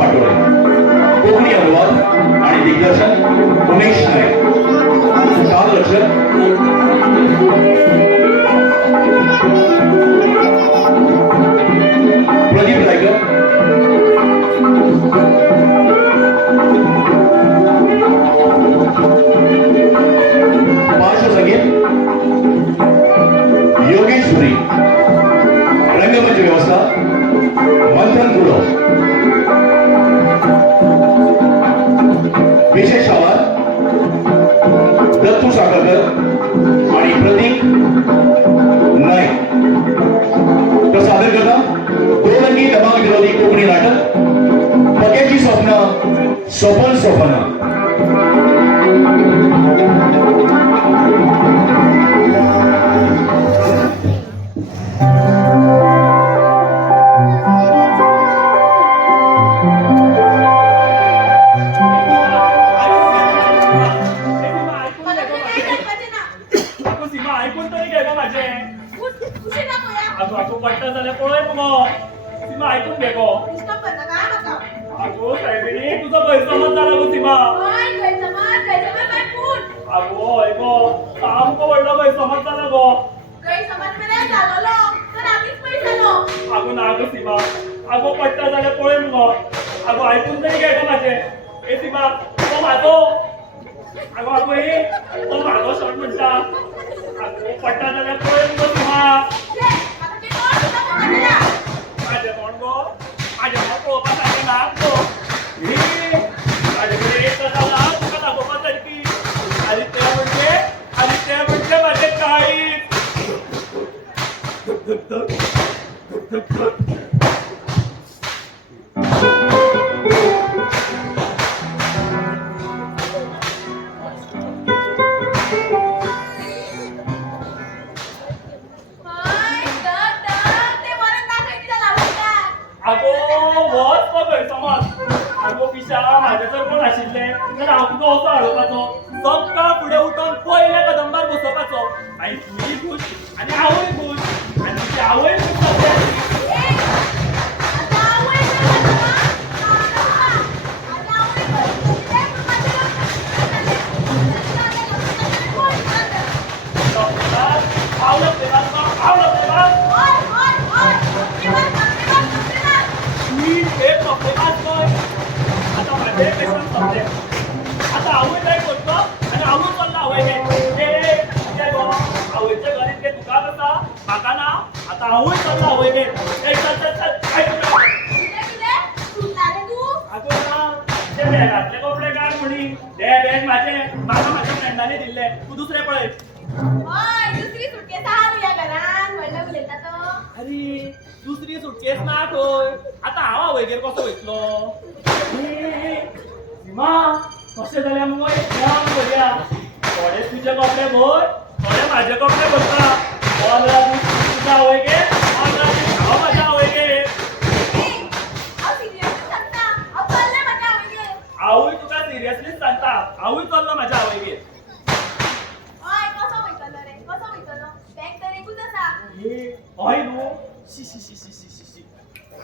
पाटोळे, कोकणी अनुवाद आणि दिग्दर्शन उमेश नाईक, कालरक्षक प्रदीप रायकर, पार्श्वसंगीत योगेश पुरी, रंगमंच व्यवस्था मंथन गुरव, विशेष आवाज दत्तू साखरकर आणि प्रतीक नाईक. तर सादर करता दोरंगी दबाव विरोधी कोकणी नाटक पक्याची स्वप्न स्वप्न स्वप्न. अगो पट्टा जाल्यार पळय मुगो. अगो आयकून तरी घे गो माझे. ए सीमा तो म्हाजो. अगो अगो हे तो म्हाजो शॉट म्हणटा. अगो पट्टा जाल्यार पळय मुगो सीमा. माझे कोण गो? माझे कोण पळोवपा सारकें ना गो. माझे कडेन एक जाला तुका दाखोवपा सारकी. आनी ते म्हणजे माझे काळीज. सकाळ फुडें उठून पयल्या कदंबार बसोवपाचो आनी तुजी खुश आनी आवय खुश आनी तुजी आवय खुश. आता आवय काय करतो आणि आवय चालला आवय आवयच्या घरी ते तुका कसा म्हाका ना. आता आवय चालला आवय गे. अगो ना ते बॅगातले कपडे काढ म्हणी. ते बॅग माझे म्हाका माझ्या फ्रेंडाने दिल्ले. तू दुसरे पळय. अरे दुसरी सुटकेस ना थंय. आता हांव आवयगेर कसो वयतलो. सीमा कशें जाल्यार मुगो बऱ्या. थोडे तुजे कपडे भर थोडे म्हाजे कपडे भरता. तुका आवयगेर हांव म्हाज्या आवयगेर. आवय तुका सिरियसलीच सांगता. आवय चल्लो म्हाज्या आवयगेर. हय न्हू.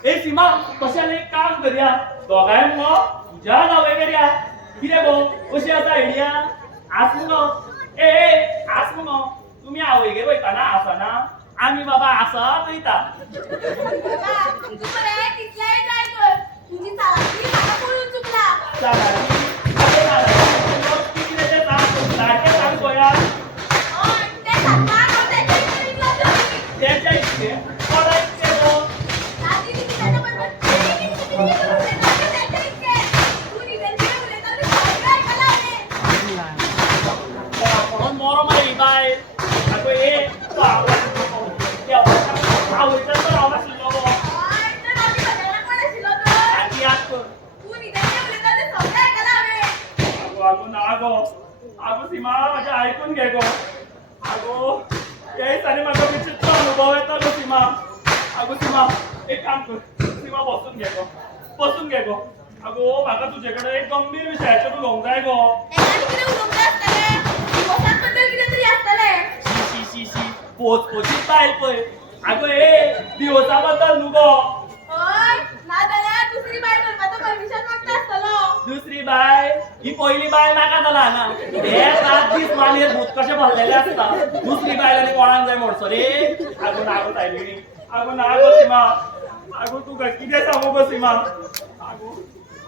ए सीमा तशें जाल्यार एक काम करया. दोगांय मुगो तुज्या आवयगेर या. कितें गो कशी आसा आयडिया? आस मुगो. ए आस मुगो. तुमी आवयगेर वयताना आसना. आमी बाबा आसत वयता. अगो सीमा माझे ऐकून घे गो. अगो हे सारे माझा विचित्र अनुभव येतो गो सीमा. अगो सीमा एक काम कर. सीमा बसून घे गो. बसून घे गो. अगो म्हाका तुजे कडेन एक गंभीर विशयाचेर उलोवंक जाय गो. पोचपोचीत बायल पळय. अगो हे दिवसा बद्दल न्हू गो. ना जाल्यार दुसरी बायल करपाचो परमिशन पहिली बायल नाका जाला ना हे 7 दीस मानेर भूत कशे भरलेले असता दुसरी बायल आनी कोणाक जाय म्हणसो रे आगो नागो सायबिणी आगो नागो सीमा आगो तुका कितें सांगू गो सीमा आगो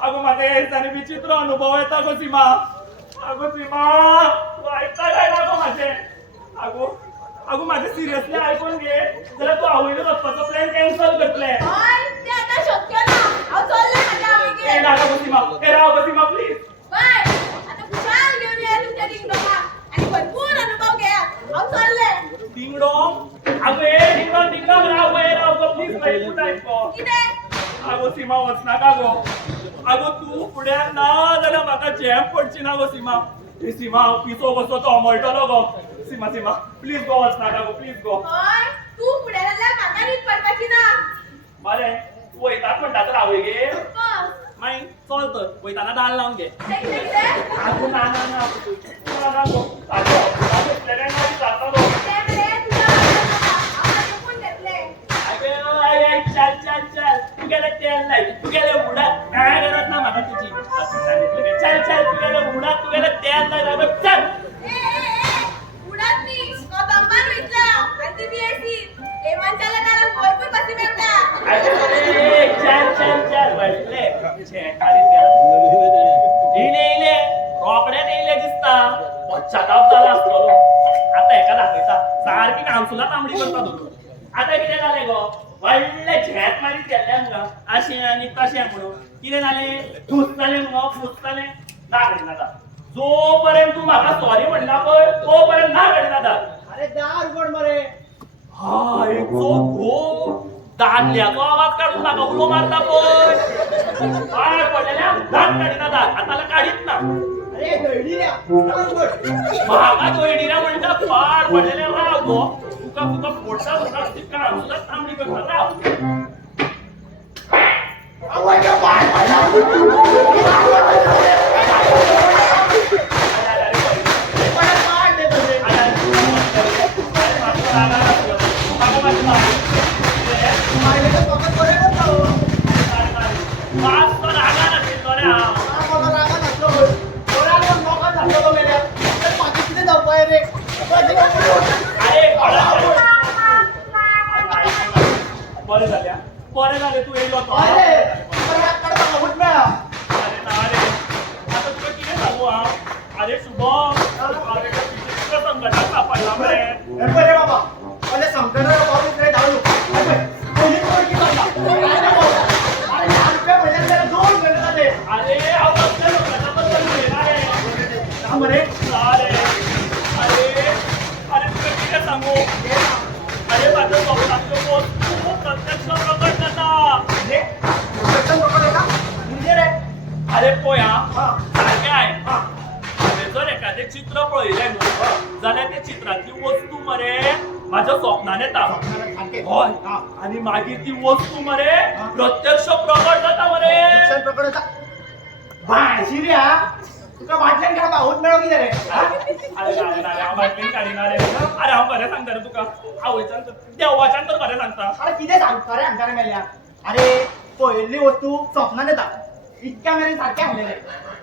आगो म्हाका ह्या दिसांनी विचित्र अनुभव येता गो सीमा आगो सीमा तू आयकता काय ना गो म्हाजें आगो आगो म्हाजें सिरियसली आयकून घे जाल्यार तूं आवयलो वचपाचो प्लॅन कॅन्सल करतले हय, ते आता शक्य ना. हांव चल्लें म्हाज्या आवयगेर. ए नाका गो सीमा ए राव गो सीमा प्लीज बाय, आता खुशाल घेऊन ये तुमच्या रिंगटोनाक आनी भरपूर अनुभव घेयात. हांव चल्लें. डिंग डोंग आगो ए ding dong Rao go please बाई तूं आयको कितें? आगो सीमा वचनाका गो आगो तू फुड्यान ना जाल्यार म्हाका झॅम पडची ना गो सीमा ए सीमा हांव पिसो कसो तो हमळटलो गो सीमा सीमा please go वचनाका go please go हय, तूं फुडें जाल्यार म्हाका रीत पडपाची ना. बरें तू वयतात म्हणटा तर आवय गे बस. मागीर चल तर वयताना दाल लावन घे तें कितें? आगो ना ना ना तू नाका गो आगो आगो इतले काय ना जाता गो तें मरे तुज्या वांगडा जाता. हांव ताचें कोण घेतलें? आगो आय आय चल चल चल तू गेले तेल नाही तू गेले उडात काय गरज ना म्हाका तुझी असं सांगितलं काय चल चल तू गेले उडात तू गेले तेल नाही आगो चल उडत न्ही. तो दंबार वयतलो आनी ती बिएसी. हेमंताच्या दारान भरपूर बसी मेळटा. अरे चल चल चल वाटले शेकारी त्या इले रोकड्यात येयले दिसता पश्चाताप जाला आसतलो आता एका दाखयता सारकी कांसुला तांबडी करता धरून आता कितें जालें गो व्हडले झेत मारीत गेल्ले हांगा अशें आनी तशें म्हणून कितें जालें फूस जालें मुगो फूस जालें ना करिनाता जो पर्यंत तूं म्हाका सॉरी म्हणला पळय तो पर्यंत ना करिनाता अरे दार उघड मरे. हाय जो गो दादल्याचो आवाज काढून म्हाका उलो मारता पळय पाड पडलेल्या दात काडिना दात आतां काडीत ना अरे दळडी रे. दार उघड. म्हाका दोयडिरा म्हणटा पाड पडलेल्या राव गो तुका तुका फोडटा तुका ती काळ सुद्दां तांबडी करता राव आवयच्या पाय पडला. परत पाय दे तुझे. पायले तर पकड पडे होता. हा मला रागा नसलो. पोराला मोका झालो तो मेल्या. तर माझी किती दबाय रे. बरे झाले तू येयलो तो अरे तुला याकडे बघा उठ मेळा. अरे ना रे आता तुका कितें सांगू हांव अरे शुभम अरे विचित्र संकटात सापडला मरे हे बरे बाबा. पहिले संकटाला पाऊल इकडे धावलो. अरे पहिली पोरगी बघा. काय नाही बोलला. अरे 4 रुपये महिन्यात त्याला 2 महिने झाले. अरे हांव कसल्या लोकांबद्दल उलयना रे का मरे? ना रे अरे अरे तुका कितें सांगू अरे माझ्या स्वप्नातल्यो वस्तू प्रत्यक्ष प्रकट जाता म्हणजे प्रत्यक्ष लोकं नाही का? म्हणजे रे. अरे पळय हा. सारकें आय हांवें जर एखादें चित्र पळयलें न्हू जाल्यार त्या चित्रांतली वस्तू मरे माझ्या स्वप्नान येता सारखे. हय हा. आणि मागीर ती वस्तू मरे प्रत्यक्ष प्रकट जाता मरे लक्षात प्रकट होता. भाशी रे हा. तुका वाटल्यान काय पाहून मिळव किती रे हा? अरे नारे नारे हांव बाटलीन काडिना रे अरे हांव खरें सांगता रे तुका आवयच्यान देवाच्यान तर खरें सांगता अरे किती सांगता रे हांगा रे मेल्या. अरे पयली वस्तू स्वप्नान येता. इतक्या मेरेन सारखे आणलेले.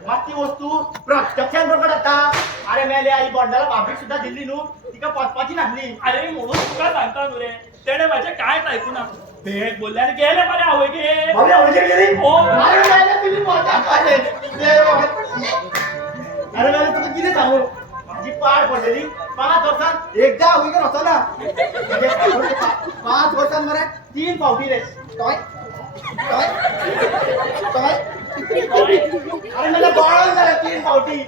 मात ती वस्तू प्रत्यक्षान प्रकट जाता. अरे मेल्या ही बॉन्डाला भाभीक सुद्धा दिल्ली न्हू तिका पचपाची नासली. अरे म्हणून तुका सांगता न्हू रे तेणे म्हाजें कांयच आयकुना भेट बोलल्यार गेले मरे आवयगे भाभी आवडली गेली. हो. अरे मेल्या तुझी मजा काढले. अरे मेल्या तुका किती सांगू माझी पाड पडलेली 5 वर्षांत एकदा आवडीकर होता ना. म्हणजे 5 वर्षांत मरे 3 फावटी रे. काय काय काय अरे मला गोळा झाला 3 फावटी.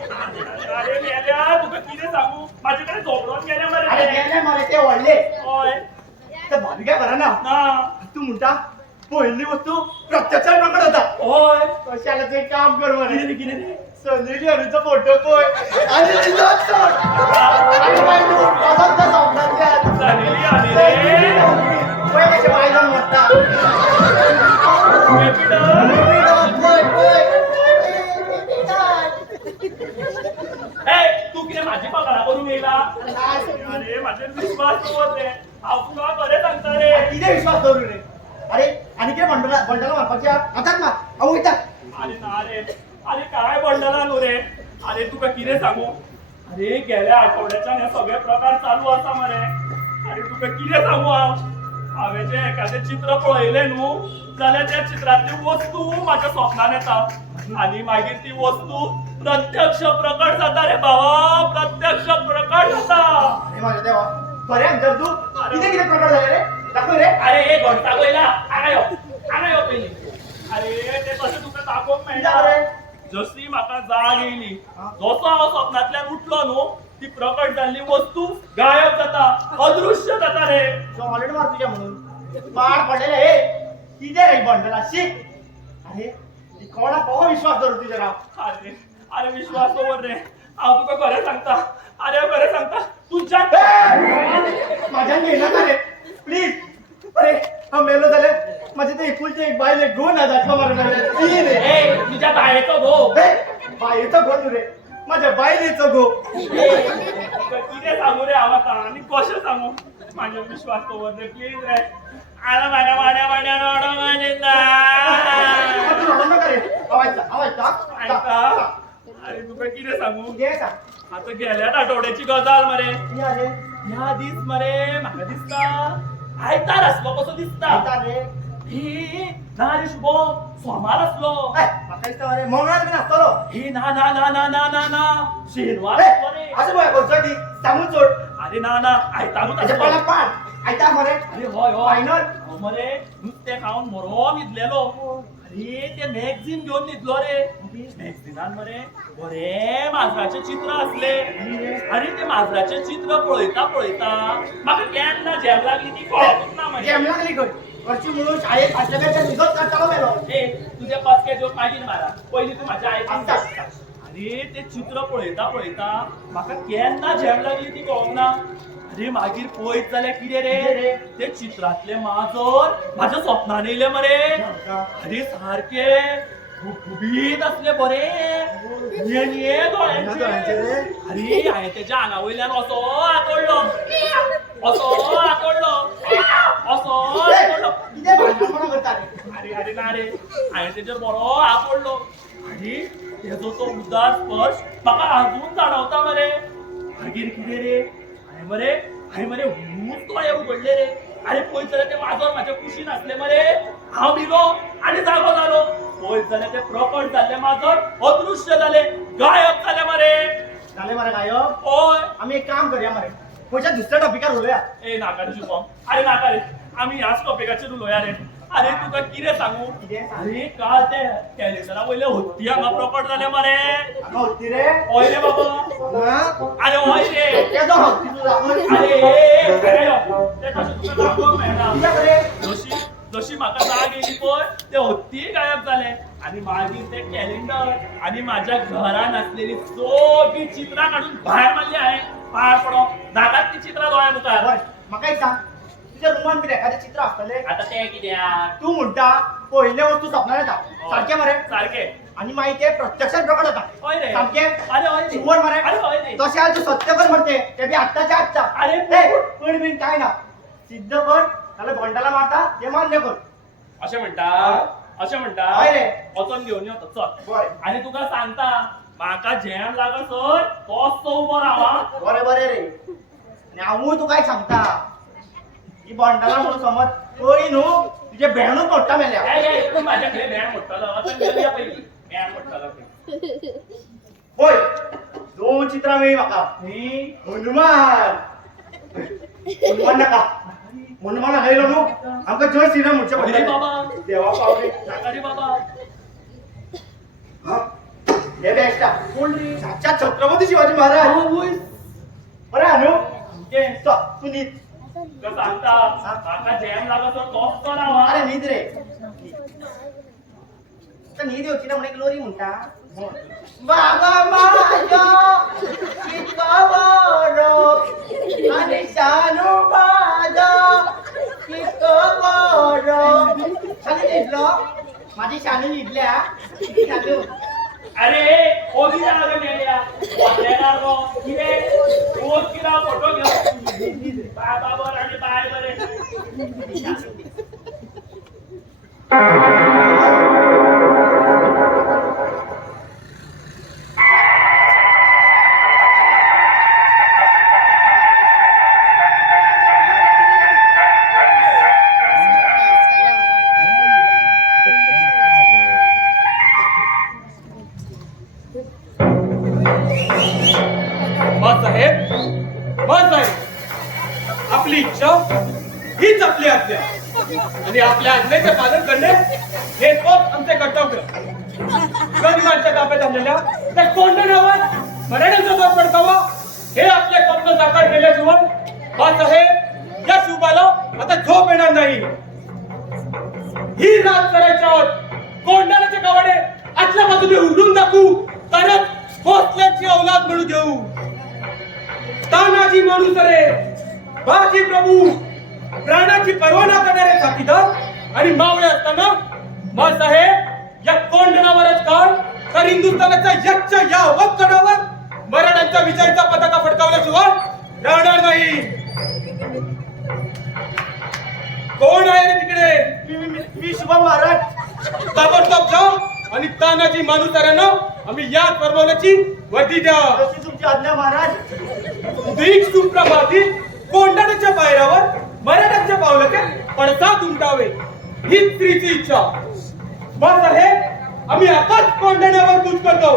अरे मेल्या तुका कितें सांगू म्हाजे कडेन झोपडोन गेले अरे मरे गेले मरे ते व्हडले. हय तर भाभी काय करा ना ना तू म्हणता पहिली वस्तू प्रत्यक्षात प्रकट होता. हय कशाला ते काम कर मरे. कितें कितें रे संजय अरुणचा फोटो कोय आणि तिला सोड. अरे बाई तू पसंत स्वप्नात घ्या. झालेली आली रे कसे पाय जाऊन मोठा. तू कितें माझी पकडा करून येयला अरे माझे विश्वास नव्हत रे हांव तुका बरें सांगता रे किती विश्वास करू रे. अरे आणि किती बंडला मारपाच्या आताच मार. अहो इथं अरे ना रे अरे काय बंडला न्हू रे अरे तुका कितें सांगू अरे गेल्या आठवड्याच्यान हे सगळे प्रकार चालू आसा मरे अरे तुका कितें सांगू हांवें जे एखादें चित्र पळयलें न्हू जाल्यार त्या चित्रांतली वस्तू म्हाज्या स्वप्नान येता आणि मागीर ती वस्तू प्रत्यक्ष प्रकट जाता रे बाबा प्रत्यक्ष प्रकट जाता अरे माझ्या देवा बरें जर तू किती किती प्रकार झाले रे दाखव रे अरे हे घडटा पयला हांगा यो पयलीं अरे ते कशें तुका दाखोवंक कित्याक मेळटा रे जशी म्हाका जाग येयली जसो हांव स्वप्नांतल्यान उठलो न्हू ती प्रकट जाल्ली वस्तू गायब जाता अदृश्य जाता रे तो ऑलरेडी मार तुझ्या म्हणून पाड पडलेले हे किती रे बंडला शिक अरे कोणा कोण विश्वास धरू तुझ्या राव अरे अरे विश्वास दवर रे हांव तुका खरें सांगता अरे हांव खरें सांगता तुज्या माझ्या घेणार का रे प्लीज अरे हा मेलो जाल्यार माझे ते एकुलते एक बायल एक गोन आजात मारणार रे ए तुज्या बायेचो गो बायेचो गोन रे माझ्या बायलेचो गो तुका कितें सांगू रे हांव आतां आनी कशें सांगू म्हाजो विश्वास दवर रे प्लीज रे आला म्हाका वाड्या रडोंक येता तू रडू नका रे आवाज आयका अरे तुका कितें सांगू घे का आता गेल्यात आठवड्याची गजाल मरे अरे ह्या दीस मरे म्हाका दिसता आयतार आसलो कसो दिसता आता रे ही ना रे शुभो सोमार आसलो म्हाका दिसता अरे मंगळार बीन आसतलो ही ना ना ना ना ना ना ना शेनवार आसलो रे असं बोय खंयचो दी सांगून सोड अरे ना ना आयतारूच त्याच्या आसलो पाला पाड आयता मरे अरे होय होय फायनल हांव मरे नुस्तें खावन बरो न्हिदलेलो अरे ते मॅगझीन घेवन न्हिदलो रे मॅगझिनान मरे बरे माजराचे चित्र असले अरे ते माजराचे चित्र पळयता पळयता म्हाका केन्ना झेम लागली ती कळतच ना मरे गेम लागली खंय वरची म्हणून शाळेत फाटल्याच्या निघत काडटालो मेलो ए तुझे पाचके जोक मागीर मारा पयलीं तूं म्हाज्या आयकून आमचा. अरे ते चित्र पळयता पळयता म्हाका केन्ना झेम लागली ती कळोंक ना अरे मागीर पळयत जाल्यार कितें रे ते चित्रांतले माजर म्हाज्या स्वप्नान येयले मरे अरे सारखे गुबगुबीत असले बरे निये दोळ्यांचे अरे हांवें तेच्या आंगा वयल्यान असो आतोडलो किती भांडणपणा करता रे अरे अरे ना रे हांवें तेजेर बरो हात ओडलो आनी तेजो तो उदार स्पर्श म्हाका अजून जाणवता मरे मागीर कितें रे हांवें मरे हूच दोळे उगडले रे अरे पळयत जाल्यार ते माजर म्हाज्या कुशीन आसले मरे हांव भिलो आनी जागो जालो पळयत जाल्यार ते प्रकट जाल्ले माजर अदृश्य जाले गायब जाले मरे झाले मरे गायब ओय आम्ही एक काम करूया मरे खंयच्या दुसऱ्या टॉपिकार उलोवया ए नाका रे शुभम अरे नाका रे आमी ह्याच टॉपिकाचेर उलोवया रे अरे तुका कितें सांगू कितें? अरे काल ते कॅलेंडरा वयले हत्ती हांगा प्रकट जाले मरे हांगा होती रे ओय रे बाबा हां? अरे ओय रे तेजो होती तू दाखव अरे खरे यो ते तशें तुका दाखोवंक मेळना कित्याक रे जशी म्हाका जाग येयली पळय ते हत्ती गायब जाले आनी मागीर ते कॅलेंडर आनी म्हाज्या घरान आसलेली सगळी चित्रां काडून भायर मारली हांवें पाड पडो नाकात ती चित्रां दोळ्या मुखार बरें म्हाका एक सांग तुज्या रुमान कितें एखादें चित्र आसतलें आता ते कित्याक तू म्हणटा पयले वस्तू स्वप्नान येता सारकें मरे सारखे आणि मागीर ते प्रत्यक्षात प्रकट जाता होय रे सारकें अरे होय रे शुवर मरे अरे होय रे तशें आज तू सत्य कर म्हणते ते बी आत्ताच्या आत्ता अरे पण बीन काय ना सिद्ध कर नाल्यार घंटाला मारता ते मान्य कर अशें म्हणटा अशें म्हणटा होय रे. वचोन घेवन यो तो चल बरें आनी तुका सांगता म्हाका झेम लागसर तोच उबो रावा बरें बरें रे आनी हांवूय तुका एक सांगता ही बंडला म्हणून समज पळय न्हू तुजे भेणूच मोडटा मेल्या तू म्हाज्या कडेन भेण मोडटलो वचोन घेवन या पयलीं भेण मोडटलो पळय दोन चित्रां मेळ्ळी म्हाका न्ही हनुमान हनुमान नाका हनुमान खायलो न्हू आमकां जय श्रीराम म्हणचे अरे पडटलें बाबा देवा पावले नाका रे बाबा हा हे बेस्टा कोण रे साक्षात छत्रपती शिवाजी महाराज वय बरें अनु घे चल तू न्हीद तुका सांगता म्हाका झेम लागसर तोच तो रावा अरे न्हीद रे तर न्हीद येवची ना म्हणून ग्लोरी म्हणटा बाबा माझो कितको बरो आणि शानू माझो कितको बरो शानू न्हिदलो माझी शानू न्हिदल्या शानू अरे ओगी जागा मेल्या वाटलेला रो किरे रोज किरा फोटो घेऊ बाय बाबर आणि बाय बरे आपली आज्ञा आणि आपल्या आज्ञेचे पालन करणे हे तोच आमचे कर्तव्य. गरिबांच्या ताब्यात आणलेल्या त्या कोंढणावर मराठ्यांचा पडकावा हे आपले स्वप्न साकार केल्याशिवाय बाळासाहेब या शिवबाला आता झोप येणार नाही. ही रात करायच्या कोंढाण्याचे गावाडे आतल्या बाजूने उघडून दाखवू तरच भोसल्याची औलाद म्हणू घेऊ. तानाजी माणूस रे बाजी प्रभू प्राणाची पर्वा न करणारे साथीदार आणि मावळे असताना बाळासाहेब या कोंढणावरच काळ तर हिंदुस्थानाच्या यच्च्या या अवकडावर मराठ्यांच्या विजयाचा पताका फडकावल्याशिवाय राहणार नाही. कोण आहे रे तिकडे? मी शुभम महाराज. ताबडतोब जा आणि तानाजी माणूसाऱ्यांना आम्ही याद फरमावल्याची वर्दी द्या. जशी तुमची आज्ञा महाराज. दीक सुप्रभाती कोंढाण्याच्या पायऱ्यावर मराठ्यांच्या पावलाचे पडसाद उमटावे ही स्त्रीची इच्छा. बाळासाहेब आम्ही आताच कोंढाण्यावर कूच करतो.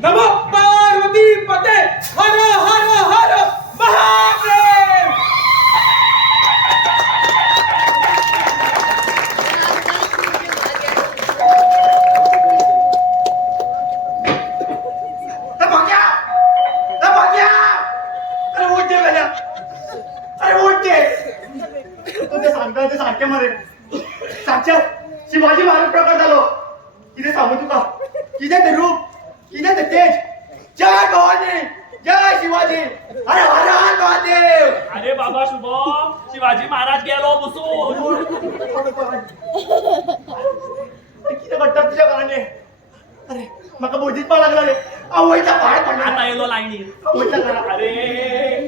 नमः पार्वती पते हर हर हर महादेव. ते सारखे मरे साक्षात शिवाजी महाराज प्रकट झालो. किती सांगू तुका किती ते रूप किती ते तेज. जय भवानी जय शिवाजी. अरे हर हर महादेव. अरे बाबा शुभम शिवाजी महाराज गेलो बसून. किती वाटतात तुझ्या कारणे. अरे मका बोजीत पण लागला रे. आवयचा पाय पडला. आता येलो लाईनी. आवयचा करा. अरे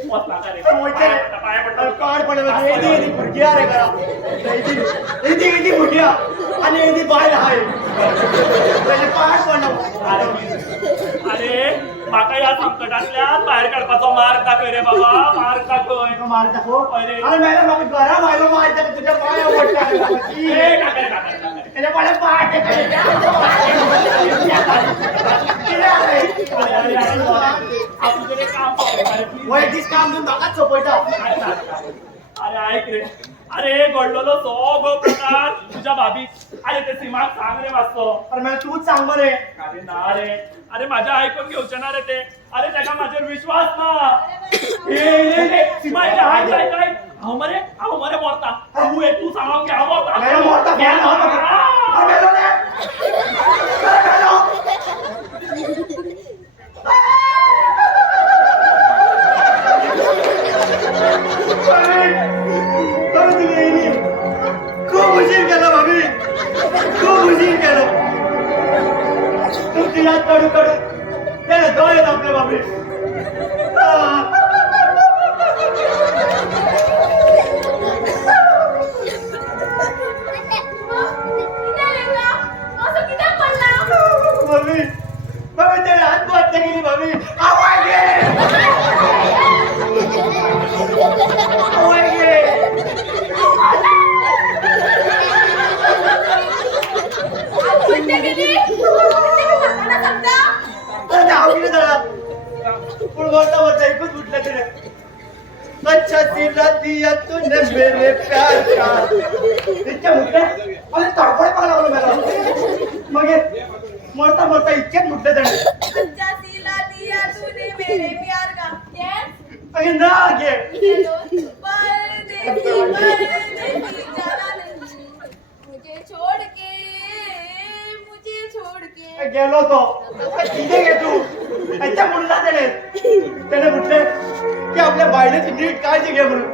बसला का रे? पाया पडला. पाय पडला. एदी भुरग्या रे करा. एदी भुरग्या आणि एदी बाय आहे. त्याचे पाय पडला. अरे माका या संकटातल्या बाहेर काढपाचो मार्ग दाखव रे बाबा. मार्ग दाखव. मार टाको. अरे. अरे मला मग गरम आलो माहिती का तुझ्या पाय आवडतात. ए, काका रे, काका रे, काका रे. त्याच्या पाय पाय आपल्याकडे काम पाहू. अरे, please. वैदिक काम देऊन टाकाच सोपयता. अरे ऐक रे. अरे घडलेलो सगळं प्रकार तुझ्या बाबी. अरे ते सीमाक सांग रे वाचतो. अरे मला तूच सांग बरे. अरे ना रे. अरे माझ्या ऐकून घेऊचे ना रे ते. अरे त्याचा माझ्यावर विश्वास ना. ए सीमा काय हाव मरे मोरता. तू ये तू सांग की हाव मोरता. मेरा मोरता क्या ना होता. अरे मेलो रे. अरे मेलो. अरे तुम्ही येईनी खूप उशीर केला भाभी. खूप उशीर केला. तुमची याद काढू त्याला डोळे आपले भाभी. भाभी भाभी त्याने आत्महत्या केली भाभी. आवाज घे. आवाज घे. आवडीने जरा पण बोलता एकूच उठलं तिने. अच्छा दिला दिया तूने मेरे प्यार का. इतक्या मुठल्या अरे तडफड पाहा लागलो मला. मग मरता मरता इतक्यात मुठले त्याने. अच्छा सिला दिया तूने मेरे प्यार का. अरे ना घे. परदेसी जाना नहीं मुझे छोड़ के. गेलो तो तिथे घे तू. अच्छा मुलगा त्याने म्हटले की आपल्या बायलेची नीट काळजी घे म्हणून.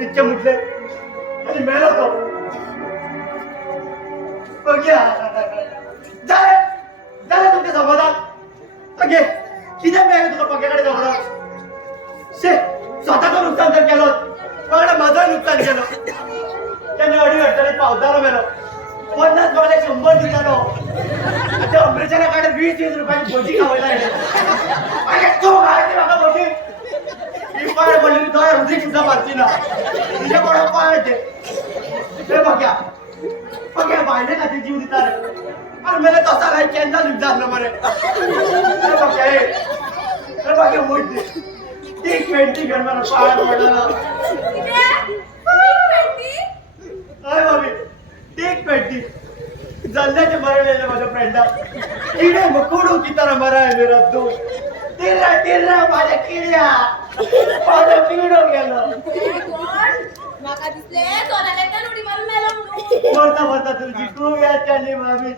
इतके म्हटले आणि मेलो तो. झालं तुमच्या समाधान. अगे किती मिळाले तुला पक्याकडे जमणार. शे स्वतःचं नुकसान तर केलं पण माझं नुकसान केलं. त्याने अडी अडचणीत पावसाला मेलो. 50 बघायला 100 दिवसानो. आता अमृतच्या काढे 20-30 रुपयाची भोजी खावायला आहे. अरे तू काय बघा भोजी. ही पाय पडली तो रुधिक सुद्धा मारती ना. तुझ्या कोणा पाय ते हे बघ्या बायने का ते जीव दिता रे. अरे मला तसा नाही केंदा लिप झालं मरे. हे बघ्या हे बघ्या मोठी ती पेंटिंग घर मला पाय पडला. अय भाभी टेक 20 जल्द्याचे मरलेले माझ्या फ्रेंडात किडे मुकुडू की तरह मरा है मेरा दो तिर्रा तिर्रा माझ्या किड्या माझं किडो गेलो ए गॉड माका दिसले सोनाले तर उडी मारून मेला म्हणून मरता मरता तुमची खूप याद काढली भाभी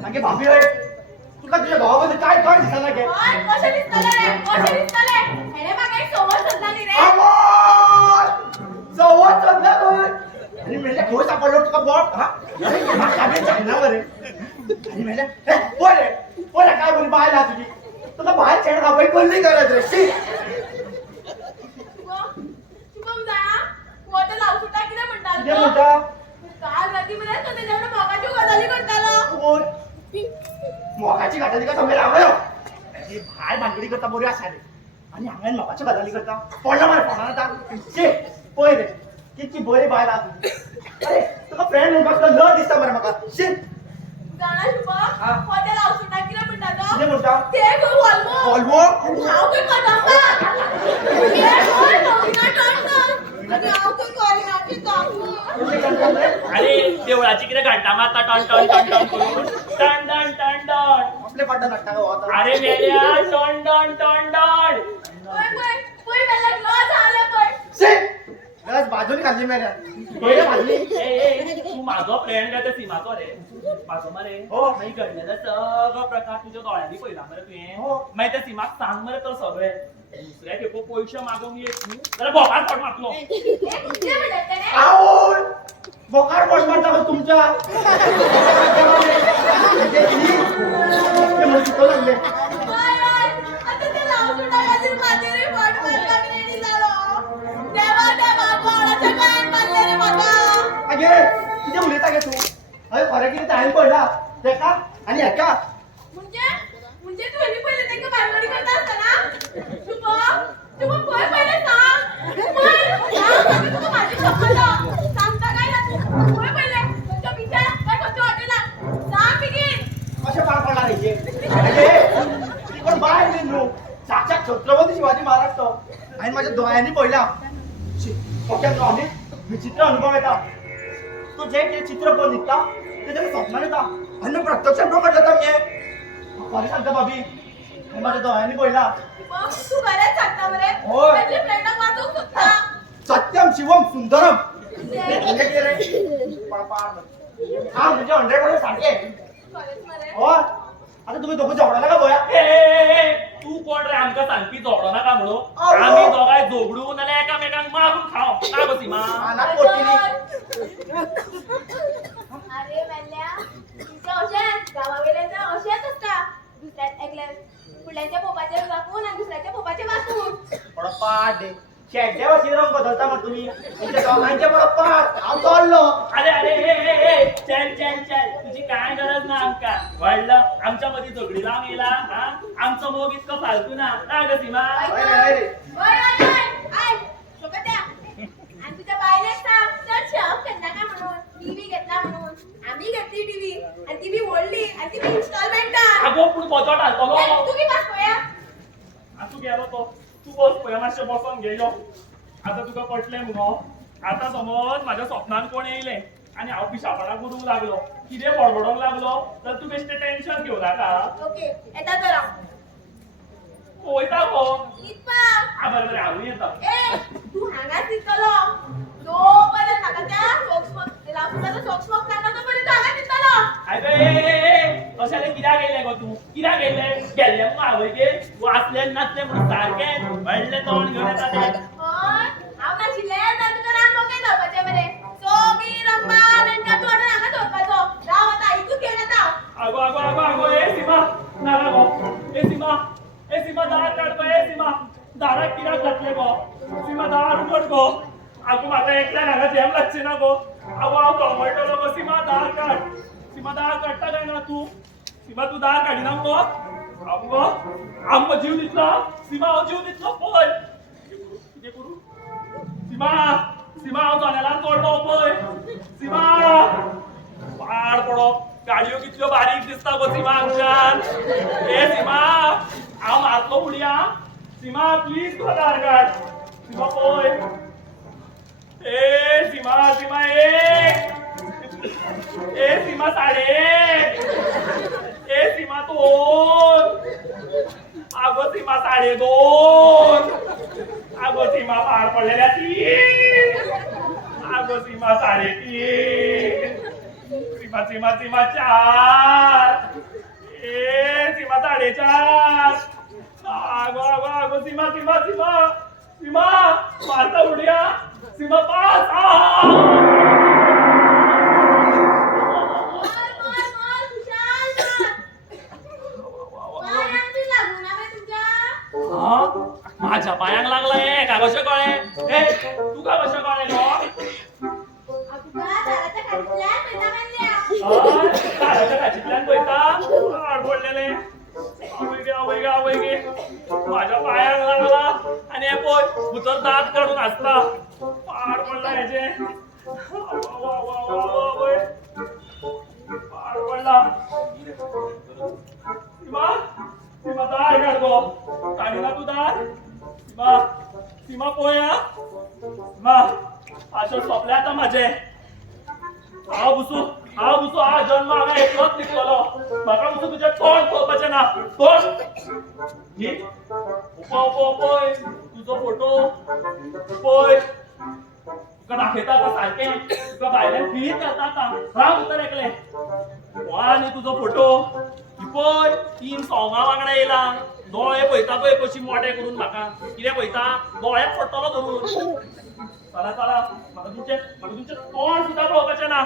मागे भाभी होय तुला तुझ्या भावाबद्दल काय काय दिसला गे जवळ चढला होय आणि मेल्या खोस सापडलो तुका बॉट हा अरे माझ्या चालना बरे आणि मेल्या हे बोले बोला काय बोली बाहेर तुझी तुला बाहेर चढ का बाई कोल्ली करत रे शी किती म्हणता काल रात्रीमध्ये तो त्याच्याकडे मोगाची गजाली करतालो बोल मोगाची गाठाली का तुम्ही रावयो ही बाहेर भांगडी करता बोरी असा रे आणि अंगण मोगाची गाठाली करता पडला मला पडला ना शे पोय रे किती बोरी बाहेर आत अरे तुका फ्रेंड म्हणून बसला ल दिसता बरं मका शे जाणा शुभा हा. हॉटेल औषध टाकीला म्हणतात किती म्हणता ते कोण वॉल्वो वॉल्वो हाव कोण कदंबा ते कोण नवीना टॉन्टन आणि हाव कोण कॉलिनाची काकू अरे देवळाची किती घंटा मारता टन टन टन टन करून टन टन टन टन आपले पडला नाटका होता अरे मेल्या टन टन टन टन पोय मेला ग्लो झाले पोय शे गस बाजूने खाल्ली मेऱ्या पहिले भाजली तू माझा फ्रेंड काय तर सीमाचो रे माझो मरे हो. मागीर घडलेलं सगळं प्रकार तुझ्या दोळ्यांनी पळयला मरे तुवें हो. मागीर त्या सीमाक सांग मरे तो सगळे दुसऱ्या खेपो पयशे मागोंक येत न्हू जाल्यार भोपार फाट मारतलो किती म्हणत रे आवड बोकार पड पडता का तुमच्या ते मला शिकवलं लागले आता ते औषध टाकायची माझे रे पाठ मारला रेडी झालो देवा कोणाच्या काय मारले रे मला अगे किती उलयता गे तू अरे खरं किती टाइम पडला ते का आणि एका म्हणजे तू हेली पहिले त्यांना भांडवडी करता असता ना शुभ कोण पहिले सांग तू माझी शपथ सांगता काय ना तू कोण पहिले तुमच्या पिक्चर काय कोणत्या हॉटेलात सांग बिगिन असे पार पडला नाही अगे ती पण बाहेर गेलो साक्षात छत्रपती शिवाजी महाराज तो आणि माझ्या डोळ्यांनी पहिला आणि विचित्र अनुभव येता तो जे चित्र पण निघता ते मी स्वप्नात येता आणि मी प्रत्यक्षात डोकं जाता मी खरं सांगता भाभी आणि माझ्या डोळ्यांनी पहिला तू बरेच सांगता बरे होय. आपल्या फ्रेंडला वाचवू शकता सत्यम शिवम सुंदरम म्हणजे काय रे? हा म्हणजे 100% सारखे खरंच मरे हो आता तुम्ही दोघं झगडायला का बोया तू कोण रे आमकां सांगपी झगडो नाका म्हणून अहो. आम्ही दोगांय झगडून नाल्यार एकामेकांक मारून खाव ना गो सीमा अनाथ पोटीनी अरे मेल्या तुमचं अशेंच गावावेल्याचं अशेंच असता दुसऱ्यात ऐकल्या फुडल्याच्या पोपाचे वाकून आणि दुसऱ्याच्या पोपाचे वाकून थोडा पाठ दे शेड्या वशी रंग बदलता मग तुम्ही तुमच्या दोघांचे मला पाठ हांव चाललो अरे अरे ए चल चल चल तुझी काय गरज ना आमका वाढलं आमच्या मध्ये झगडी लावून येला हा आमचं मोग इतकं फालतू ना ग सीमा अरे, अरे. आय सोबत्या आणि तुझ्या बाईने सांग तर शॉप करणार का म्हणून टीव्ही घेतला म्हणून आम्ही घेतली टीव्ही आणि टीव्ही ओढली आणि टीव्ही इन्स्टॉलमेंट अगो पुढे बजट आलतो तू की पास पोया तू गेलो तो तू बस पळय मातशें बसून गेलो आता तुका पटलें मुगो आता समज माझ्या स्वप्नान कोण येयले आणि हांव पिशापणाक करूंक लागलो कितें बडबडोंक लागलो तर तू बेश्टें टेन्शन घेवं नाका ओके येता तर वयता गो इतपा बरें बरें हांवूय येता ए तू हांगाच दिसतलो जोपर्यंत म्हाका त्या सोक्स काढला तोपर्यंत हांगाच दिसतलो अशें कित्याक येयलें गो तू कित्याक येयलें गेल्लें मग आवयगे वाचले नाचले म्हणून सारकें व्हडलें तोंड घेवन येता तें हय हांव नाशिल्लें जाल्यार तुका रान मोके धरपाचें मरे सोगी रंबा तेंका तोंड हांगा धरपाचो राव आतां आयकूच घेवन येता आगो सीमा दार काढ गो ए सीमा दाराक कित्याक घातले गो सीमा दार उगड गो आगो म्हाका एकल्यान हांगा झेम लागची ना गो आगो हांव कळमळटलो गो सीमा दार काडटा काय ना तू सीमा तू दार काडिना गो आमगो आमगो जीव दितलो सीमा हांव जीव दितलो पळय कितें करूं सीमा हांव जनेलार चोडलो पळय सीमा पाड पडप गाडयो कितल्यो बारीक दिसता गो सीमा हांगच्यान ए सीमा हांव मारतलो उडया सीमा प्लीज तूं दार काड सीमा पळय ए सीमा ए सीमा साडे ए सीमा 2 आगो सीमा 2.5 आगो सीमा पार पडलेल्या 3 आगो सीमा 3.5 सीमा 4 ए सीमा 4.5 आगो सीमा मारता उडया सीमा 5 मार खुशाल मार पायांनी लागू ना बे तुझ्या माझ्या पायांक लागलाय का कशें कळ्ळें ए तुका कशें कळ्ळें गो तुका दाराच्या खाटल्यान पैसा मारल्या दाराच्या खाचींतल्यान पळयता आडपडलेले आवय गे माझ्या पायांक लागला आनी हे पळय भितर दात काडून आसता पाड पडला हेजे पाड पडला सीमा दार काड गो काडिना तू दार सीमा पळया सीमा आशा सोंपले आतां म्हाजे हांव बुसू हा जन्म हांगा एकलोच निघतलो म्हाका बुसू तुजें तोंड पळोवपाचें ना तोंड पळय तुजो फोटो पळय तुका दाखयता आतां सारकें तुका भायल्यान फीट घालता आतां राव उतर एकले हो आनी तुजो फोटो ही पळय 3 सोंगां वांगडा येयला दोळे पळयता पळय कशी मोठे करून म्हाका कितें पळयता दोळ्याक पडटलो धरून चला म्हाका तुमचें तोंड सुद्दां पळोवपाचें ना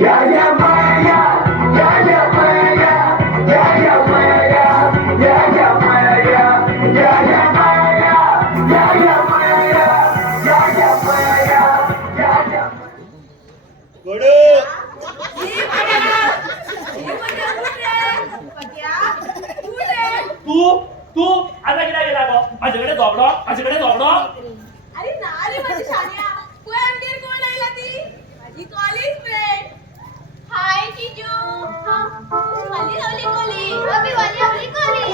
Yeah, Maya. माझ्याकडे झोपडो अरे ना रे माझी शानिया कोण अंडीर कोण आईला ती माझी कॉलेज फ्रेंड हाय चिजू वाली लवली कोली अबे वाली लवली कोली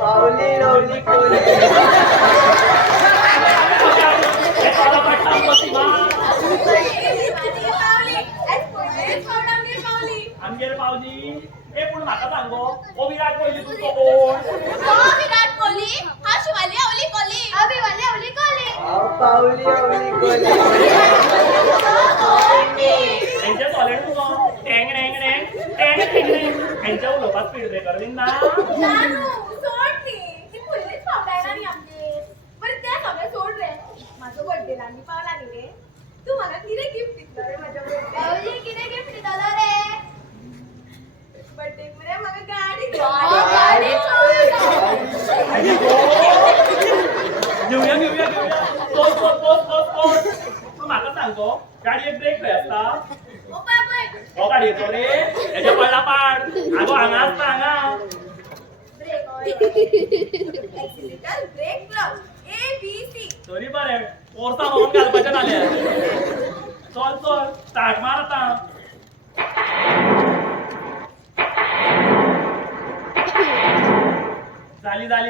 पावली रवली कोली आमगेर पावली ए पूण म्हाका सांगो ओ विराट कोहली तुजो कोण विराट कोहली हा शिवाली अवली कोहली अबे वाली अवली कोहली पावली रवली कोली हेंचे सोलेड तुजो टँग टँग टँग टँग टँग हेंचे उलोवपाक स्पीड ब्रेकर बीन ना जानू सोड ती ती पयलीच फावडायला न्ही आमचे बरें तें सगळें सोड रे म्हाजो बर्थडे लागीं पावला न्ही रे तू म्हाका कितें गिफ्ट दितलो रे म्हाज्या बर्थडे कितें गिफ्ट दितलो रे बर्थडे मरे म्हाका गाडी गाडी घेवया पोच तू म्हाका सांगो गाडयेक ब्रेक खंय आसता ओ बाबय हो गाडयेचो रे हेच्या पडला पाड आगो हांगा आसता हांगा brake accelerator brake clutch ABC तरी बरें कोर्सा म्हणून घालपाचें नाल्यार चल स्टार्ट मार आतां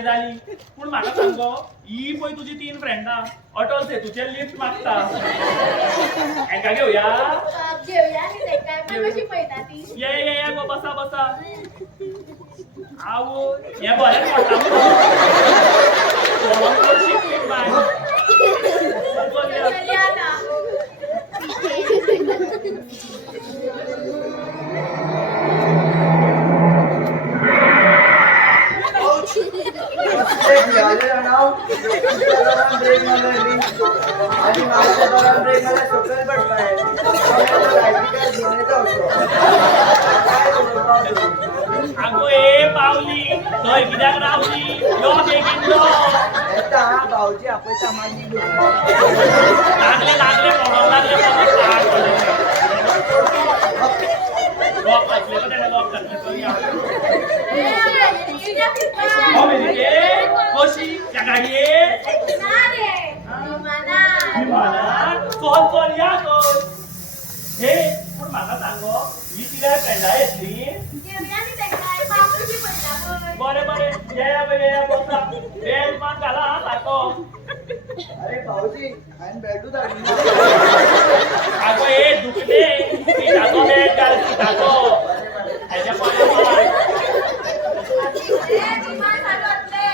जाली पूण म्हाका सांगो ही पळय तुजी 3 फ्रेंडां अटल सेतूचेर लिफ्ट मागता हेंका घेवया घेवया न्ही तेंकाय पण कशी पळयता ती ये गो बसा आवो हें बरें पडटा मुगो शिकली बाय चलया ना ब्रेक मिळालेला नाव ब्रेक मारलेली आणि माझ्या दौरान ब्रेक मला सोकल पडलाय घेऊन येतो आगो ए पावली थंय कित्याक रावली यो बेगीन यो येता भाऊजी आपयता मागीर लागले पडोंक लागले लॉक घातले का तेणे लॉक घातले कशी त्या गाडयेक ना रे विमाना चल या हे पूण म्हाका सांगो ही कित्याक फ्रेंडा येतली घेवया न्ही तेंकाय पावशी पडटा पळय बरें या बसा बेल्ट मान घाला हा सारको अरे भाऊजी हांवें बेल्टू धाडली आगो ए दुखले पिठाचो बेल्ट घाल पिठाचो हेच्या पडले विमान चालू आसले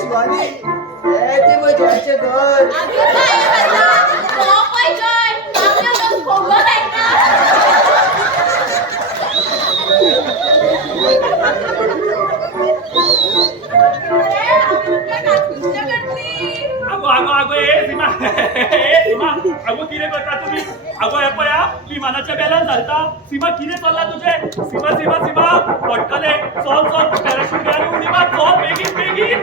शिवानी ते मजाचे घर आगो ए सीमा आगो कितें करता तुमी आगो हे पळया विमानाच्या बेलान घालता सीमा कितें चल्ला तुजें सीमा पडटले चल पॅराशूट घाल उडी मार चल बेगीन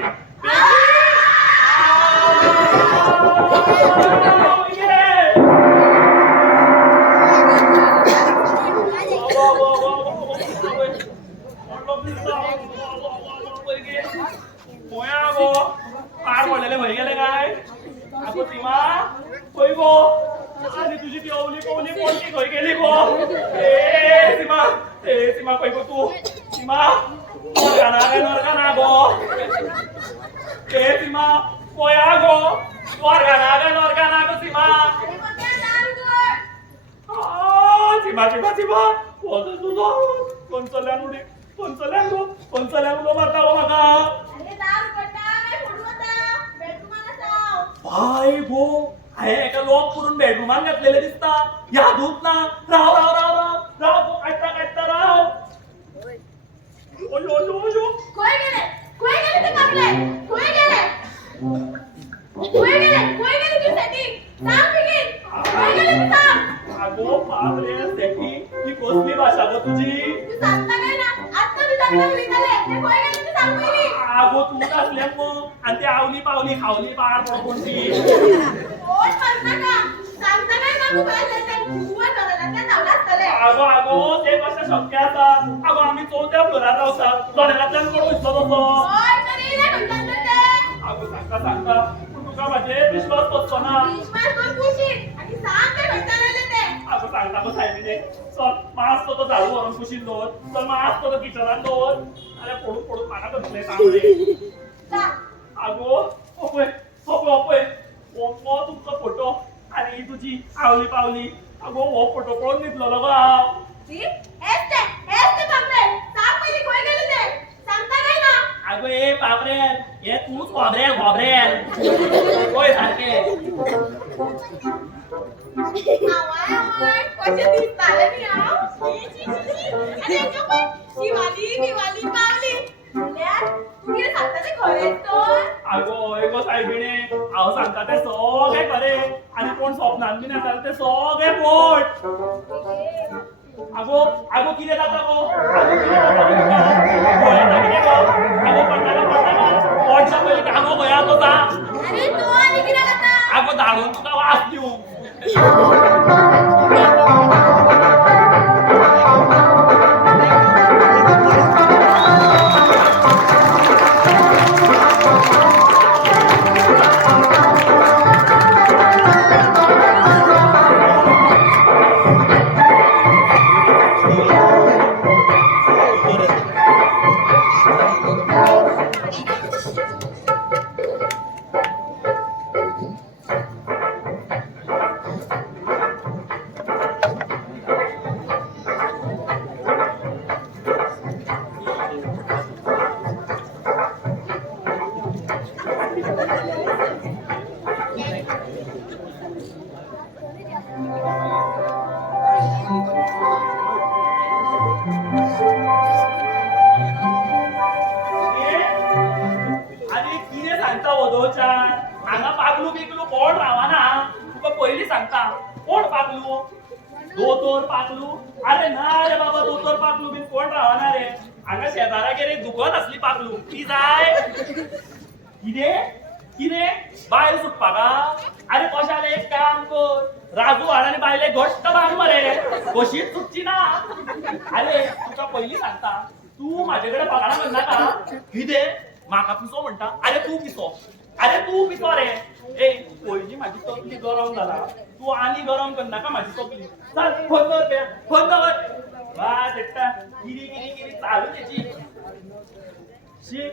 पार पडलेले खंय गेले काय आगो सीमा खंय गो आनी तुजी ती अवली कोणती खंय गेली गो ए सीमा खंय गो तू सीमा नरकाना गो ए सीमा पया गो नरकाना गो सीमा सीमा तुझो कोणचल्यान उलो मारता गो म्हाका बाय गो हांवें एका लॉक करून बेडरूमान घातलेले दिसता यादूच ना राव काडटा राव ओयो खंय गेले ते कापले खंय गेले ती सेटिंग सांग बेगीन खंय गेले ती सांग आगो बापरे सेटी ही कसली भाषा गो तुझी तू सांगता काय ना आत्ता तुझ्या कडे उलयताले ते खंय गेले ते सांग पयली आगो तू असले मग आणि ते आवली पावली खावली पार पडून ती पोट भरता का सांगता काय ना तू काय जायचं तू घरातल्या धावला असतले अगो ते कसं शक्य असा अगो आम्ही 4थ्या फ्लोरार रावता दोनातल्यान कोण वयतलो तसो होय तरी नाही म्हणतात ते अगो सांगता पूण तुका माझे विश्वास बसतो ना विश्वास कर खुशी आणि सांग काय म्हणता राहिले ते अगो सांगता गो सायबीने चल मास तो झाडू व्हरून कुशीन दवर चल मास तो किचनात दवर अरे पडून म्हाका धरले तांबडे जा अगो पळय हो तुमचो फोटो आणि ही तुझी आवली पावली अगो हो फोटो पळोवन न्हिदलोलो गो हांव सी एस्ते बापरे सांग पहिली खंय गेले ते सांगता काय ना अगो ए बापरे हे तूच घोबरेल होय सारखे आवाय कशे दिसताले नी हां अरे गप्प शिवाली पावली तुझ्या किती सांगता ते खरेच तर अगो एगो सायबीने हांव सांगता ते सगळे खरे आणि कोण स्वप्नान बीन येता ते सगळे पोट अगो कितें जाता गो अगो पडटा पोटच्या पयलीं आगो खंय आहा तो सांग अरे तू आणि किती करता अगो धाडून तुका वास दिवं आणि कितें सांगता वदोवच्या हांगा पागलू बिगलू कोण रावना तुका पयलीं सांगता कोण पागलू दोतोर पागलू अरे ना रे बाबा दोतोर पागलू बीन कोण रावना रे हांगा शेजारागेर एक दुकान असली पागलू ती जाय कितें बायल सुटपाका अरे कशाले एक काम कर राजू हाड आनी बायले घट्ट बांद मरे कशीच सुटची ना अरे तुका पयलीं सांगता तू माझे कडेन पगारा म्हणनाका कितें म्हाका पिसो म्हणटा अरे तू पिसो रे ए पयलीं म्हाजी तकली गरम जाला तू आनी गरम करनाका म्हाजी तकली चल फोन कर वा देट्टा किरी चालू तेची शी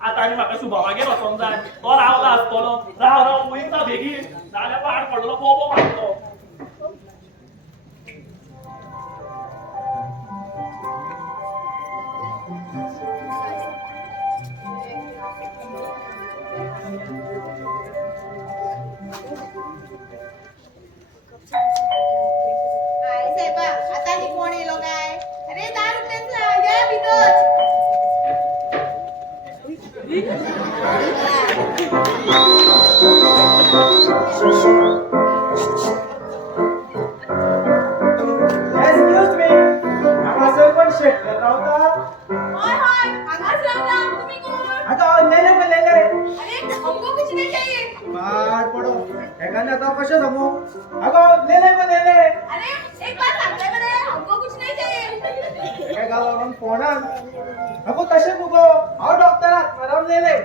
आता आनी म्हाका शुभमागेर वचोंक जाय तो रावला आसतलो राव वयता बेगीन नाल्यार पाड पडलो बोबो मारतो काय साहेबा आता ही कोण येलो काय अरे 10 रुपयांचा या भितर एक्सक्यूज मी आम्हा सरपंच शेटकर रावता होय हांगाच रावला तुम्ही कोण आता लेले अरे हमको कुछ नहीं चाहिए पाड पडो एखाद्या आता कशे जमू अगो लेले अरे एक बार सांगताय बरे हमको कुछ नहीं चाहिए काय गावावरून फोनान अगो तशे नुगो हांव डॉक्टरात मराम लेले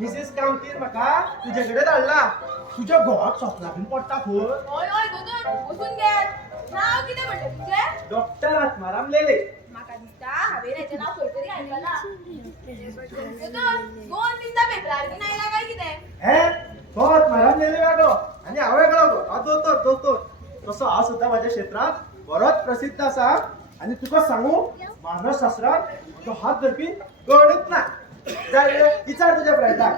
मिसेस कामतीन म्हाका तुझ्याकडे धाडला तुझ्या घोवाक सोपला बीन पडटा खंय होय दोतोर बसून घे नाव किती म्हणलं तुझे डॉक्टरात मराम लेले माका दिसता हांवें हेचें नाव खंय तरी आयकलां दोतोर 2 मिनटां पेपरार बी आयला काय कितें हे तोच मराम लेले वेगळो आनी हांव वेगळो गो हांव दोतोर तसो हांव सुद्दां म्हाज्या क्षेत्रांत बरोच प्रसिद्ध आसा आनी तुका सांगू मानसशास्त्रांत तो हात धरपी गणूच ना जाय विचार तुज्या फ्रेंडाक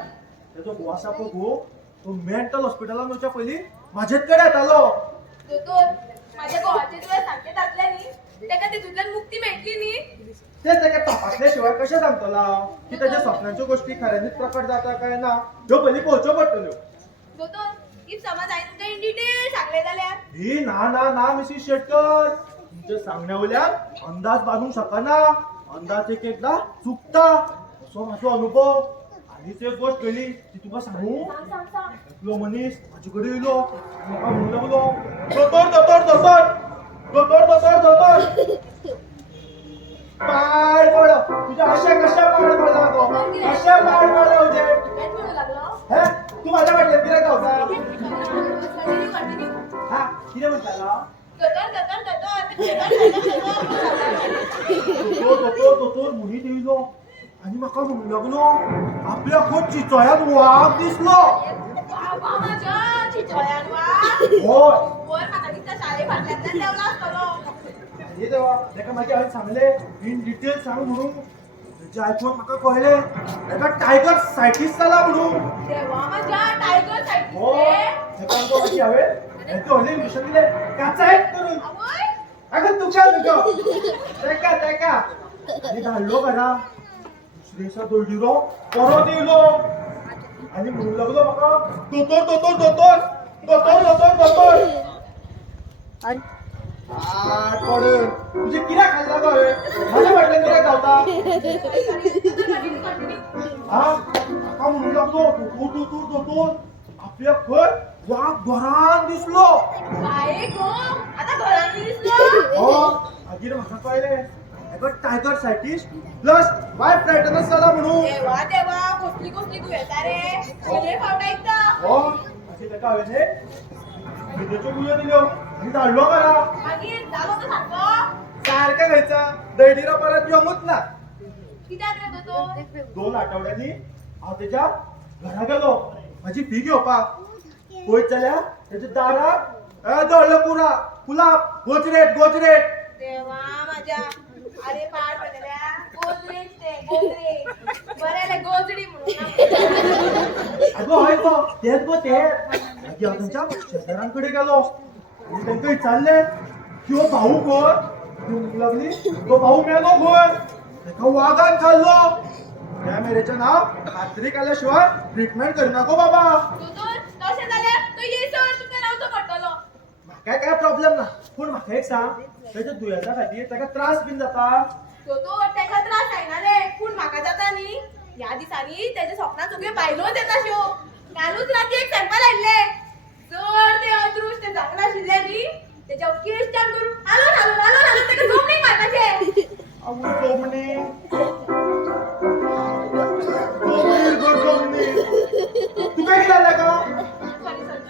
तेजो घोव आसा पळय तो मेंटल हॉस्पिटलांत वचच्या पयलीं म्हाजेच कडेन येतालो दोतोर माझ्या घोवाचे तुवें सारकें जातलें न्ही तेका तितूंतल्यान मुक्ती मेळटली न्ही ते ताका तपासल्या शिवाय कशें सांगतलो हांव की ताच्या स्वप्नाच्यो गोश्टी खऱ्यांनीच प्रकट जाता काय ना ह्यो पयलीं पळोवच्यो पडटल्यो दोतोर इफ समज हांवें तुमकां इन डिटेल सांगलें जाल्यार ही ना मिसेस शेटकर तुमच्या सांगण्या वयल्यान अंदाज बांदूंक शकना अंदाज एकदा चुकता असो म्हाजो अनुभव आनीच एक गोष्ट केली ती तुका सांगू. सांग सांग सांग. एकलो मनीस म्हाजे कडेन येयलो म्हाका म्हणू लागलो दोतोर दोतोर दोतोर दोतोर दोतोर दोतोर पाड पडो तुझ्या अशा कशा पाड पडला तो कशा पाड पडला तुझे काय म्हणू लागलो? हे तू माझ्या फाटल्यान कित्याक धांवता कंटिन्यू कंटिन्यू. हा कितें म्हणटालो दोतोर दोतोर दोतोर दोतोर दोतोर म्हणीत येयलो आनी म्हाका म्हणू लागलो आपल्या खंय चिचोळ्यान वाग दिसलो. बाबा माझ्या चिचोळ्यान वा. होय वर म्हाका दिसता शाळे फाटल्यातल्यान देवला आसतलो. हे देवा ताका मागीर हांवें सांगलें इन डिटेल सांग म्हणून तेजें आयकून म्हाका कळलें ताका टायगर सायटिस्ट जाला म्हणून. देवा माझ्या टायगर हो सायटिस्ट. ताका आमकां मागीर हांवें हें व्हडलें इंजेक्शन दिलें काचायत करून आवय. आगो तुका ताका ताका आनी धाडलो घरा. दुसरे दिसा दोळडिरो परत येयलो आनी म्हणूंक लागलो म्हाका दोतोर दोतोर दोतोर दोतोर दोतोर दोतोर आठ पडून तुझे कित्याक खाल्ला गो हांवें म्हाज्या फाटल्यान कित्याक धांवता हा म्हाका म्हणूंक लागलो दोतोर दोतोर दोतोर आपल्या खंय वाग घरान दिसलो. काय गो आता घरात दिसलो. हो मागीर म्हाका कळलें हेका टायगर सायटिस्ट प्लस वायल्ड फ्रायटनस जाला म्हणून. देवा देवा कसली कसली दुयेंसां रे. पयले फावट आयकता. हो अशें ताका हांवें न्हिदेच्यो गुळयो दिल्यो आनी धाडलो घरा. मागीर जालो तो सारको. सारकें खंयचा दळडिरो परत येवंकूच ना. कित्याक रे दोतोर? 2 आठवड्यांनी हांव तेच्या घरा गेलो म्हाजी फी घेवपाक. पळयत जाल्यार तेच्या दाराक दळलो पुरा फुलाप गोजरेट गोजरेट. देवा माझ्या. अरे पाड पडलेल्या गोदरेज ते गोदरेज. बरेले गोजडी म्हणून. अगो हय गो तेच गो ते मागीर हांव तेंच्या शेजाऱ्यां कडेन गेलो आनी तांकां विचारलें की हो भाऊ खंय. ती म्हणूंक लागली तो भाऊ मेलो खंय ताका वागान खाल्लो. त्या मेरेचें नांव खात्री केल्या शिवाय ट्रिटमेंट करनाको बाबा. दोतोर तशें जाल्यार तो येसर तुका रावचो पडटलो. म्हाका काय प्रॉब्लेम ना पूण म्हाका एक सांग तेच्या दुयेंसा खातीर ताका त्रास बीन जाता. दोतोर तेका त्रास जायना रे पूण म्हाका जाता न्ही. ह्या दिसांनी तेच्या सपनांत सगळ्यो बायलोच येता शो. कालूच राती एक सॅम्पल हाडले. जर ते अदृश्ट जावंक नाशिल्लें न्ही तेच्या केस जाम करून हालोन हालोन हालोन हालोन तेका जमनीक मारपाचें. आवय जमनी जमनीर गो जमनीर तुका कितें जालें गो. Sorry sorry.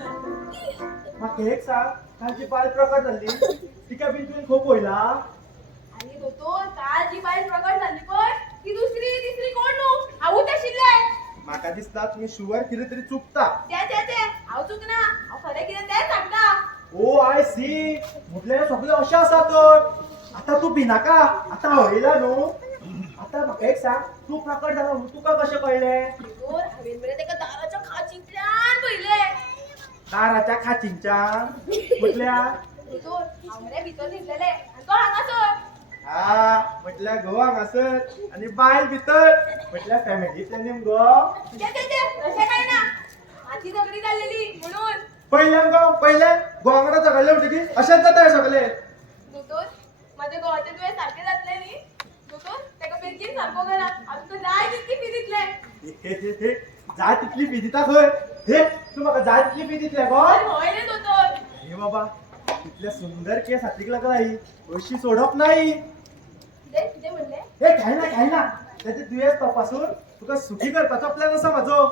म्हाका एक सांग कालची बायल प्रकट जाल्ली तिका बीन तुवें खंय पळयला. आणि दोतोर काल जी बायल प्रकट जाल्ली पळय ती दुसरी तिसरी कोण न्हू हांवूच आशिल्लें. म्हाका दिसता तुमी शुवर कितें तरी चुकता. ते हांव चुकना. हांव खरें कितें तेंच सांगता. ओ आय सी म्हटल्यार सगळें अशें आसा तर. आतां तूं भिनाका आतां हळयला न्हू. आतां म्हाका एक सांग तूं प्रकट जाला म्हणून तुका कशें कळलें. दोतोर हांवेन मरे तेका दाराच्या खांचींतल्यान पयलें. दाराच्या खांचींच्यान म्हटल्यार दोतोर हांव मरे भितर न्हिदलेलें आनी तो हांगासर. हा म्हटल्यार घो हांगासर आनी बायल भितर म्हटल्यार फॅमिली प्लॅनिंग गो. ते तशें काय ना. माती झगडी जाल्लेली म्हणून. पयल्यान गो पयल्यान घो वांगडा झगडले म्हणटकीर अशेंच जाता सगळें. दोतोर माझे घोवाचे तुवें सारकें जातलें न्ही. दोतोर तेका बेगीन सारको करा. हांव तुका जाय तितकी फी दितलें. हे जाय तितली फी दिता खंय. हे तूं म्हाका जाय तितली फी दितले गो. हय रे दोतोर. हे बाबा इतले सुंदर केस हातीक लागलाय अशी सोडप नाही. कितें म्हणलें? हे काय ना त्याचे दुयेंस तपासून तुका सुखी करपाचो प्लॅन आसा म्हाजो.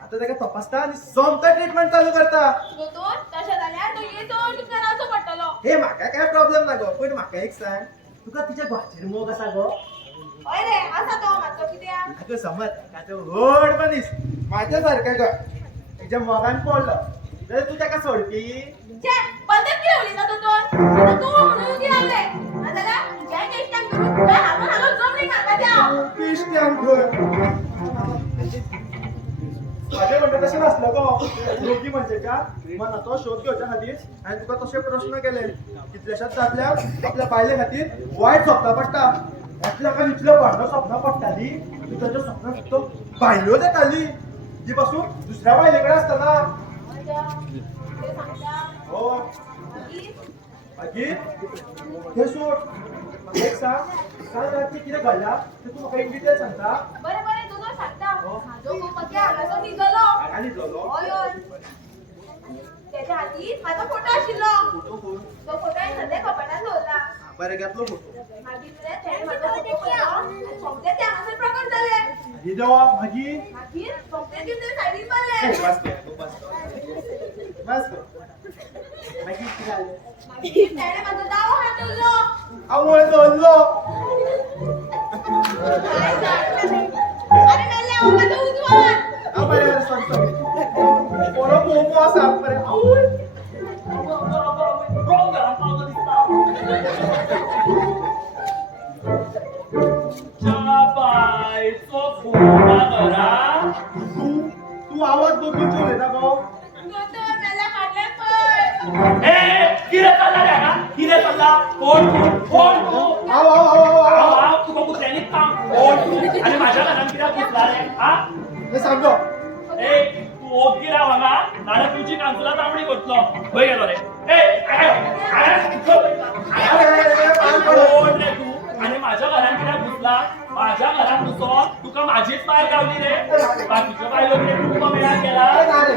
आता ताका तपासता आनी सोमता ट्रीटमेंट चालू करता. दोतोर तशें जाल्यार तो येसर तुका रावचो पडटलो. हे म्हाका काय प्रॉब्लेम ना गो पण म्हाका एक सांग तुका तिच्या घोवाचेर मोग आसा गो. हय रे आसा तो मातसो कित्याक. आतां समज ताचो व्हड मनीस म्हाज्या सारका गो तिच्या मोगान पडलो जाल्यार तूं ताका सोडपी. छे पद्धत कितें उलयता दोतोर. आतां तूं म्हणून उगी रावलें नाजाल्यार तुज्या केश्टान करून तुका हालोन हालोन जमनीक मारपाचें हांव. पिश्ट्यान खंय माझे म्हणटा तशें नासलो गो. रोगी मनशाच्या मनाचो शोध घेवच्या खातीर हांवें तुका तशे प्रश्न केले. कितल्याशाच दादल्याक आपल्या बायले खातीर वायट सपनां पडटा. एकल्याका इतल्यो भांडो सपनां पडटाली की ताच्या सपनां फक्त बायल्योच येताली. ती पासून दुसऱ्या बायले कडेन आसतना. माझ्या कितें सांगता. हो मागीर मागीर ते सोड. म्हाका एक सांग काल रातची कितें घडलां तें तूं म्हाका इन डिटेल सांगता. बरें बरें माझो पती हांगासर निघलो. आणि चलो हय हय. त्याच्या हातीत माझा फोटो आशिल्लो. फोटो कोण तो फोटो हांवें सद्या कपाटात दवरला. बरें घेतलो फोटो मागीर तेणें म्हाजो फोटो पळयलो आनी सोमतें ते हांगासर प्रकट जाले. ही देवा माझी मागीर सोमतें घेवन ते सायडीन मारले. बस कर मागीर कितें जालें मागीर तेणें म्हाजो दावो हात धरलो. आवय धरलो काय सांगता? अरे मेल्ले हांव म्हाजो उजवाड. बरें सांगता बरो मोमो आसा बरें आवय रॉंग घरात पावलो दिसता. च्या बायचो फोन घरा. तू आवाज बदलून उलयता गो दोतोर मेल्ल्या फाटल्यान पळय. ए किरे चालला रे हांगा? किरे चालला? कोण तू? आव आव आव आव आव हांव तुका कुत्र्यांनी काम कोण तू? आणि माझ्या घरात कित्याक घुसला रे? हा? हे सांग गो ए तू ओगी राव हांगा नाल्यार तुजी कांसुला तांबडी करतलो. खंय गेलो रे? कोण रे तू? आणि माझ्या घरात कित्याक घुसला? माझ्या घरात घुसोन तुका माझीच बायल गावली रे. बाकीच्यो बायलो कितें तुका मेळाक गेला?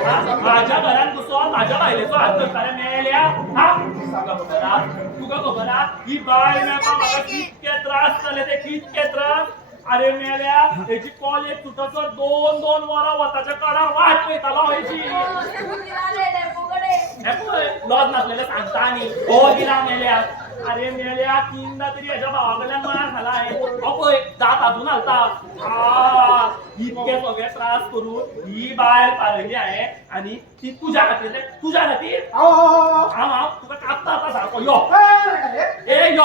हा? माझ्या घरात घुसोन माझ्या बायलेचो हात धरताले मेळ्या. हा? तुका खबर हा? तुका खबर हा? ही बाय मेळपाक म्हाका कितके त्रास जाले ते कितके त्रास. अरे मेल्या हेची कॉलेज सुटसर 2-2 वरां वताच्या काळार वाट पळयतालो हेची. गिराले डेपोकडे. हे पळय लॉज नासलेले सांगता आनी हो गिरा मेल्या. अरे मेल्या 3दा तरी हेच्या भावा कडल्यान मार खाला हांवें. हो पळय दात हातून घालता. इतके सगळे त्रास करून ही बायल पाळली हांवें आनी ती तुज्या खातीर आव आव आव हांव तुका कापता आतां सारको यो. ए ए यो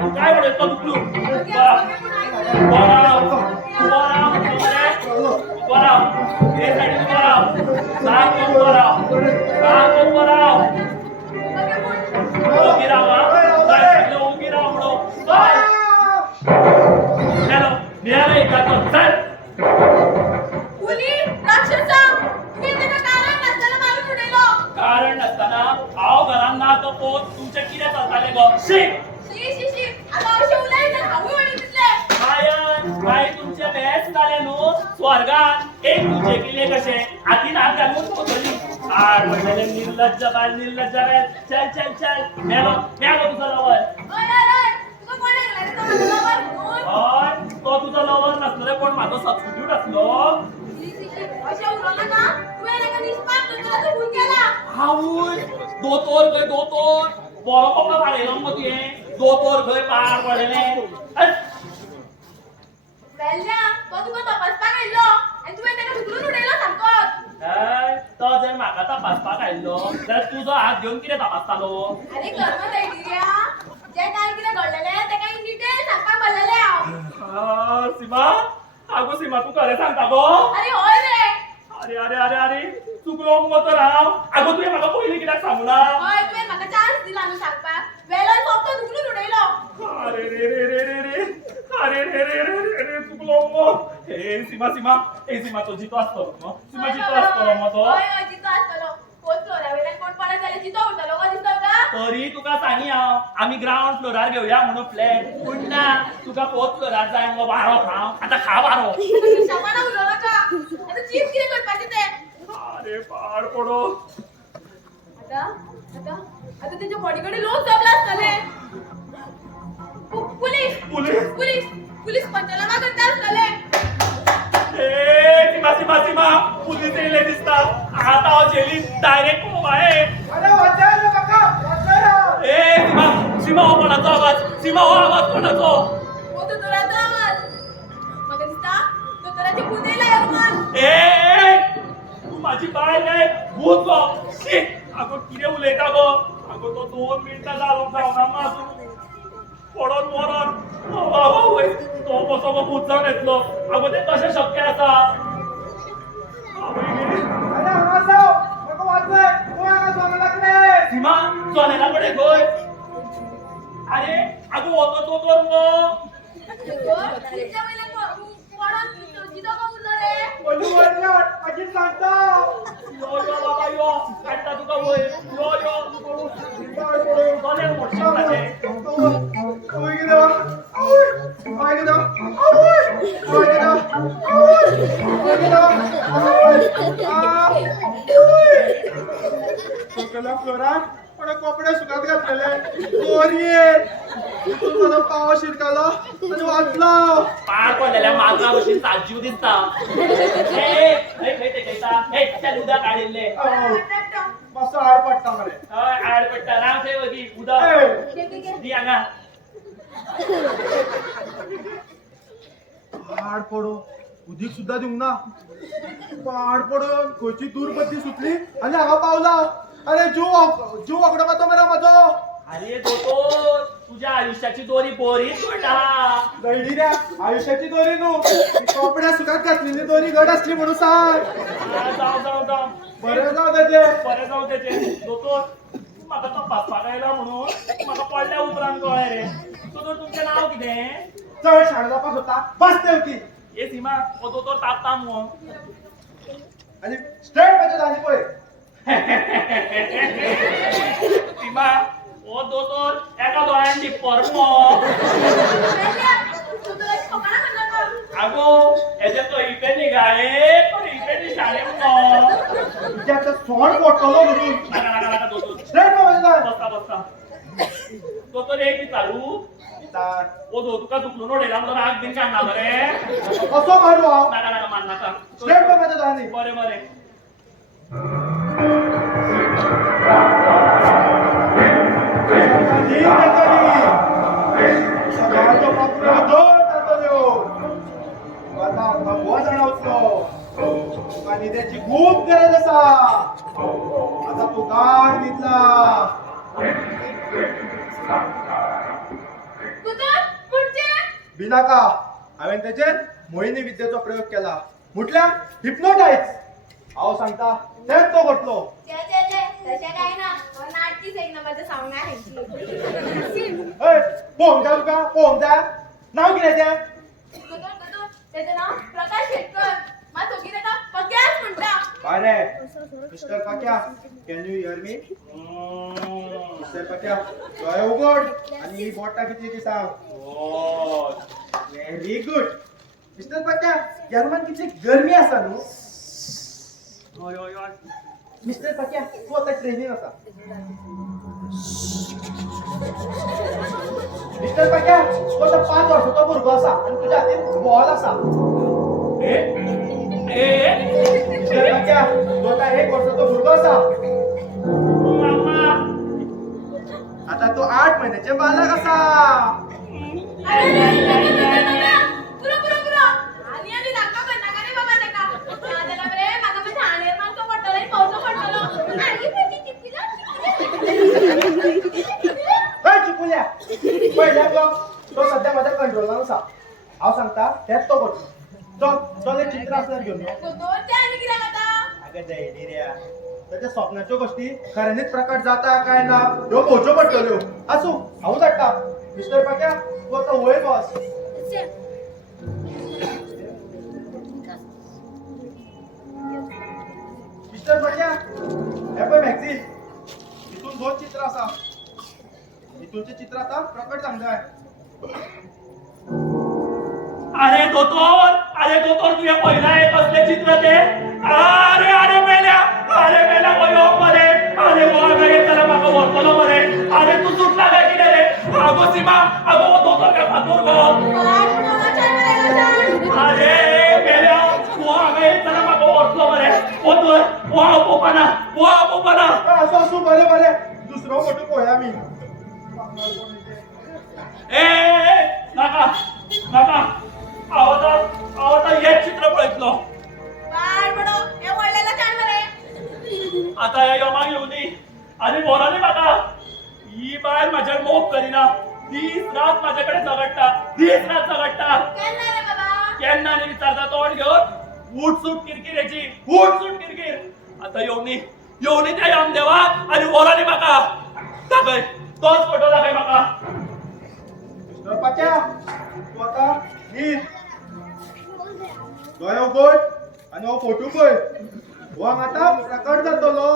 तू काय म्हणतो दुखलू कुली राक्षसा तुम्ही त्याला कारण नसताना मारून उडयलो. कारण नसताना हांव घरान ना तो पोत तुमचे कितें चलताले गो शी शी आता अशें उलयता हांवूय म्हणून दिसले. माय तुमचे बेस्ट जाले न्हू स्वर्गान एक तुझे किले कशे हातीन हात घालून पोतली आड म्हणलेले निर्लज्ज बाय चल चल चल मेलो तुझा लवर. ओय तुका कोण लागला रे तो माझा लवर म्हणून? हय तो तुझा लवर नसलो रे पण माझो सबस्टिट्यूट असलो. शी अशें उलोवं नाका. तुवें ताका निस्पाप दोतोराचो खून केला. हावूय दोतोर खंय दोतोर बरो कपडो काडयलो मगो तुवें. दोतोर खंय पाड पडले. वेल्ल्या तो तुका तपासपाक आयिल्लो आनी तुवें ताका ढुकलून उडयलो सामकोच. हय तो जर म्हाका तपासपाक आयिल्लो जाल्यार तुजो हात घेवन कितें तपासतालो? आनी कर्म दैडिया जे काय कितें घडलेलें तेका इन डिटेल सांगपाक बोललेलें हांव. सीमा आगो सीमा तू खरें सांगता गो? अरे होय रे. अरे अरे अरे अरे चुकलो मगो तर हांव. आगो तुवें म्हाका पयलीं कित्याक सांगू ना? होय तुवें म्हाका चान्स दिला न्हू सांगपाक. वेलोन सोंपतो ढुकलून उडयलो. अरे रे रे रे रे रे अरे रे रे रे रे रे चुकलो मगो. ए सीमा तो जितो आसतलो मगो. सीमा जितो आसतलो मगो तो. होय जितो आसतलो. फोर्थ फ्लोरावेल्यान कोण पडत जाल्यार जितो उरतलो गो दिसता तुका? तरी तुका सांगी हांव आमी ग्राउंड फ्लोरार घेवया म्हणून फ्लॅट पूण ना तुका 4th फ्लोरार जाय मगो वारो खाव. आतां खा वारो. शमाना उलोव नाका. आतां चीफ कितें करपाचें तें? अरे पाड पडो. आता त्याच्या बॉडीकडे लोक जमला असताले. पोलीस पंचनामा करता असताले. ए सीमा पुलीस येयले दिसता. आता हांव जेलीत डायरेक्ट मोबाईल. अरे वाचायला काका वाचायला ए सीमा हो कोणाचो आवाज? सीमा हो आवाज कोणाचो? हो दोतोराचो आवाज. म्हाका दिसता दोतोराचे भूत येयला ह्या रुमान. ए तू माझी बाय नाही भूत गो. शी आगो कितें उलयता गो? आगो तो 2 मिनटां जावना मातून पडोन मरोन आवय तो कसो गो भूत जावन येतलो. आगो तें कशें शक्य आसा? अरे हांगा जाव म्हाका वाचय कोण हांगा सोंग लागले सीमा सोनेला कडेन खंय? अरे आगो हो तो दोतोर मगो. तुमच्या वयल्यान पडोन जितो को उरलो रे. बोलू वरयात अजीत सांगता यो बाबा यो काडटा तुका वयर. यो सोने मोडशील ताचे. तू कितें फ्लोरान पण कपडे सुकत घातलेले दोरयेर तितून माझो पाव शिरकालो आणि वाचलो. पार पडलेल्या माजरा भशेन साजीव दिसता. कशाला उदक काढिल्ले मातसो आड पडटा मरे. आड पडटा राव थंय वगी उदक ए, दी हांगा. आड पडो उदीक सुद्धा दिवंक ना. आड पडून खंयची दूर बद्दी सुटली आणि हांगा पावला. अरे जीव वगडो मातो मरे म्हाजो. अरे दोतोर तुझ्या आयुष्याची दोरी बोरीच सोडला. गळली रे आयुष्याची दोरी न्हू कपड्या सुकात घातलेली दोरी घट असली म्हणून सांग. जाऊ जाऊ जाऊ बरें जाऊ तेजे. बरें जाऊ तेचे. दोतोर म्हाका तपासपाक आयला म्हणून म्हाका पडल्या उपरांत कळ्ळें रे. दोतोर तुमचें नांव कितें? चड शाळा जावपाक सोदता बस तेवती ए सीमा हो दोतोर तापता मुगो. आणि स्ट्रेट म्हणजे जाणी पळय. सीमा हो दोतोर एका दोळ्यान दिप्पर मुगो. आगो हेजे तो इपेनी गाये पण इपेनी शाळे मुगो. तुज्यात सोण पडटलो म्हणून नाका नाका नाका दोतोर स्ट्रेट म्हणजे जाय. बसता बसता. दोतोर एक चालू तार ओ दो तुका दुखलो नोडयला म्हणून राग बीन काडना बरे. कसो मारू हांव. नाका नाका मान नाका. स्ट्रेट म्हणजे जाणी. बरें बरें. सगळ्यांचो कपडो दोन जातल्यो. आता भगवा जाणवतलो आणि त्याची खूप गरज आसा. आता तू गाड दितला. बिनाका हांवें तेचेर मोहिनी विद्येचो प्रयोग केला. म्हटल्यार हिप्नोटायज. हांव सांगता तेच तो घडलो. तशें काय ना नाटकीच एक नंबरचं साऊंड आहे. पोवंक जाय तुका पोवंक जाय. नांव कितें तें? त्याचं नाव प्रकाश शेटकर. माझं सोबी त्याचा पक्याच म्हणता. काय रे मिस्टर पक्या can you here me? Mister पक्या दोळे उगड आणि ही बोटां कितली ती सांग. Very good. मिस्टर पक्या जर्मन कितली गरमी आसा न्हू. होय होय होय. मिस्टर पक्या तू आता ट्रेनीन आसा. मिस्टर पक्या तू आता 5 वर्साचो भुरगो आसा आणि तुज्या हातीन बॉल आसा. ए ए मिस्टर पक्या तू आता 1 वर्साचो भुरगो आसा. मामा आता तू 8 महिन्याचे बालक आसा. आणि नाका नाका रे बाबा त्याका. त्याला बरे माका पण ठाणेर मारतो पडटलो आणि पावतो पडटलो. आणि त्याची चिपकिला चुकुल्या पहिल्या तो सध्या माझ्या कंट्रोलान आसा. हांव सांगता तेच तो करतो. चल एक चित्र असल्यार घेवन यो. त्याने किती आता अगं जयनी रे त्याच्या स्वप्नाच्यो गोष्टी खऱ्यांनीच प्रकट जाता काय ना ह्यो पोवच्यो पडटल्यो. आसूं हांव धाडटा. मिस्टर पाक्या तू आता वयर बस. मिस्टर पाक्या हे पळय मॅगझीन. हितून 2 चित्र आसा. हितूनचे चित्र आता प्रकट जावंक जाय. अरे दोतोर तुझे पहिला आहे कसले चित्र ते. अरे मेल्या वयो मरे. अरे वा त्याला माका वरतलो मरे. अरे तू सुटला काय किती रे. अगो सीमा अगो दोतोर काय फातूर गो. अरे मेल्या तू हांगा त्याला माका वरतलो मरे. दोतोर वा पोपाना. आसूं बरें दुसरो फोटो पळोवया आमी. ए नाका आवता हेच चित्र पळयतलो. आता या यमाक येवनी आनी बोलानी म्हाका ही बायल म्हाजेर मोग करिना. दीस रात म्हाजे कडेन झगडटा. केन्ना आनी विचारता तोंड घेवन उठसूट किरकिर. आता येवनी त्या यमदेवाक आनी बोलानी म्हाका दाखय. तोच फोटो दाखय म्हाका. मिस्टर पाक्या तू आता नीट दोळे उगड आणि हो फोटो पळय. हो आता प्रकट जातलो.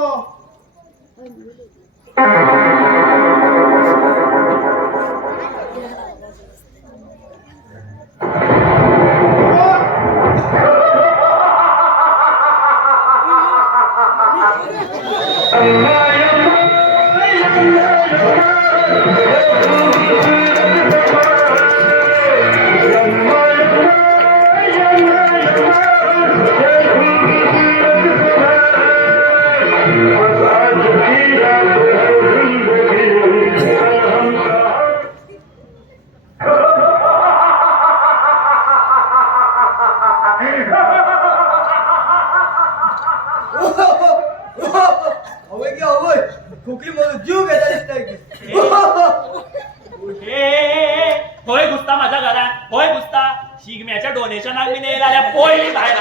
होय घुसता माझ्या घरात होय घुसता शिगम्याच्या डोनेशनाक मी नाही आल्या पोयली बाहेर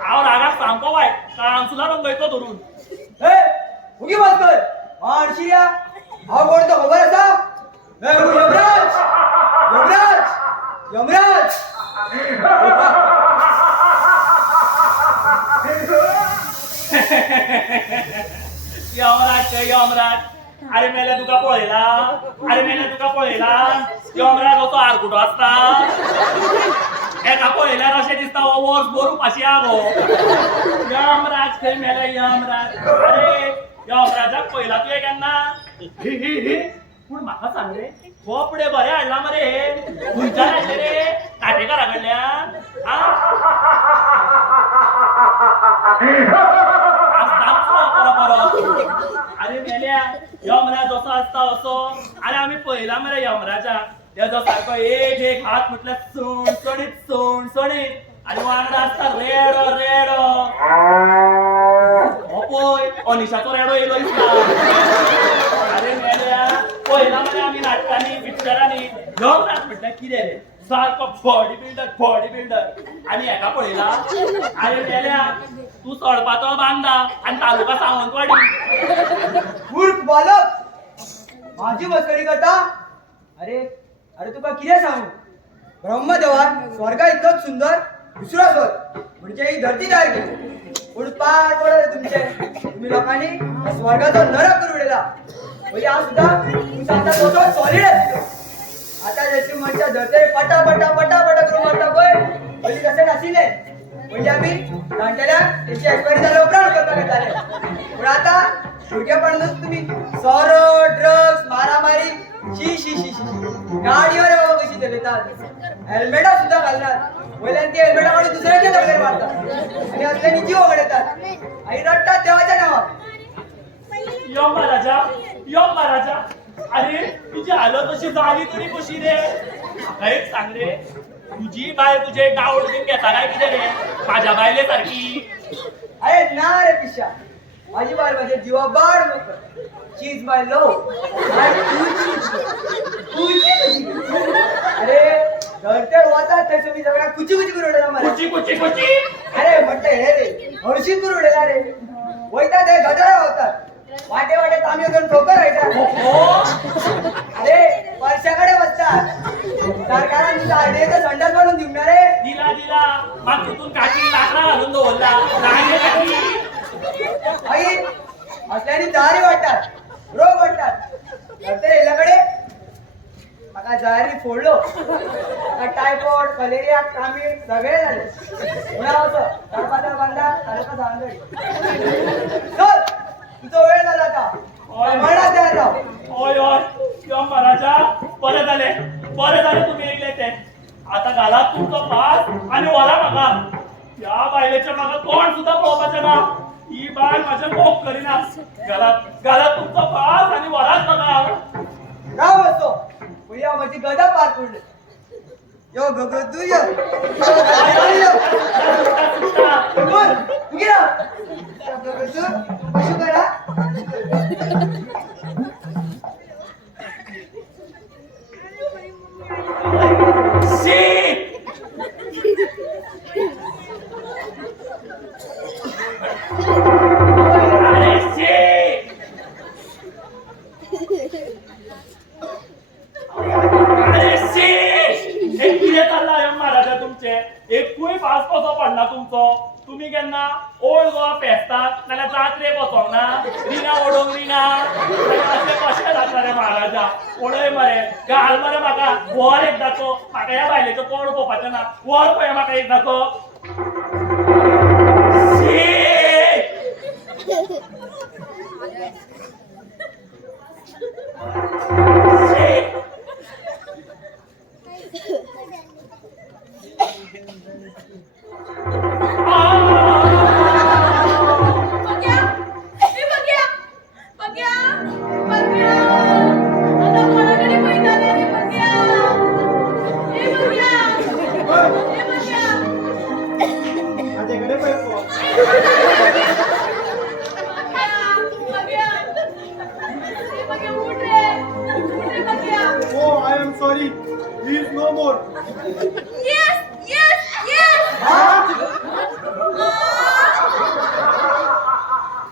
हांव रागाक सांगतो बाय काम सुद्धा रंगयचो धरून ए उगी बसतोय माणशिया हाव कोण तो खबर असा ए यमराज यमराज यमराज अरे मेल्या तुका पळयला यमराज असो आरकुटो असता एका पळयल्यार अशें दिसता हो वर्स भर उपाशी आहा गो यमराज खंय मेल्या यमराज अरे यमराजाक पळयला तुवें केन्ना पूण म्हाका सांग रे कपडे बरे हाडला मरे खंयच्यान हाडले रे काटेकारा कडल्यान अरे मेल्या यमराज असो असता असो अरे आम्ही पळयला मरे यमराजा तेजो सारको एक हात म्हटल्यार सणसणीत आणि वांगडा असता रेडो हो पळय अनिशाचो रेडो येयलो दिसता अरे मेल्या पळयला मरे आमी नाटकांनी पिक्चरांनी यमराज म्हटल्यार कितें रे सारको बॉडी बिल्डर आणि एका पळयला अरे मेल्या तू सडपाचो बांदा आणि तालुका सावंतवाडी मूर्ख बालक माझी मस्करी करता अरे अरे तुका कितें सांगू ब्रह्मदेवान स्वर्गा इतलोच सुंदर दुसरो स्वर्ग म्हणजे ही धरती तयार केली पूण पाड पडले तुमचे तुम्ही लोकांनी स्वर्गाचो नरक करून उडयला म्हणजे हा सुद्धा तुमचा तो सॉलिड असतो आता जशी मनशा धरते पटा करून मारता पळय म्हणजे तसे नाशिल्ले म्हणजे आम्ही जाणटेल्या त्याची एक्सपायरी झाल्या उपरांत करता येताले पण आता भुरगेपणानूच तुम्ही सोरो ड्रग्स मारामारी शी गाडीवर कशी चलयतात हेल्मेटा सुद्धा घालतात वयल्यान ती हेल्मेटा काढून दुसऱ्याच्या तकलेर मारतात आणि असल्यानी जीव वगडयतात आणि रडतात देवाच्या नावात यमराजा अरे तुझी हालत अशी झाली तरी कशी रे म्हाका एक सांग रे तुझी बाय तुझे गावड बीन घेता काय कितें रे माझ्या बायले सारखी अरे ना रे पिशा माझी बाय माझे जीवा बाड मग शी इज माय लव अरे धरतेड वाचात थंय तुम्ही सगळ्या कुची करून उडयला मरे कुची अरे म्हणते हे रे हळशी करून उडयला रे वयता ते गटारा होतात वाटे तांबे घेऊन ठोकर व्हायचा अरे वर्षाकडे बसतात सरकारान तुझा आयडियाचा संडास बनवून देऊन रे दिला मग तिथून काठी लाकडा घालून दवरला नाही काठी आई असल्यानी दारी वाटतात रोग वाटतात तर याच्याकडे आता जारी फोडलो आता टायफॉइड कलेरिया कामीळ सगळे झाले पुन्हा होतं सरपाचा बांधा तालुका सांगडी चल तुझा वेळ झाला आता म्हणा तयार राव ओय यमराजा बरं झाले तुम्ही ऐकले ते आता घाला तुमचा पास आणि वरा मागा या बायलेच्या मागा कोण सुद्धा पोपाचं ना ही बाय माझ्या मोप करीना घाला तुमचा पास आणि वराच बघा राव असतो भैया माझी गदा पार पडले यो गगदुय कशी करा एकूय पास कसो पडना तुमचो तुम्ही केन्ना ओल्ड गोवा फेस्ताक नाल्यार जात्रेक वचोंक ना रिंगा ओडोंक रिंगा अशें कशें जाता रे महाराजा पळय मरे घाल मरे म्हाका वर एकदाचो म्हाका ह्या बायलेचो कोण पळोवपाचें ना वर पळय म्हाका एकदाचो family. He is no more. Yes, yes, yes.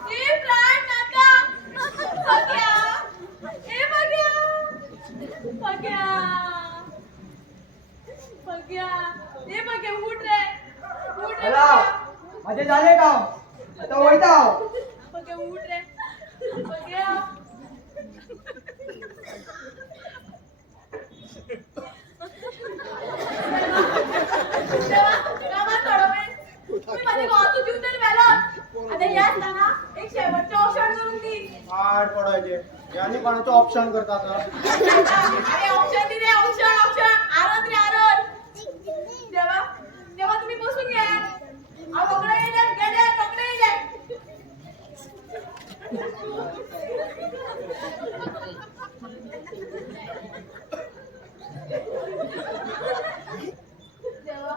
हे प्राण नाता बघ्या हे बघ्या बघ्या बघ्या हे बघ्या उठ रे चला, माझे झाले काम. आता वळता. बघ्या उठ रे बघ्या तुम्ही माझे गावातून जीव तरी वेळात आता या असताना एक शेवटचं ऑप्शन करून दी आड पडायचे यांनी कोणाचं ऑप्शन करतात का? अरे ऑप्शन दिले ऑप्शन ऑप्शन आरत रे आरत देवा देवा तुम्ही बसून घ्या बघडे येले गेले टोकडे येले देवा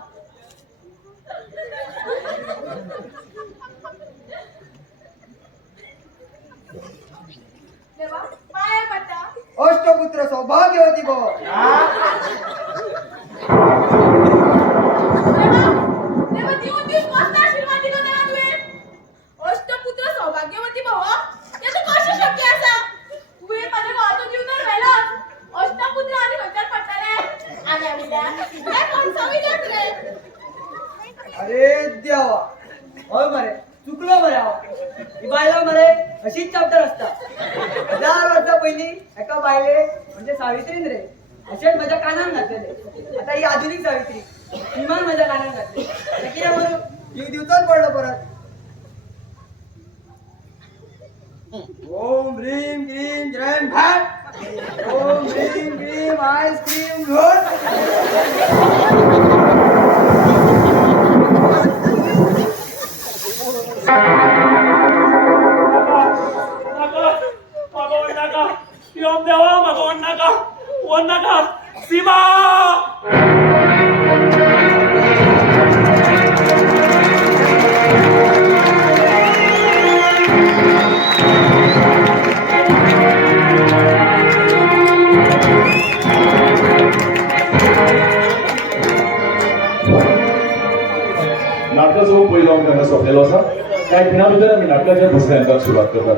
देवा पाया पडता अष्टपुत्र सौभाग्यवती भव. देवा देवा देऊन देऊन मस्त आशीर्वाद दिलो ना तुवे अष्टपुत्र सौभाग्यवती भव हे तर कशे शक्य असा तुवे माझ्या गावातून जीव तर राहिला अष्टपुत्र आणि खंचार पडताले आणि आम्हीला काय कोण सविधात रे अरे देवा होय मरे चुकलो मरे हांव. ही बायला मरे अशीच चॅप्टर असता. 1000 वर्सां पयलीं एका बायले म्हणजे सावित्रीन रे अशेंच म्हज्या कानान घातलेले. आता ही आधुनीक सावित्री इमान म्हज्या कानान घातली. आता कितें करूं जीव दिवचोच पडलो परत. ओम ह्रीम क्रीम जैन भाट. ओम ह्रीम क्रीम आईस्क्रीम लोट. म्हाका वडनाका योम देवा म्हाका वडनाका सीमा नाटकाचो पयलो अंक हांगा सोंपलेलो आसा. कांय खिणा भितर आमी नाटकाच्या दुसऱ्या अंकाक सुरवात करतात.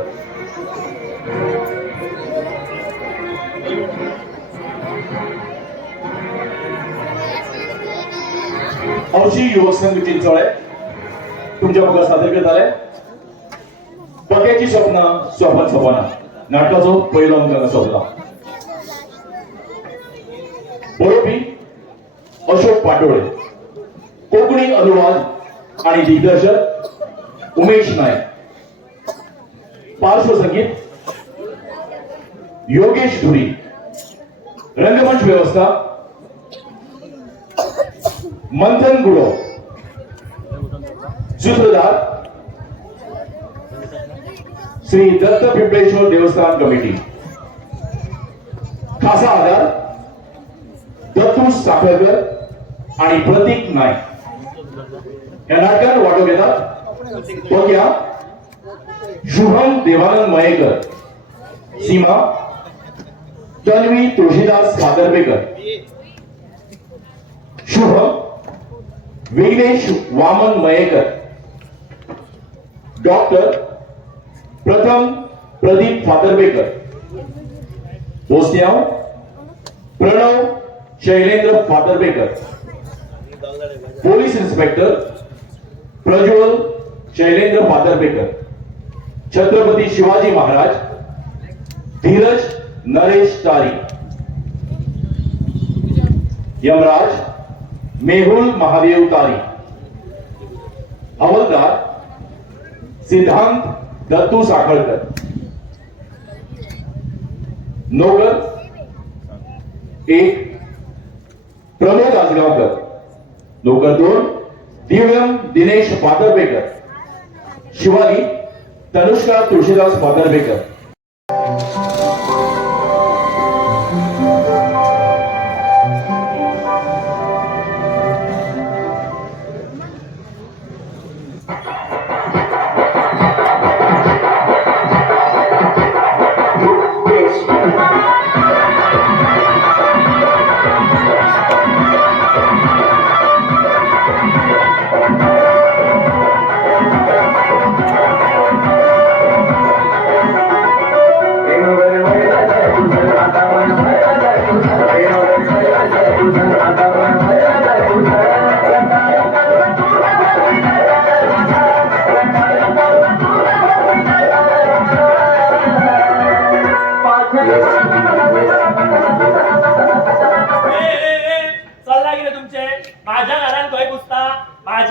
हौशी युवक संघ चिंचोळे तुमच्या मुखार सादर करताले बग्याची स्वप्न स्वप्न सोपना. नाटकाचो पयलो अंक हांगा सोंपला. बरोवपी अशोक पाटोळे, कोंकणी अनुवाद आणि दिग्दर्शक उमेश नायक, पार्श्वसंगीत योगेश धुरी, रंगमंच व्यवस्था मंथन गुडो, सूत्रधार श्री दत्त पिंपळेश्वर देवस्थान कमिटी, खासा आधार दत्तू साखरकर आणि प्रतीक नाईक. या नाटकात वाटो घेतात बघ्या शुभम देवानंद मयेकर, सीमा तन्वी तुळशीदास खादरपेकर, शुभम विघ्नेश वामन मयेकर, डॉक्टर प्रथम प्रदीप फादरबेकर, बोस्त्याव प्रणव शैलेंद्र फादरबेकर, पोलीस इन्स्पेक्टर प्रज्वल शैलेंद्र फादरबेकर, छत्रपती शिवाजी महाराज धीरज नरेश तारी, यमराज मेहुल महादेव तारी, हवलदार सिद्धांत दत्तू साखळकर, नोकर 1 प्रमोद आजगावकर, नोकर 2 दिव्यम दिनेश पातरबेकर, शिवाली तनुष्का तुळशीदास पातरबेकर.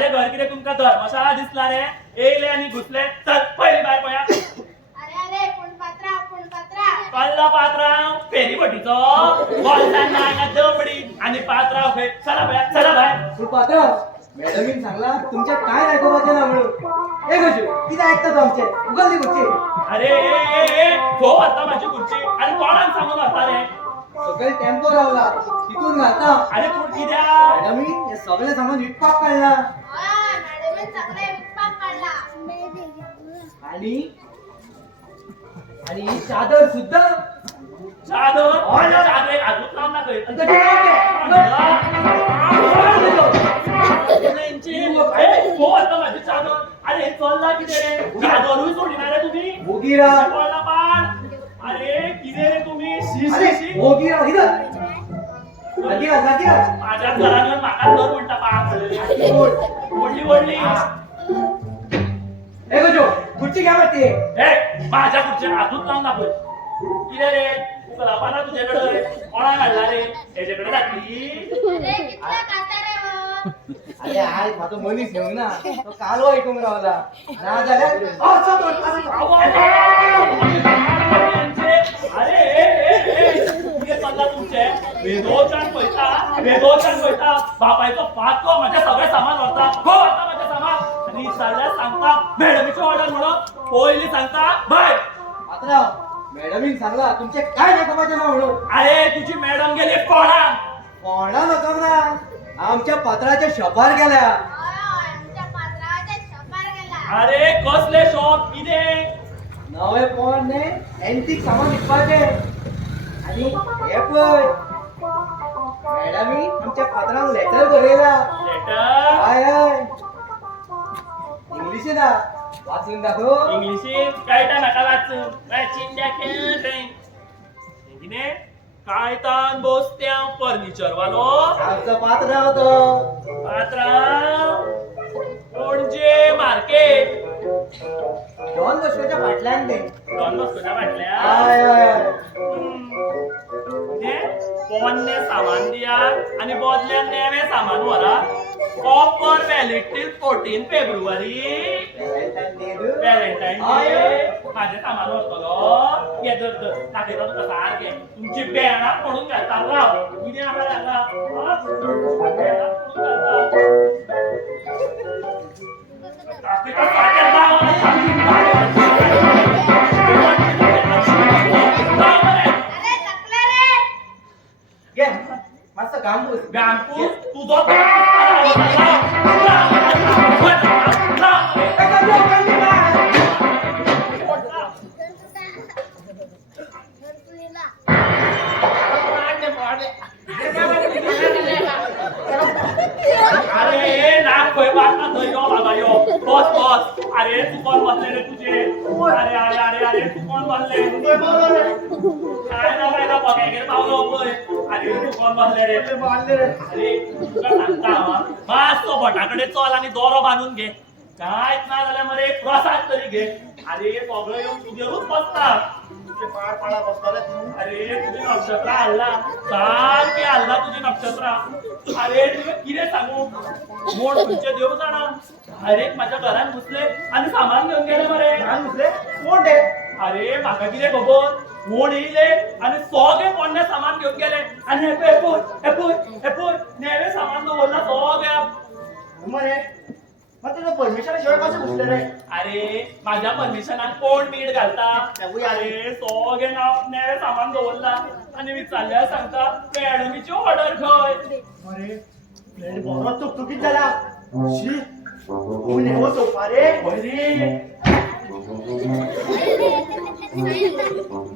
माझे घर किती तुमका धर्मशाळा दिसला रे येयले आणि घुसले चल पहिली बाय पया अरे पुणपात्रा कल्ला पात्राव फेरी बटीचो बोलतान नांगा दबडी आणि पात्राव खंय चला बाय तू पात्र मॅडमीन सांगला तुमच्या काय ऐकवायचे ना म्हणून ए गजू किती ऐकतात आमचे उगल दी गुच्ची अरे तो आता माझी खुर्ची आणि कोणाला सांगून होता रे सगळे टेम्पो रावला तिथून घालता अरे तू किद्या मॅडमीन हे सगळे सामान विकपाक काढला मॅडमने चांगला विकपाक काढला आणि ही चादर सुद्धा चादर एक अजून लावून ना खंय आणि कधी हो आता माझी चादर अरे चलला किती रे चादरूय सोडिना रे तुम्ही भोगीरा कोणाला पाड अरे किती रे तुम्ही शी शी शी भोगीरा इधर लागिरा माझ्या घरावर माका दर म्हणता पाड पडलेले ओढली ए गजू गुच्ची घ्या म्हणते ए माझ्या खुर्च्या अजून लावून दाखव किती रे पाना तुझ्याकडे कोणा घालला रे त्याच्याकडे घातली अरे कितला काता रे हो अरे आज माझं मनीस घेऊन ना तो कालो ऐकून रावला ना झाल्या वेदोचान पैसा बापायचो पाहतो माझ्या सगळे सामान होता हो आता माझ्या सामान आणि सगळ्या सांगता मॅडमची ऑर्डर म्हणून पहिली सांगता बाय मात्र मॅडमीन सांगला तुमचे काय नकामाचे ना म्हणून अरे तुझी मॅडम गेली कोणा कोणा नकम ना आमच्या पत्राच्या शपार गेल्या आमच्या पात्राच्या छपार गेला अरे कसले शॉप किदे नवे फोन ने एंटिक सामान विकपाचे आणि हे पळय मॅडमी आमच्या पत्रांक लेटर बरयला लेटर हाय हाय इंग्लिश ना वाचून दाखव इंग्लिशीत कळटा नाका वाचून किने कायतान बोसत्या फर्निचर वालो आमचं पात्र होतं पात्रा पणजे मार्केट दोन वर्षाच्या फाटल्यान ते दोन वस्तूच्या बाटल्या हाय हाय पोन्ने सामान दिया आणि बदल्यान नेवे सामान वरा offer valid till 14 February Valentine day माझे सामान व्हरतलो घे धर दाखयता तुका सारखे तुमची बेणा पडून घालता राव कितें आहा बेणा पडून घालता दाखयता सारखे अरे चकला रे घे मस्त काम कर गांपू तुझो अरे नाक खंय बांदता थंय यो बाबा यो बस अरे तू कोण बसले रे तुझे अरे अरे अरे अरे तू कोण बसले काय ना बघायला पावलो पळय अरे तू कोण बसले रे अरे तुका सांगता मास्तो भटाकडे चल आणि दोरो बांधून घे कायच ना जाल्यार मरे एक प्रसाद तरी घे अरे सगळं येऊन तुझेरूच बसतात अरे तुझे नक्षत्र हल्ला सारखे हल्ला तुझे नक्षत्र अरे तुझे किती सांगू मोड तुमचे देव जाणा अरे माझ्या घरात घुसले आणि सामान घेऊन गेले मरे कोण ते अरे माका किती खबर कोण येईले आणि सगळे कोणने सामान घेऊन गेले आणि एपोय नेवे सामान दवरला सगळ्या मरे मग तुझं परमिशन शिवाय कसं घुसले रे अरे माझ्या परमिशनात कोण मीठ घालता अरे सगळे नाव नेवे सामान दवरला आणि विचारल्या सांगता मॅडमीची ऑर्डर खंय अरे बरो चुकचुकीत झाला शी कोण हो सोफा रे अरे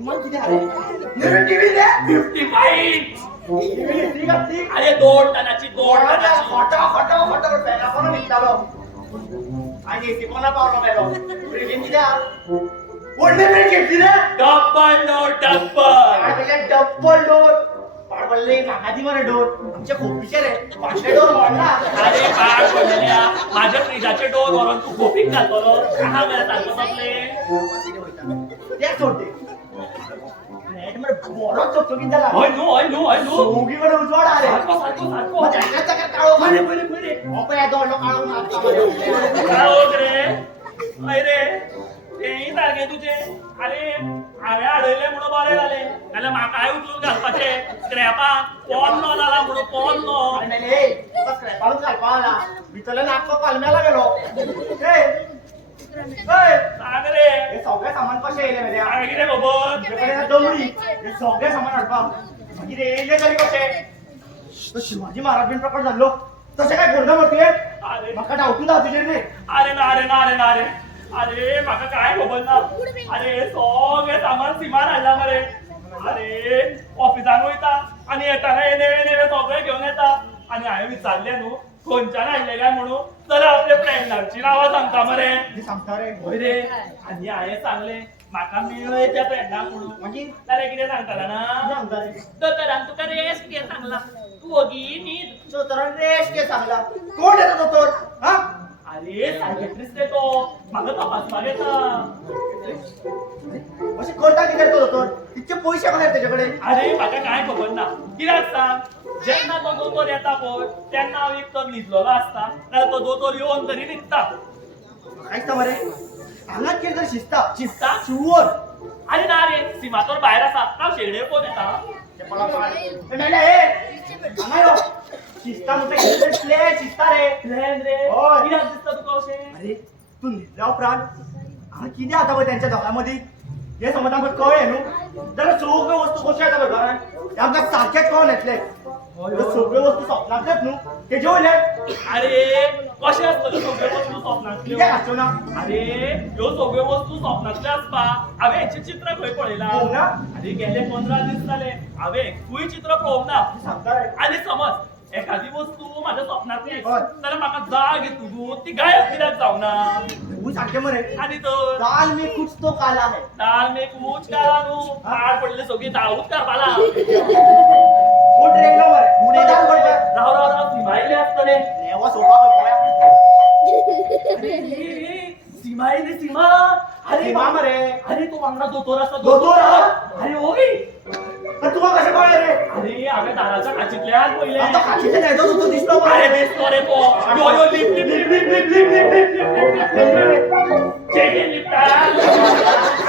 मग किती आले नवीन टीव्ही दे 55 ठीक आहे अरे 2 टनाची फटा पहिला कोण निघालो आणि ते कोणा पावला मेलो प्रेम किती ओढले मेरे घेतली रे डब्बल काय म्हणजे डबल डोर पाडवले काकाजी मारे डोर आमच्या खोपीचे रे पाचशे डोर वाढला अरे काय बोलल्या माझ्या फ्रीजाचे डोर वरून तू खोपीत घालतो कहा मला सांगतो आपले ते सोडते नेट मध्ये बरो चुकचुकीत झाला होय नो सोगीकडे उजवाड आले सारखो मग जगाचा काय काळो अरे पळय दोन लोक आळून हात कामाला. काय होत रे अय रे तेही सारखे तुझे अरे हांवें अडयले म्हणून बरें जालें नाल्यार म्हाकाय उचलून घालपाचे स्क्रॅपान पोन्नो जाला म्हणून पोन्नो आणि नाही रे, तुका स्क्रॅपारूच घालपा आला. भितरले नाटको कालम्याला गेलो. सांग रे हे सगळे सामान कशे येयले मरे? हांवें कितें खबर तुझ्याकडे ना दमडी, हे सगळे सामान हाडपाक. मागीर येयले तरी कशे? तो शिवाजी महाराज बीन प्रकट जाल्लो तशें काय घडना म्हटले? अरे म्हाका डावटूच आहा तुजेर रे. अरे ना रे ना रे ना रे अरे म्हाका काय खबर ना अरे सगळे सामान सिमान हाडला मरे अरे ऑफिसान वयता आनी येताना हे नेवे नेवे सगळे घेवन येता आनी हांवें विचारलें न्हू खंयच्यान हाडले काय म्हणून जाल्यार आपल्या फ्रेंडांची नांवां सांगता मरे कितें सांगता रे? होय रे आनी हांवें सांगलें म्हाका मेळ्ळें त्या फ्रेंडाक म्हणून मागीर जाल्यार कितें सांगताला कितें ना सांगता रे? दोतोरान तुका रेस्ट घे सांगला तू ओगी न्हीद दोतोरान रेस्ट घे सांगला. कोण येता दोतोर? हा? अरे सायकेट्रिस्ट रे तो म्हाका तपासपाक येता अशें करता कितें तो दोतोर? इतके पयशे कशे तेजे कडेन? अरे म्हाका काय खबर ना कित्याक सांग जेन्ना तो दोतोर येता पळय तेन्ना हांव एक तर न्हिदलेलो आसता नाल्यार तो दोतोर येवन तरी न्हिदता कांयच ना मरे. हांगाच कितें तरी शिजता. चिंता शिवर. अरे ना रे सिमातोर भायर आसा हांव शेगडेर कोण येता ते पळा पाड. ए मेल्या ए. हांगा यो. शिजता म्हणटा कितें तरी प्लेन शिजता रे. प्लॅन रे होय. कित्याक दिसता तुका अशें अरे तू न्हिदल्या उपरांत हांगा कितें जाता पळय तेंच्या दोगांमदीं हे समज आमकां कळ्ळें न्हू जाल्यार सगळ्यो वस्तू कश्यो येता पळय घरांत ते आमकां सारकें कळून येतले. ह्यो सगळ्यो वस्तू स्वप्नांतल्योच न्हू तेजे वयल्यान अरे कशें आसतल्यो सगळ्यो वस्तू स्वप्नांतल्यो कित्याक आसच्यो ना? अरे ह्यो सगळ्यो वस्तू स्वप्नांतल्यो आसपा हांवें हेचें चित्र खंय पळयलां पळोवंक ना? अरे गेले 15 दीस जाले हांवें एकूय चित्र पळोवंक ना सांगता रे. आणि समज एखादी वस्तू माझ्या स्वप्नातली हय. जाल्यार म्हाका जाग येतू ती गायब कित्याक जावना तू सारकें मरे. आणि तर दाल में कुछ तो काला है. दाल में कुछ काला न्हू पाड पडले सगळी दाळूच करपाला कोण रेंगलो मरे? मुडे दाल पडटा. राव राव राव सिमाईले आसतले नेवा सोफा पळया. अरे हे, सीमा येयली सीमा अरे सीमा मरे. अरे तो वांगडा दोतोर आसा दोतोर हा? अरे ओगी पण तुका कशें कळ्ळें रे? अरे हांवें दाराच्या खांचीतल्यान पयलें आतां खाचीचे न्हय तो दिसलो अरे मरे. दिसतो रे तो यो यो लिप लिप लिप लिप लिप लिप लिप लिप लिप लिप लिप लिप चेकी लिपता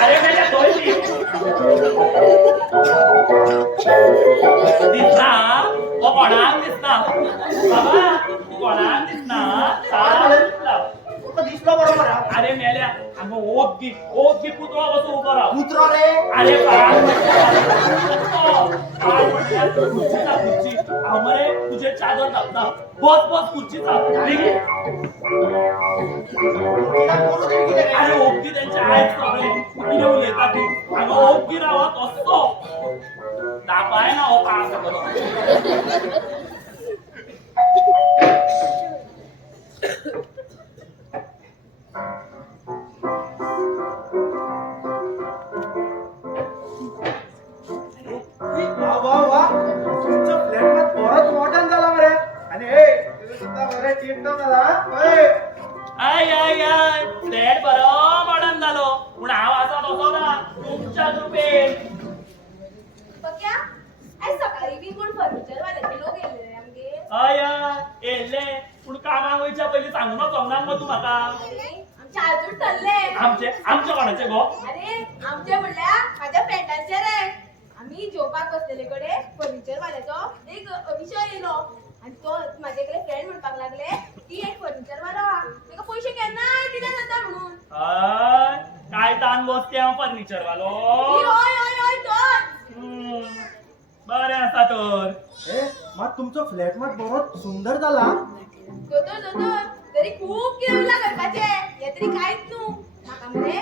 अरे मेल्या दोय लिप दिसना हो कोणाक दिसना बाबा कोणाक दिसना सारा दिसला तुका दिसलो बरोबर हा? अरे मेल्या हांगा ओग्गी पुतळो कसो उबो राव कुत्रो रे. अरे खुर्ची हांव मरे तुझे चादर धापता बस बस खुर्ची चाप कित्याक करू तरी कितें रे? अरे ओग्गी त्यांच्या आयज सगळे कितें उलयता ती हांगा ओग्गी रावत असतो दापाय ना हो काम सगळो वा वा वा. तुमचं फ्लॅट परत मॉडर्न झाला मरे. आणि हे सुद्धा मरे चिंटो झाला. ओय. आय आय आय फ्लॅट बरो मॉडर्न जालो पूण हांव आसा तसो ना तुमच्या कृपेन बघ्या आज सकाळी बी कोण फर्निचर वाल्याचे लोक येयले रे आमगे हय हय येयल्ले पूण कामाक वयच्या पयलीं सांगून वचोंक मग तूं म्हाका अरे आमचे आजून ठरले आमचे कोणाचे गो अरे आमचे म्हणल्यार माझ्या फ्रेंडांचे रे आम्ही जेवपाक बसलेले कडे फर्निचर वाल्याचो एक विषय येयलो आणि तो माझे कडे फ्रेंड म्हणपाक लागले की एक फर्निचर वालो हा तेका पयशे केन्नाय दिले जाता म्हणून हय काय तान बसते हांव फर्निचर वालो होय होय होय तोच बरें आसा तर ए मात तुमचो फ्लॅट मात बरो सुंदर जाला. दोतोर तरी खूप कितें उरला करपाचे हे तरी कांयच न्हू म्हाका मरे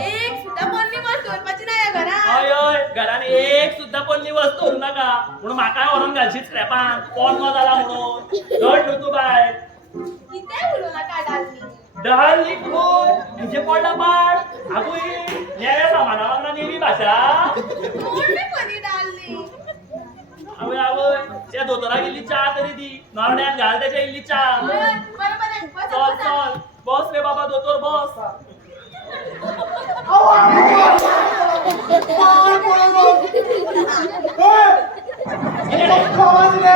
एक सुद्धा पन्नी वस्त दवरपाची ना ह्या घरान हय हय घरान एक सुद्धा पन्नी वस्त दवरूं नाका पूण म्हाकाय व्हरोन घालशी स्क्रॅपान पोन्नो जाला म्हणून धड न्हू तूं बाय कितेंय उलोव नाका डालनी डाली कोण हेजे पडला पाड आगूय नेव्या सामाना वांगडा नेवी भाशा कोण बी पनी डालनी आवय आवय त्या दोतोराक इल्ली च्या तरी दी नरड्यान घाल त्याच्या इल्ली च्या बरोबर आहे चल चल बस रे बाबा दोतोर बस आवाज रे.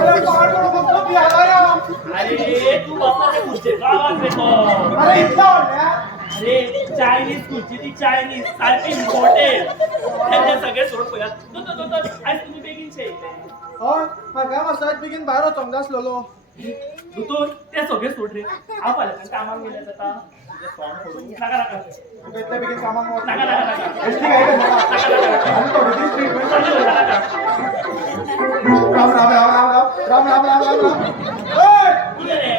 अरे पाड पडो फक्त पियाला या. अरे अरे तू बसला त्या खुर्चीचा आवाज येतो. अरे इतका आवडल्या अरे चायनीज खुर्ची ती चायनीज सारखी इम्पॉर्टेंट. त्यांचे सगळे सोड पळयात. तो आज तुम्ही बेगीन शेयले. हय म्हाका मातसो बेगीन भायर वचोंक जाय आसलेलो. दोतोर ते सगळे सोड रे. हांव फाल्यां कामाक गेले जाता. नाका नाका तुका इतल्या बेगीन कामाक वच नाका नाका नाका एसटी काय करता आनी थोडी दीस ट्रीटमेंट राम राम राम राम राम राम राम राम राम राम ओय कितें रे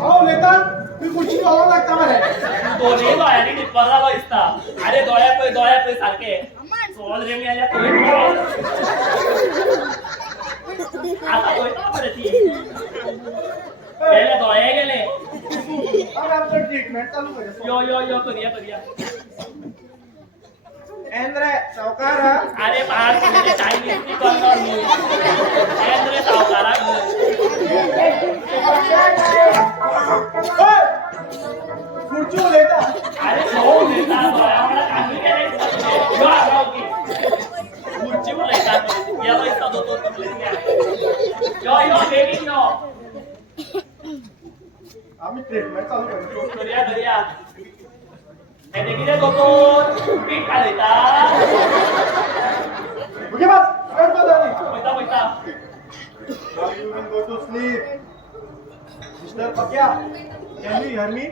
हांव उलयतां तुवें खुर्ची घालूंक लागता मरे दोन्ही दोळ्यांनी टिप्पर जालो दिसता. अरे दोळ्या पळय सारखे चोल रे मी आल्या पळय आता पळयता मरे ती गेले दोळे गेले. आमी आमचो ट्रीटमेंट चालू करूया यो करूया. एंद्रे सावकार अरे बाहेर पडलेले चायनीज नी करणार मी रे सावकाराक खुर्ची उलयता अरे भाऊ देता दोळ्यावाला कामी केले यो आगाव की खुर्ची उलयता गेलो दिसता दोतोर तुमले यो बेगीन यो आमी ट्रीटमेंट चालू करूया हे कितें दोतोर पीठ घालयता ओके बस वेट कर वयता Now you can go to sleep. Mr. Pakya, can you hear me?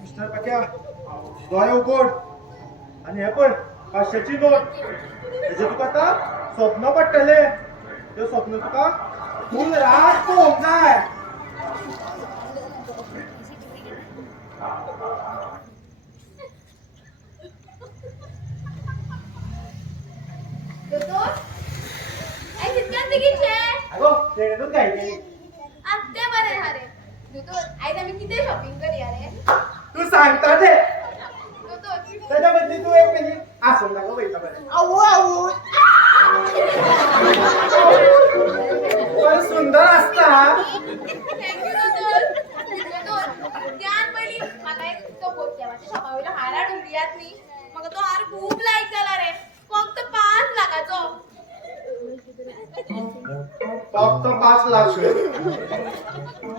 Mr. Pakya, दोळे उगड आणि हे पळय 500ची नोट हेजे तुका आतां स्वप्न पडटले ते स्वप्न तुका फूल रात पळोवंक जाय दोतोर आई कितक्यान बेगीन शे आगो ट्रेनीनूच घायली आत्ते बरे हा रे दोतोर आयज आमी कितें शॉपिंग करया रे तू सांगता ते दोतोर त्याच्या बदली तू एक मिनिट आसून दाखव वयता बरें आवू आवू पण सुंदर असता थँक्यू दोतोर त्यान पयली म्हाका एक तो पोस्टेवाच्या शॉपा वयलो हार हाडून दियात न्ही म्हाका तो हार खूब लायक जाला रे फक्त 5 लाखाचो फक्त 5 लाख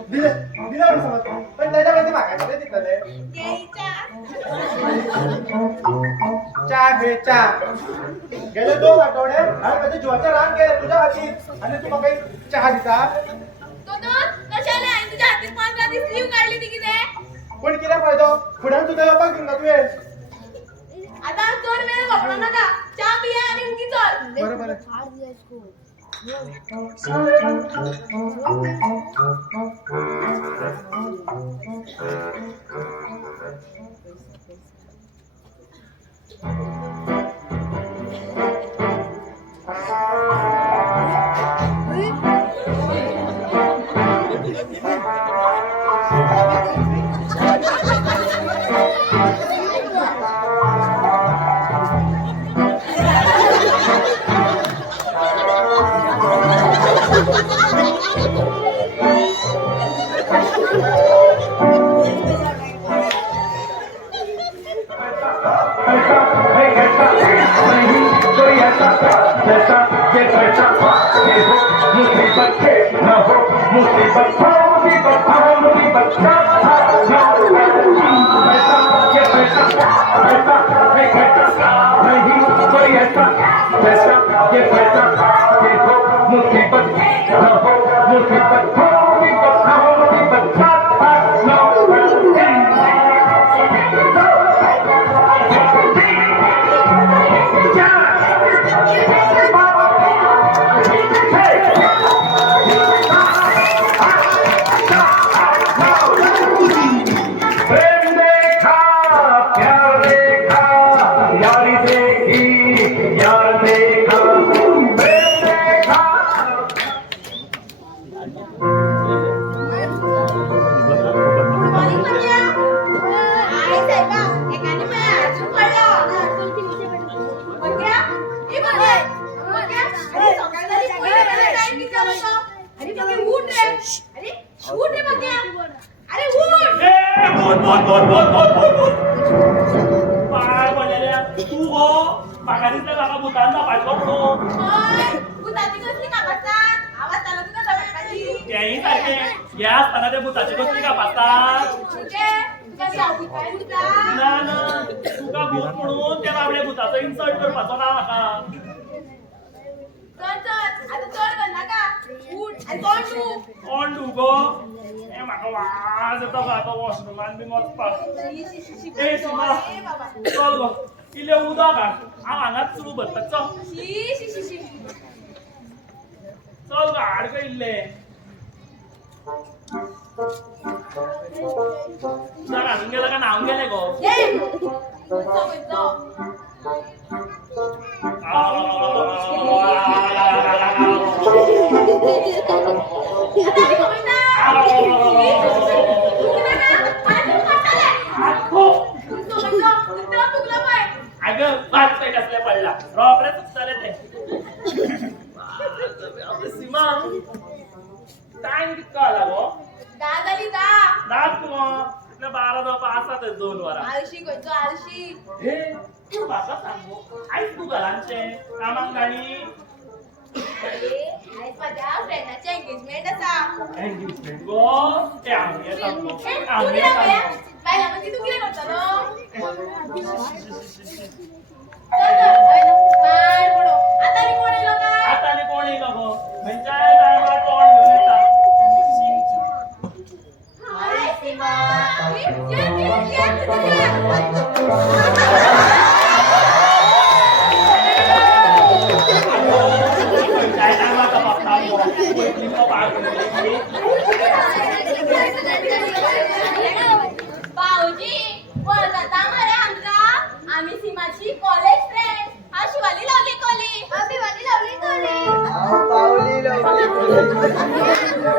दिले म्हणून समज पण त्याच्या बदली म्हाका कितें दितले घ्यायच्या चा घे चा गेले 2 आठवडे हांवें म्हज्या जिवाचें रान केलें तुज्या खातीर आनी तू म्हाका एक चा दिता दोतोर कशाले हांवें तुज्या हातीन 15 दीस लीव काडली ती कितें पूण कितें फायदो फुड्यान सुद्दां येवपाक दिना तुवें आता चड वेळ वापरू नका चा पिया आणि उगी चल बरें बरें पाय पडलेल्या तू गो म्हाका दिसता म्हाका भुतान दापायचो म्हणून भुताची कसली कापातात आवाज आला तुका तेही सारखे हे असताना ते भुताची कसली का पाहतात म्हणजे तुका शाबूत काय तुका ना ना तुका भूत म्हणून त्या बाबड्या भुताचो इन्सल्ट करपाचो ना म्हाका चल चल आता चल कर नाका उठ आणि कोण तू कोण तू गो ए म्हाका वाज येता गो आतां वॉशरूमान बीन वचपाक ए सीमा बाबा चल गो इल्लें उदक हाड हांव हांगाच सुरू भरता चल शी शी शी शी चल गो हाड गो इल्लें उदक हाडून गेलो काय न्हावून गेले गो ये वचो वचो आता मी म्हणता अगं पाच पेट असल्या पडला रॉबरे सुचताले ते सीमा टाइम कितको आला गो दात तू इतले 12 जावपा आसात 2 वरां आळशी खंयचो आळशी हे तू म्हाका सांगू आयज तू घरांचे कामाक गाणी आयज माझ्या फ्रेंडाचे एंगेजमेंट आसा एंगेजमेंट गो ते आमी येतात गो तू आमी कितें येतात पळया बायला म्हणजे तू कितें करतलो पाड पडो आता मी कोण येलो काय आता आनी कोण येयलो गो खंयच्याय टायमार कोण घेवन येता हाय सीमा ये खंयच्याय टायमार तो बघता गो पयलीं तो पाड पडली भाऊजी वर जाता मरे आमका आम्ही सीमाची कॉलेज फ्रेंड हा शिवाली लावली कॉलेज हा शिवाली लावली कॉलेज पावली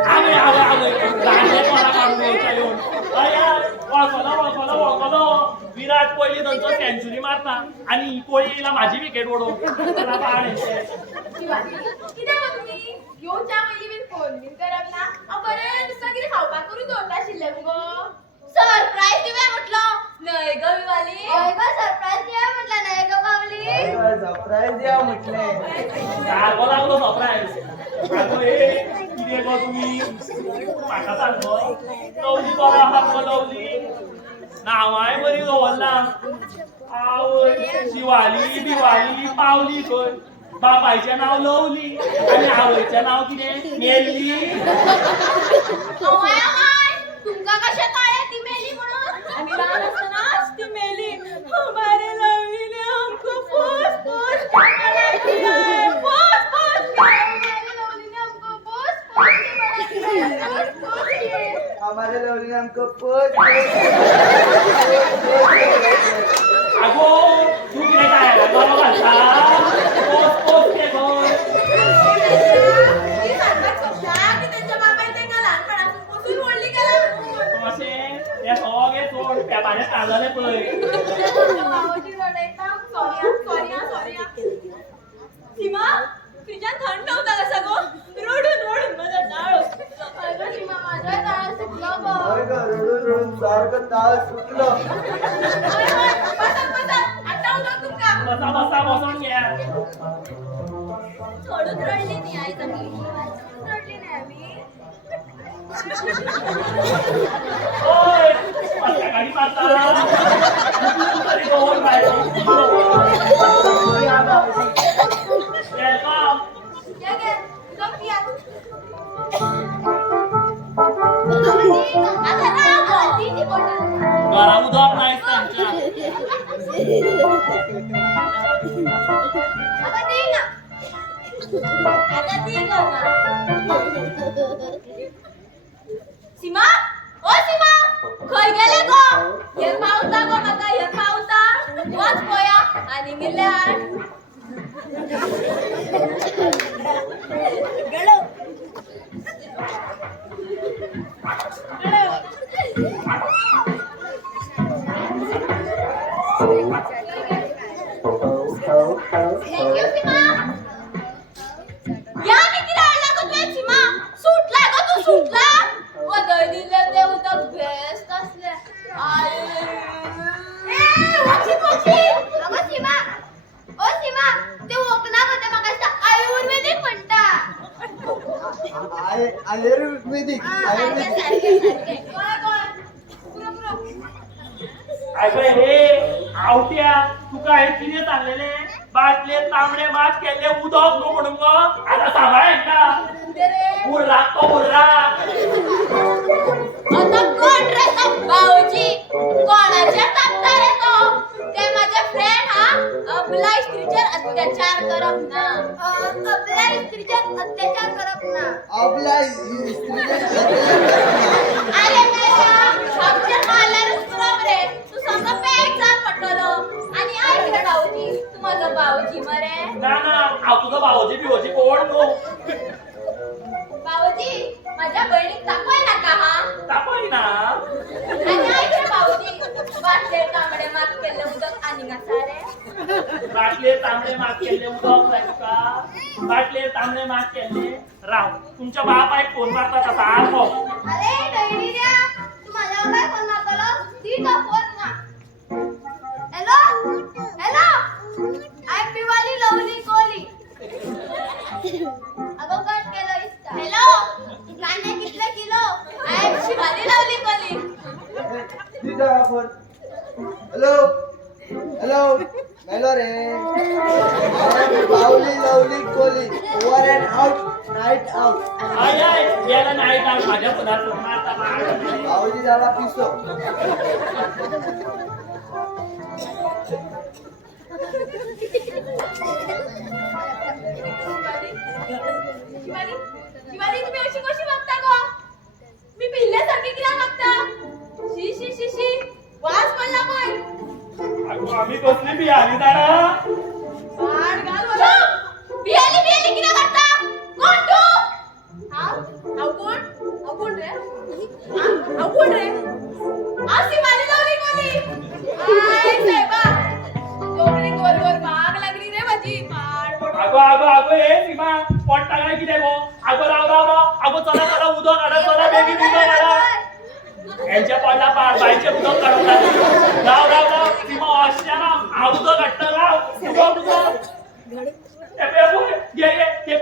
आगे गाणे कोणा काढून यायच्या येऊन वळखलो विराट कोहली थंयचो सेंचुरी मारता आणि कोहलीला माझी विकेट ओडून त्याला पाड येते शिवाली कितें गो तुमी येवच्या पयलीं बीन फोन बीन करप ना हांव बरें दिसता कितें खावपाक करून दवरता आशिल्लें मुगो सरप्राईज दिवया म्हटलो न्हय गो विवाली हय गो सरप्राईज दिवया म्हटलं न्हय गो पावली सरप्राईज द्या म्हटले सारको लागलो सरप्राईज आगो हे कितें गो तुमी म्हाका सांग गो लवली बरो आहा गो लवली नांवांय बरी दवरला आवय शिवाली बिवाली पावली खंय बापायचें नांव लवली आनी आवयचें नांव कितें मेल्ली अवाय अवाय तुमका कशें कळ्ळें ती मेली म्हणून आमी ल्हान आसतनाच ती मेली हमारे लवलीने हमको पोस पोस हमारे लवलीने हमको पोस पोस हमारे लवली हमको पोच आगो तू कितें काय बरो घालता पोस पोस ते गो ती सांगतात कशा की त्यांच्या बापायन तेंका ल्हानपणासून पोसून व्हडली केला म्हणून अशें हे सगळें चोड पेपाचें काडलें पळय भावजी रडयता सॉरी सीमा फ्रिजान थंड उदक आसा गो रडून माझा ताळ अगं सीमा माझा ताळ सुकलो गो रडून रडून सारखं ताळ सुटलं बसा आता उदक तुमका बसा बसून घ्या थोडूच रडली न्ही आई चांगली रडली नाही आम्ही ओय पत्त्या गाडी मारता तरी गोल बाहेर वेलकम घे उदक पिया घरा उदक नाही तांच्या सीमा ओ सीमा खंय गेले गो हे पावता गो म्हाका हे पावता वच पया आनी मिल्ले हाड गेलो थँक यू सीमा या किती राहिला गो तुझ्या सीमा सुटला गो तू सुटला वदळ दिले ते उदक बेस्ट असले अगो सीमा ओ सीमा ते ओकना मध्ये म्हाका आयुर्वेदिक म्हणटा आयुर्वेदिक आयुर्वेदिक अगं हे आवट्या तुका हे किती सांगलेले बाटले तांबडे मात केले उदक नो म्हणून गो आता सांभाळ एकदा उर्रा तो उर्रा आता कोण रे तो भाऊजी कोणाच्या तापता रे तो ते माझे फ्रेंड हा अबला स्त्रीचर अत्याचार करप ना अबला स्त्रीचर अत्याचार करप ना आपला अरे मेरा आमच्या मालारच करप रे तू संग पेट जा पटलो आणि ऐक रे भाऊजी तू माझा भाऊजी मरे ना ना हांव तुका भावोजी बिवोजी कोण न्हू भाऊजी माझ्या बहिणीक तापय नाका हा तापय ना आणि ऐक रे भाऊजी बाटले तांबडे मात केले उदक आणि घासा रे बाटले तांबडे मात केले उदक जाय तुका बाटले तांबडे मात केले राव तुमच्या बापायक फोन मारता तसा आल्हो अरे डैडीऱ्या तू माझ्या काय फोन मारतलो ती तो फोन ना हॅलो हॅलो आय पिवाली लवली कोली अगो कट केलो इस्ता हॅलो कांदे कितले किलो आय शिवाली लवली कोली हॅलो हॅलो हॅलो रे पावली लवली कोली over and out night out आय आय गेला नाही का माझ्या फोनार फोन मारता मार पावली झाला पिसो शिवाली शिवाली तुम्ही अशी कशी बघता गो मी पिल्ल्यासारखी किरा बघता शी शी शी शी वास पडला पण अगो आम्ही कसली बिहारी दाडा पाड घाल बोलो बियाली किरा करता कोण तू हाव कोण रे हाव कोण रे आसी मारी लावली कोणी आय साहेबा डोकरी गोल गोल माग लागली रे माझी पाड अगो ए सीमा पोट्टा काय कितें गो अगो राव अगो चला उदक काढा चला बेगीन उदक काढा यांच्या पडला पाड बाईचे उदक काढून राव सीमा अशा ना उदक काढता राव उदक ए बेबू ये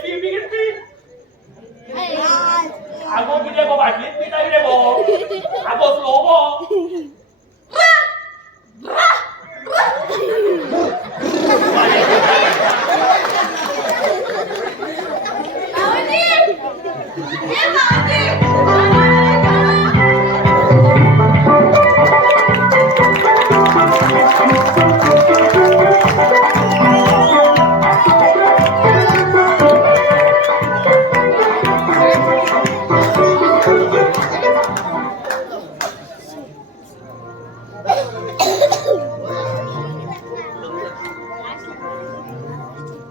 पी अगो कितें गो बाटलीत पिता कितें गो अगो स्लो गो भाऊजी ए भाऊजी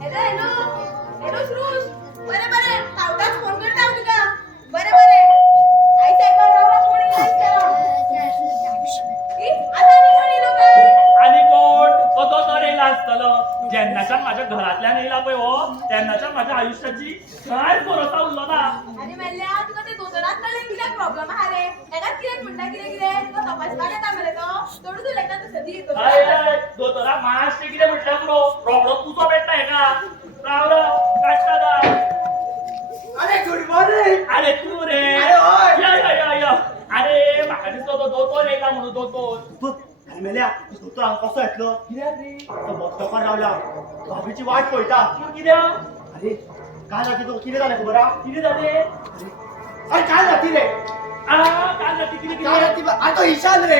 हॅलो श्रुश बरे पावटाच फोन करता हांव तुका बरे आई साहेब राव कोणी आता मी कोण येलो काय आणि कोण तो तर येला असतलो जेन्नाच्यान माझ्या घरातल्यान येला पळय हो तेन्नाच्यान माझ्या आयुष्याची कांयच भरोसा उरलो ना अरे मेल्ल्या तुका ते दोतोराक कळ्ळें कित्याक प्रॉब्लेम आहा रे एकाच कितें म्हणटा कितें तुका तपासपाक येता मरे तो चडूच उलयता तू सदी दोतोरा मातशें कितें म्हटल्यार पुरो रोगडो तुजो बेट्टा हेका राव काडटा दा अरे गुड मॉर्निंग अरे तू रे अरे होय. या अरे म्हाका दिसलो तो दोतोर येता म्हणून दोतोर आणि मेल्या तो हांव कसो येतलो कित्याक रे तो बसतोकार रावला भाभीची वाट पळयता कित्याक अरे काल राती तो कितें जालें खबर आहा कितें जालें अरे काल राती रे काल राती कितें काल राती अरे तो ईशान रे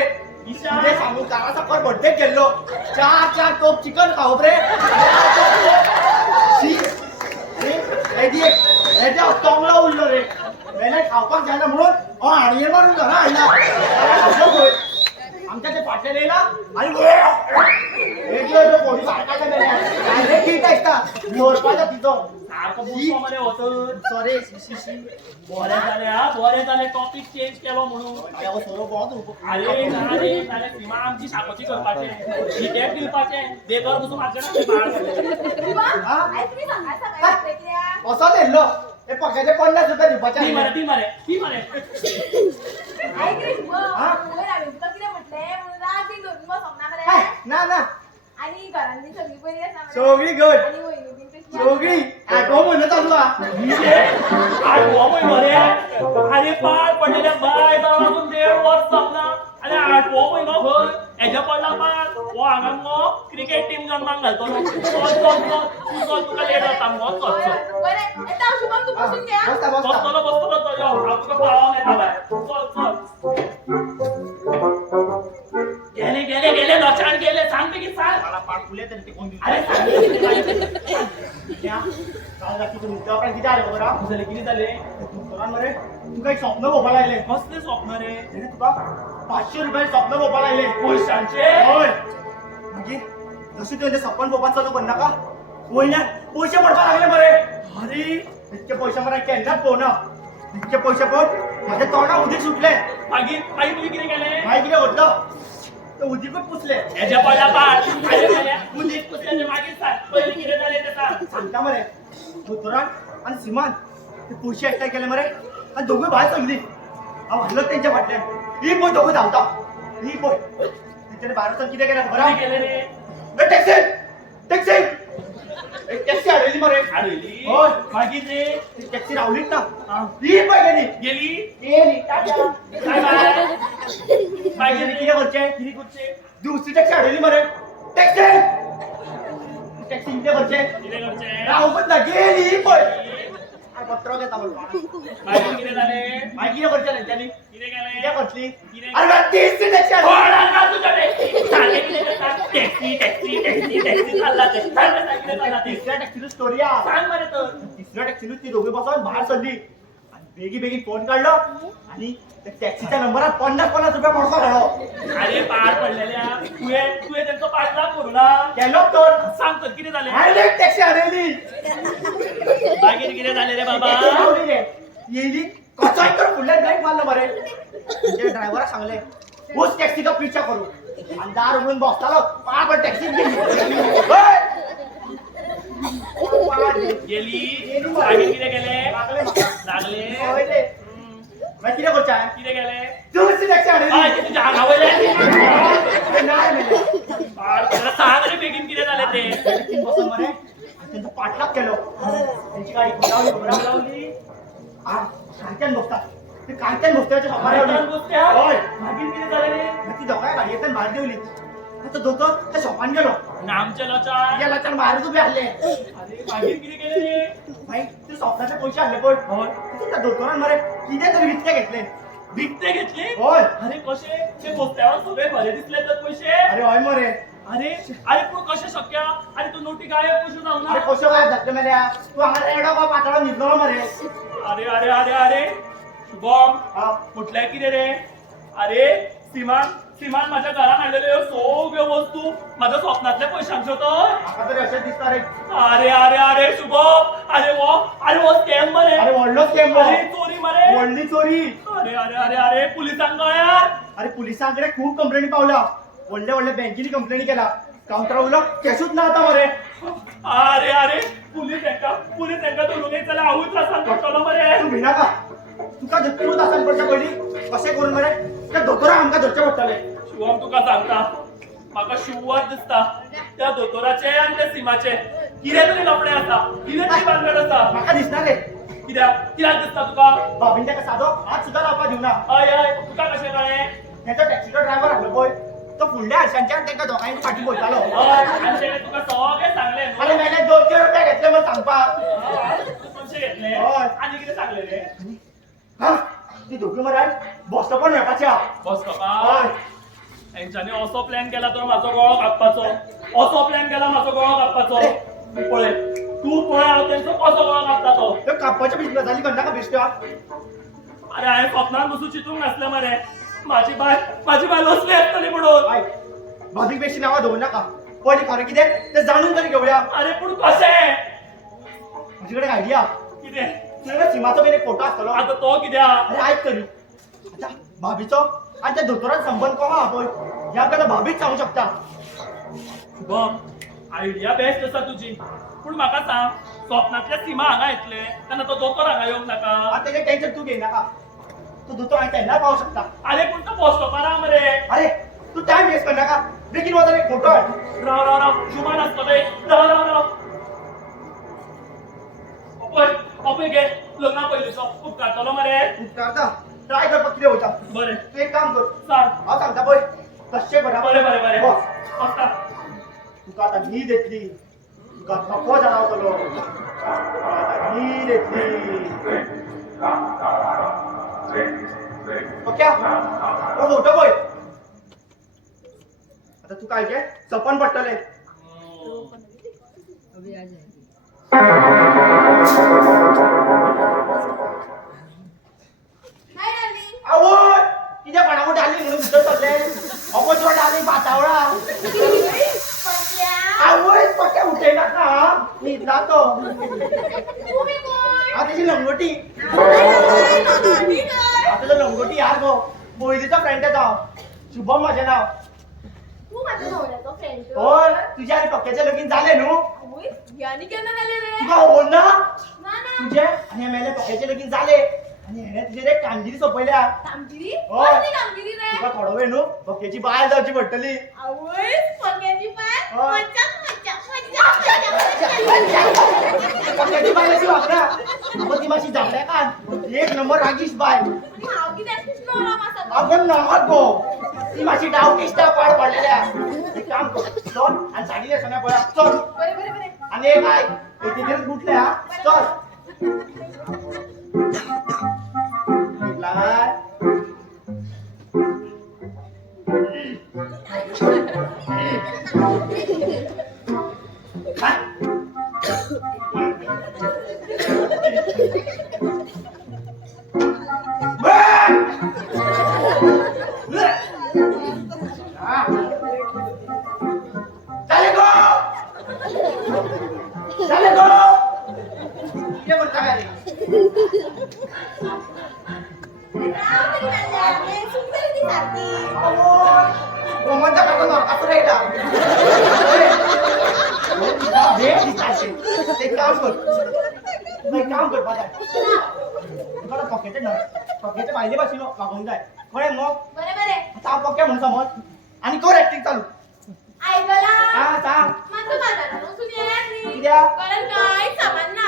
ईशान? कितें सांगू काला सकाळ बर्थडे गेल्लो 4 तोप चिकन खावप रे शी अरे हेच्या तोंगला उरलो रे मेले खावपाक जायना म्हणून हाणये मारून घरा हाडला आमच्या ते फाटले येयला आणि एक कोणी सारखा डायरेक्ट ठीक ऐकता जोरपाचा तिथो सारको बुसो मरे होतं सॉरी बरें जालें टॉपिक चेंज केलो म्हणून सोरो बहुत अरे नाले सीमा आमची शाकोती करपाचें शिकेट दिवपाचें बेगर बसून म्हाजे हा? आयस्क्रीम सांगा कित्याक असोच येल्लो हे पगाचे 50 रुपया दिवपाचे ती मरे आयस्क्रीम हा? तुका कितें म्हटलें म्हणून राती धरून बसोंक ना मरे ना आणि घरांतली सगळी बरी आसा मरे सगळी good. आणि वहिनी बीन कशी सगळी आठवण म्हणत चालू आठवा महिनो रे अरे पार पडलेल्या बाय जाऊन 1.5 वर्ष जावना आणि 8वो महिनो भर हेच्या पडला पार हो हांगा मगो क्रिकेट टीम जन्माक घालतो तुका लेट जाता मगो चल बरे येता शुभम तू बसून घे हा. बसता बसता बसतलो तो यो हांव तुका पाळोन येता बाय चल गेले नचाण गेले सांग की सांग मला पाठ फुले तरी ते कोण अरे काल रात्री तू मुद्द्यावर किती आले बघा झाले किती झाले मरे तू काही स्वप्न बोपायला आले कसले स्वप्न रे तुका 500 रुपये स्वप्न बोपायला आले पैशांचे होय म्हणजे जशी तुझे सपन बोपा चालू कर नका महिन्यात पैसे पडता लागले मरे अरे इतके पैसे मला केंद्रात पोहणं इतके पैसे पण माझ्या तोंडा उदी सुटले मागीर तुम्ही किती केले माहिती किती होतं ते उदीकच पुसले याच्या पडला पाठ अरे झाल्या मुलीत पुसल्याचे मागीर सांग पहिले किती झाले ते सांग सांगता मरे धोतरान आणि सिमान ते पैसे एकटा केले मरे आणि दोघे बाहेर चालली हल्लो त्यांच्या फाटल्यान ही पोय दोघं धावता ही पोय त्याच्याने बाहेर चाल किती केलं किती बरं केले रे टॅक्सी टॅक्सी एक टॅक्सी अडवली मरे आडली होय. मागीर रे ती टॅक्सी रावलीच ना हा. ही पोय गेली गेली गेली टाटा. बाय बाय मागीर मागीर किती करचे किती कुठचे दुसरी टॅक्सी अडवली मरे टॅक्सी टॅक्सी किती करचे किती करचे राव पण ना गेली ही पोय पत्र घेता म्हणून मागीर किती झाले माहिती नाही करते नाही त्यांनी किती केले किती करतली किती अरे बा, 30 ची टॅक्सी अडवली. कोणा का तुझ्या टॅक्सी सांगे किती करतात टॅक्सी चालला ते सांग किती चालला ते तिसऱ्या टॅक्सीची स्टोरी आहे सांग बरं तर तिसऱ्या टॅक्सीने ती दोघे बसून बाहेर चालली आणि बेगी फोन काढलं आणि त्या टॅक्सीच्या नंबरात 50 रुपये पडसा घालो अरे पार पडलेल्या तुये त्यांचं 5 लाख करू ना केलो तर सांग तर किती झाले डायरेक्ट टॅक्सी अडवली मागीर किती झाले रे बाबा लावली रे येली कचाई तर फुल्या बँक मारलं बरे ड्रायव्हर सांगले उस टॅक्सी का पीछा करू आणि दार उघडून बसतालो पार टॅक्सी गेली मागीर किती केले लागले लागले किती करता किती केले दुसरी टॅक्सी काय अडवली ते तुझ्या अंगावर नाही मिळाली. पार त्याला सांग रे बेगीन किती झाले ते तीन बसून म्हणे आणि त्यांचा पाठलाग केलो त्यांची गाडी घोडावली लावली कांत्यान बसतात ते कांत्यान बसताच्या मारतान बसत्या? होय मागीर किती झाले रे मग ती दोघा गाडी येतात बाहेर देवली आता दोघं त्या शॉपान गेलो नामच्या लचार गेला तर बाहेर उभे आले अरे मागीर किती केले रे भाई ते स्वप्नाचे पैसे आले पण होय त्या दोघांना मरे किती तरी विकते घेतले विकते घेतले होय अरे कसे ते पोस्त्यावर सगळे भले दिसले तर पैसे अरे होय मरे अरे अरे पण कसे शक्य अरे तू नोटी गायब कशी जाऊ अरे ना कशा काय धक्के मेल्या तू आम्हाला एवढा का पातळा निघलो मरे अरे अरे अरे अरे शुभम हा कुठल्या किती रे अरे सीमान माझ्या घरात आणलेले सगळ्या वस्तू माझ्या स्वप्नातल्या पैशांचे होतो आता तरी असेच दिसणार रे अरे अरे अरे शुभम अरे वो स्कॅम मरे अरे वडलोच केम अरे चोरी मरे वडली चोरी अरे अरे अरे अरे पोलिसांना यार अरे पोलिसांकडे खूप कंप्लेंट पावल्या वडल्या बँकेने कंप्लेंट केला काउंटर उलट केसूच ना आता मरे अरे अरे पोलीस त्यांना धरून चला आऊच रसान पटवलं मरे तू भिना का तुका तू तासान पडच्या पडली कसे करून मरे त्या दोतोरा आमका धरच्या पडटले शिवम तुका सांगता म्हाका शिववर दिसता त्या दोतोराचे आणि त्या सिमाचे किरे तरी लफडे आसा किरे तरी भानगड आसा म्हाका दिसणार रे कित्याक दिसता तुका बाबीन ताका साधो हात सुद्धा लावपा दिवना हय हय तुका कशें कळ्ळें ह्याचा टॅक्सीचा ड्रायव्हर आसलो पळय तो फुडल्या आरशांच्या तांकां दोगांयनी फाटी बोलतालो हय आनी तेणे तुका सगळें सांगलें न्हू? अरे मेले 200 रुपया घेतले मग सांगपा तू पयशे घेतले हय. आनी कितें सांगलें रे हा ती दोघी मरे बस स्टॉपार मेळपाच्या बस हय कपा हेंच्यांनी असो प्लॅन केला तर म्हाजो गळो कापपाचो असो प्लॅन केला म्हाजो गळो कापपाचो तू पळय हांव तेंचो कसो गळो कापता तो तो कापपाच्या बिझनेसाची करना का बेश्ट्या अरे हांवें स्वप्नान बसून चिंतूंक नासलें मरे माझी बाय लसली आसतली म्हणून बाय भाभीक बेश्टी नांवां दवरनाका पयलीं खरें कितें तें जाणून तरी घेवया अरे पूण कशें म्हजे कडेन आयडिया कितें तुझ्या सिमाचो बीन एक फोटो आसतलो आतां तो कित्याक अरे ऐक तरी आता भाभीचो आणि त्या दोतोरान संबंध कहो हा पळय ह्या आपल्याला भाभीच सांगू शकता शुभम आयडिया बेस्ट आसा तुजी पूण म्हाका सांग स्वप्नांतल्या सीमा हांगा येतले तेन्ना तो दोतोर हांगा येवंक नाका आता तेजें टेन्शन तू घेयनाका तू दोतोर हांगा केन्ना पावू शकता अरे पूण तो पोस्ट ऑफारा मरे अरे तू टाइम वेस्ट करनाका बेगीन वचून एक फोटो हाड राव शुभम आसतलो राव पण अपय घे लग्ना पयलीचो उपकारतलो मरे उपकारता ट्राय करपाक कितें वयता बरें तूं एक काम कर सांग हांव सांगता पळय तशें करा बरें बरें बरें बस. वचता तुका आतां न्हीद येतली तुका थकवा जाणवतलो तुका आतां न्हीद येतली ओके हो फोटो पळय आतां तुका हांगे सपन पडटलें हाय डार्लिंग आवय कितें कोणाक डार्लिंग म्हणून भितर सरले अपोज डार्लिंग बातावळा पक्या आवय पक्या उठयनाका न्हिदला तो तुम्ही कोण हांव तेजी लंगोटी आम्ही काय हांव तेजो लंगोटी यार गो पयलींचो फ्रेंड तेजो शुभम म्हाजें नांव तू माझ्या नवऱ्याचो फ्रेंड हय तुज्या आनी पक्याचें लगीन जालें न्हू यानी केन्ना जाले रे तुका खबर ना ना ना तुझे आनी एमएलए पक्याचें लगीन जालें आनी हेणें तुजेर एक कामगिरी सोंपयल्या कामगिरी हय. कसली कामगिरी रे तुका थोडो वेळ न्हू पक्याची बायल जावची पडटली आवय पक्याची पाय हय. मज्जा पक्याची बायल अशी वागना आगो ती मातशी जावड्याकान एक नंबर रागीश बाय हांव कित्याक कृष्ण राम आसा आगो नाहत गो ती मातशी डावकिश्टा पाड पडलेल्या एक काम कर चल आनी साडी न्हेसोन्या पळय चल बरे बरे बरे आनी एक आय एटीचेर गुटले हा चल लाय चाले गो चाले गो किती म्हणता काय राव तरी जाल्ले सुंदर ती सारखी गोमंता काका नरकात राहिला भेट दिसताशे एक काम कर बाजार तुला पक्याच्या बायले भाशेन वागूंक जाय कळ्ळें मग बरे बरे आता हांव पक्या म्हणून समज आनी कर एक्टींग चालू ऐकला हा सांग माझं बाजारात वचून येयात न्ही कित्याक? कारण कांयच सामान ना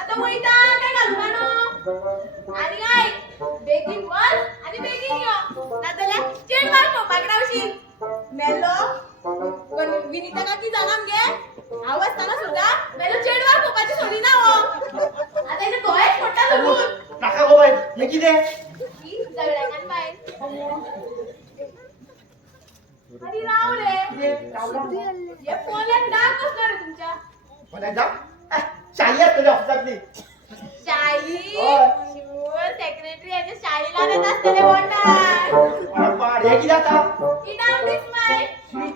आता वयता काय घालूं गाणो आनी काय बेगीन वच आनी बेगीन यो नाजाल्यार चेडवाक पळोवपाक रावशी मेलो पण विनिता काकी जाणा मगे हांव आसतना सुद्दां मेलो चेडवाक पळोवपाची सोडी ना हो आता इथे गोंयच पडटा धरून नाका गो बाय हें कितें की झगड्याकान बाय अरे राव रे हे पोल्याक डाग कसलो रे तुमच्या कोणाक जा शाई आसतली ऑफिसांतली शाई हय. सेक्रेटरी याच्या शाळेला देत असलेले वॉटर पाड हें कितें आतां ही डाऊन दिस माय मी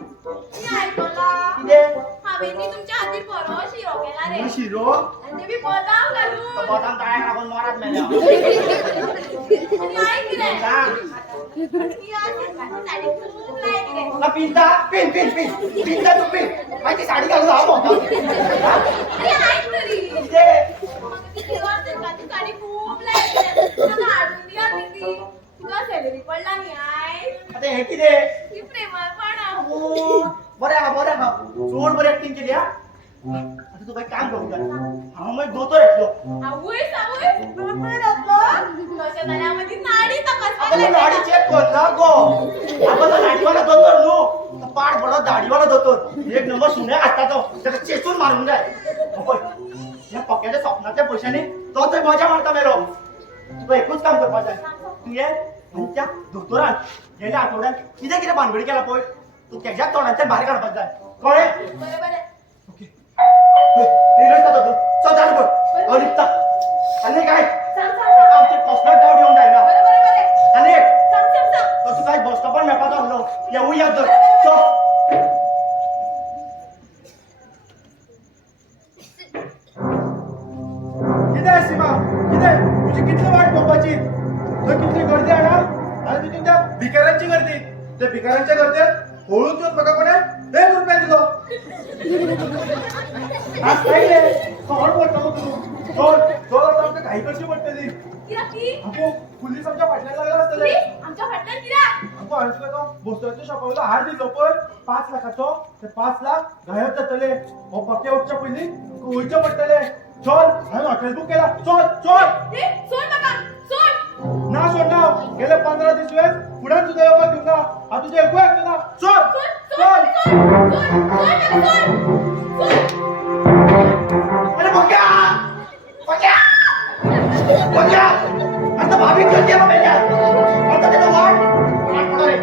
ऐकला कितें हांवें न्ही तुमच्या खातीर बरो शिरो केला रे ही शिरो आणि ते बी बदाम तो घालून बदाम तळ्याक लागून मरात मेल्या आणि ऐक रे सांग ही आज सिल्काची साडी खूप लायक रे ना पिंता पिंता तू पिन माहिती साडी घालून हांव भोंवता अरे ऐक तरी कितें मग ती हिरवा सिल्काची साडी खूप लायक रे तुला हाडून दिया ती तुला सॅलरी पडला न्ही आय आता हें कितें ही प्रेमळपणा बरें आहा चड बरी एक्टींग केली हा आता तुका एक काम करूंक जाय हांव मागीर दोतोर येतलो आवय सावय दोतोर येतलो तशें जाल्यार मदी नाडी तपासपाक आता लागता. दाढी चेक कर ना गो आपण दाढीवाला दोतोर न्हू पाड बडो दाढीवाला दोतोर एक नंबर सुण्या घातला तो त्याला चेचून मारूंक जाय पळय या पक्याच्या स्वप्नाच्या पयशांनी तो तर मजा मारता मेलो तुका एकूच काम करपाक जाय तू ये आनी त्या दोतोरान गेल्या आठवड्यात कितें कितें भानगडी केला पळय तू तेज्या तोंडांतल्यान भायर काडपाक जाय कळ्ळें बरें बरें रिलॉज जाता तू चल चालू कर अलिप्ता आनी काय सांग सांग सांग आमचे पर्सनल डाऊट येऊन जायना बरें बरें बरें आनी एक सांग सांग सांग तो तू काय बस स्टॉपार मेळपाचो आसलो येवूं याद धर चल कितें सीमा कितें तुजी कितली वाट पळोवपाची थंय कितली गर्दी आहा आनी तुजी त्या भिकाऱ्यांची गर्दी त्या भिकाऱ्यांच्या गर्देत हळूच येवन म्हाका कोणें 1 रुपया दिलो आज काय रे सहन पडटा तूं चल आता आमकां घाई करची पडटली कित्याक की आगो पुलीस आमच्या फाटल्यान लागला आसतले पुलीस आमच्या फाटल्यान कित्याक आगो हांवें तुका तो बसवाच्या शॉपावयलो हार दिलो पळय 5 लाखाचो ते 5 लाख गायब जातले हो पक्के वचच्या पयलीं तुका वयचें पडटलें चल हांवें हॉटेल बुक केला चल चल ए, सोड म्हाका सोड ना सोड ना गेले 15 दीस तुवें फुडें सुद्दां येवपाक दिवना हांव तुजें एकूय आयकना चल चल अरे बघ्या बघ्या बघ्या आता भाभी घेऊन गेला मेल्या आता त्याचा वाट पडा रे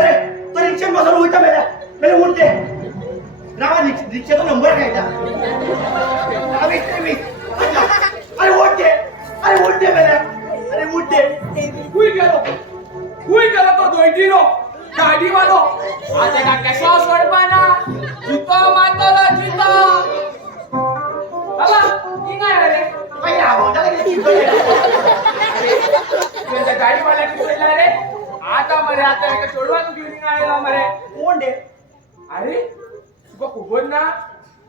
अरे तो रिक्षेत बसून उलटा मेल्या मेले उलटे रावा रिक्षेचा नंबर घ्यायचा अरे उलटे मेल्या अरे उलटे हुई गेलो तो दोयडीनो गाडीवालो आता का कशा सोडपाना जितो मारतलो जितो बाबा की नाही रे काय आवडला तुझ्या गाडीवाल्याने सोडला रे आता मरे आता एका सोडवान घेऊन आलेला मरे कोण दे अरे तुका खबर ना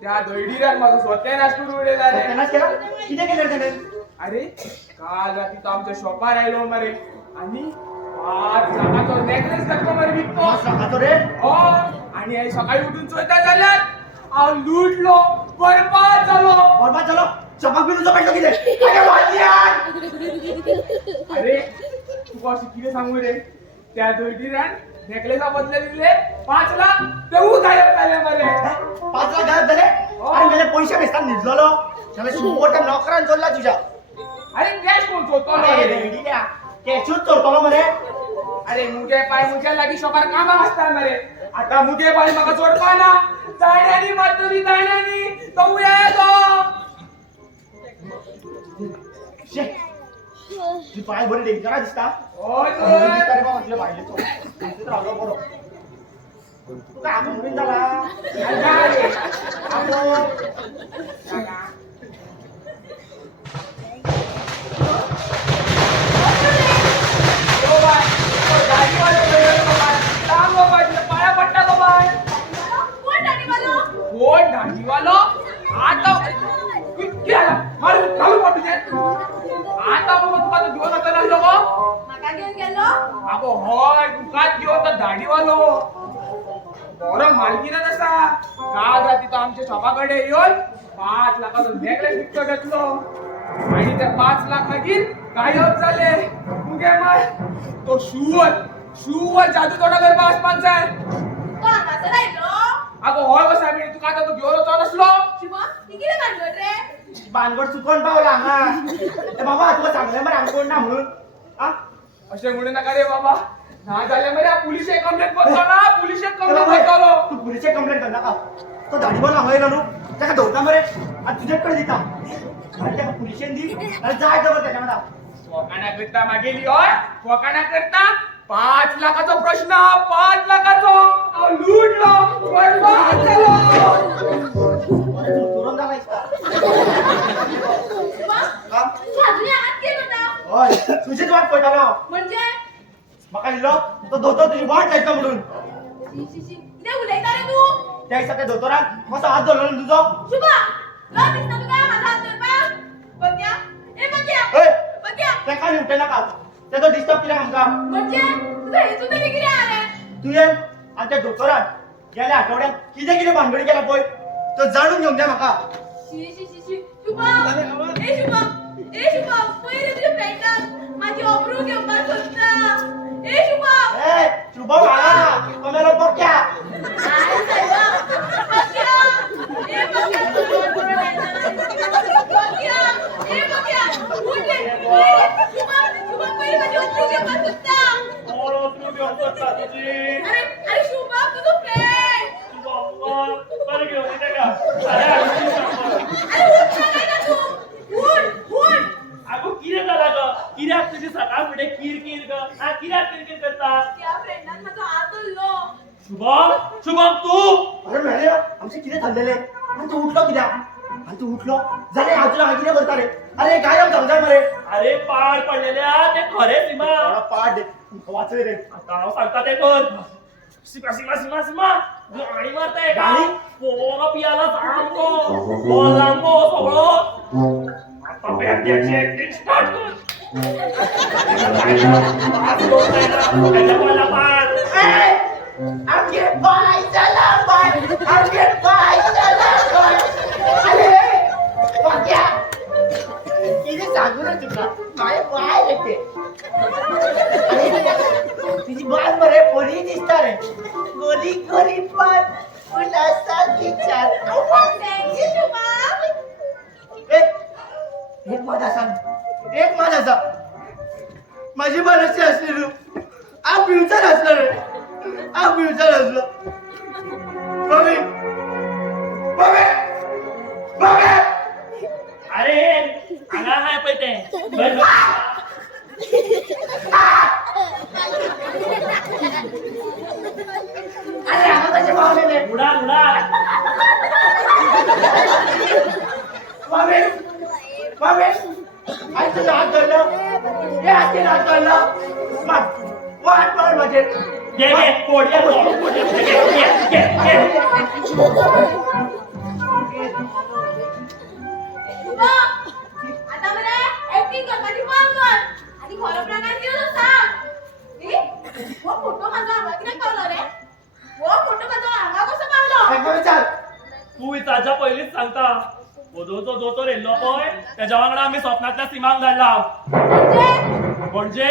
त्या दोयडीरान माझा स्वतः नाश करून उडलेला रे त्यांनाच केला किती केलं त्याने अरे काल रात्री तो आमच्या शॉपार आयलो मरे आणि 5 लाखाचो नेकलेस दाखव मरे विकतो सांगतो रे हो आणि आई सकाळी उठून चोयता जाल्यार हांव लुटलो बरबाद झालो बरबाद झालो चपाक बिलूचं पेटलो किती अरे वाल्यान अरे तुका अशी किती सांगू रे त्या दोयडीरान नेकलेसा बदले दिले 5 लाख तेवू गायब झाले मरे 5 लाख गायब झाले अरे मेले पैसे बेसता निजलो त्याला शुभोटा नोकरान जोडला तुझ्या अरे कॅश कोण चोरतो अरे रेडी द्या कॅशूच चोरतलो मरे अरे मुगे पाय मुगे लागी शोभार कामा असता मरे आता मुगे पाय म्हाका चोरपा ना जाण्यानी मारतली जाण्यानी तो येतो शे ती पाय बरी डेंजर दिसता ओय अरे बाबा तुझ्या पाहिले तो इथे राहलो बरो तू काय आपण बिन झाला अरे पाया पडता तो बाय कोण दाढीवाला? कोण दाढीवालो आता मारू घालू पडू दे आता बाबा तुका तो घेऊन आता लागलो गो म्हाका घेऊन गेलो अगो होय तुकाच घेऊन तो दाढीवालो बरो मालकीन असा काल रात्री तो आमच्या शॉपाकडे येऊन 5 लाखाचा नेकलेस विकतो घेतलो आणि ते 5 लाख मागीर गायब झाले मुगे माय तो शूवर जादू तोडा करपा आसपाक जाय तो हांगासर आयलो अगो होय गो साहेब तुका आता तो घेऊन वचो नसलो शुभम ती कितें भानगड रे बांगड चुकून पावला हांगा ए बाबा तुका सांगले मरे हांगा कोण ना म्हणून आ अशें म्हणू नाका रे बाबा ना जाल्यार मरे पुलिशे कंप्लेंट करतो ना पुलिशे कंप्लेंट करतलो तू पुलिशे कंप्लेंट कर नाका तो दाढीवाला हय न्हू ताका धोका मरे आणि तुझे कडे दिता आणि ताका पुलिशेन दी आणि जाय जबर त्याच्या मदा फोकाणा करता मागेली होय फोकाणा करता 5 लाखाचो प्रश्न 5 लाखाचो हांव लुटलो बरबाद झालो चोरून जाला इसता शुभम हा तू अजूनही आत गेलो ना हय तुझीच वाट पळटालो म्हणजे म्हाका इल्लो तो दोतोर तुझी वाट लायता म्हणून कितें उलयता रे तू त्या दिसा त्या दोतोरान कसो हात धरलो न्हू तुजो शुभम लज दिसता तुका म्हाका हात धरपाक बघया ए बघया ए बघया तेका न्ही उठे नाका तेजो डिस्टर्ब कित्याक आमकां म्हणजे तुका हेतून तरी कितें आलें तुवें आनी त्या दोतोरान गेल्या आठवड्यात कितें कितें भानगडी केला पळय तो जाणून घेवंक जाय म्हाका शी शी शी शी शुभम ए शुभम पयलीं तुज्या फ्रेंडाक म्हाजी ऑब्रू घेवपाक सोदता ए शुभम ए शुभम हांगा तो मेलो बक्या आय सायबा बघया ए बघया बघया ए बघया उठ रे शुभम पयलीं म्हाजी ऑब्रू घेवपाक सोदता अरे शुभम तुजो फ्रेंड अरे उठ ना काय तू उठ अगो कितें जाला ग कित्याक तुजी सकाळ फुडें किरकिर ग कित्याक किरकिर करता त्या फ्रेंडान म्हाजो हात धरलो शुभम तू अरे मेले आमचे कितें थांबलेले आनी तू उठलो कित्याक आनी तू उठलो जाल्यार हांव तुला कितें करता रे अरे गायब जावंक जाय मरे अरे पाड पडलेल्या ते खरें सिमा थोडा पाड दे वाचय रे आता हांव सांगता ते कर सिमा सिमा सिमा सिमा गाणी मारताय गाणी? पोगा पियाला सामको बोलांगो सगळो आता बॅगची ऍक्टिंग स्टार्ट कर आमगे बाय चला बाय आमगे बाय चला बाय अरे सांगू ना तुला माझे बाय येते तिची बाय बरे बरी दिसता रे गोरी गोरी पण उलासा विचार थँक्यू शुभम. एक माझा सांग एक माझा सांग माझी बरचशी असली रू आ फ्युचर असलं रे आ फ्युचर असलं बघे बघे बघे अरे अंगा हाय पैते बरं. अरे आम्हा त्याचे पावलेले उडा उडा बाबे बाबे आई तुझं हात धरलं हे हाती हात धरलं वाट वाट माझे घे घे पोडया पोडया घे शुभम, आता मला ऍक्टिंग करण्याची काम कर आणि खरं प्रकार केलं तर सांग. वो फोटो माझा अंगा किती पावला रे? वो फोटो माझा अंगा कसं पावलं? एकदा विचार तू ताच्या पहिलीच सांगता बोधोचो दोतोर येल्लो पळय त्याच्या वांगडा आम्ही स्वप्नातल्या सिमांक धाडला. म्हणजे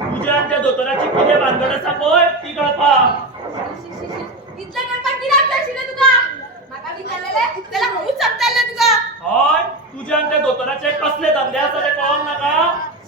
तुझ्या आणि त्या दोतोराची कितें भानगड आसा पळय ती कळपाक. इतल्या गणपत कित्याक करशिले तुका? म्हाका विचारलेले त्याला हळूच सांगता येईल तुका. हय तुझ्या आणि त्या दोतोराचे कसले धंदे आसा ते कळोंक नाका.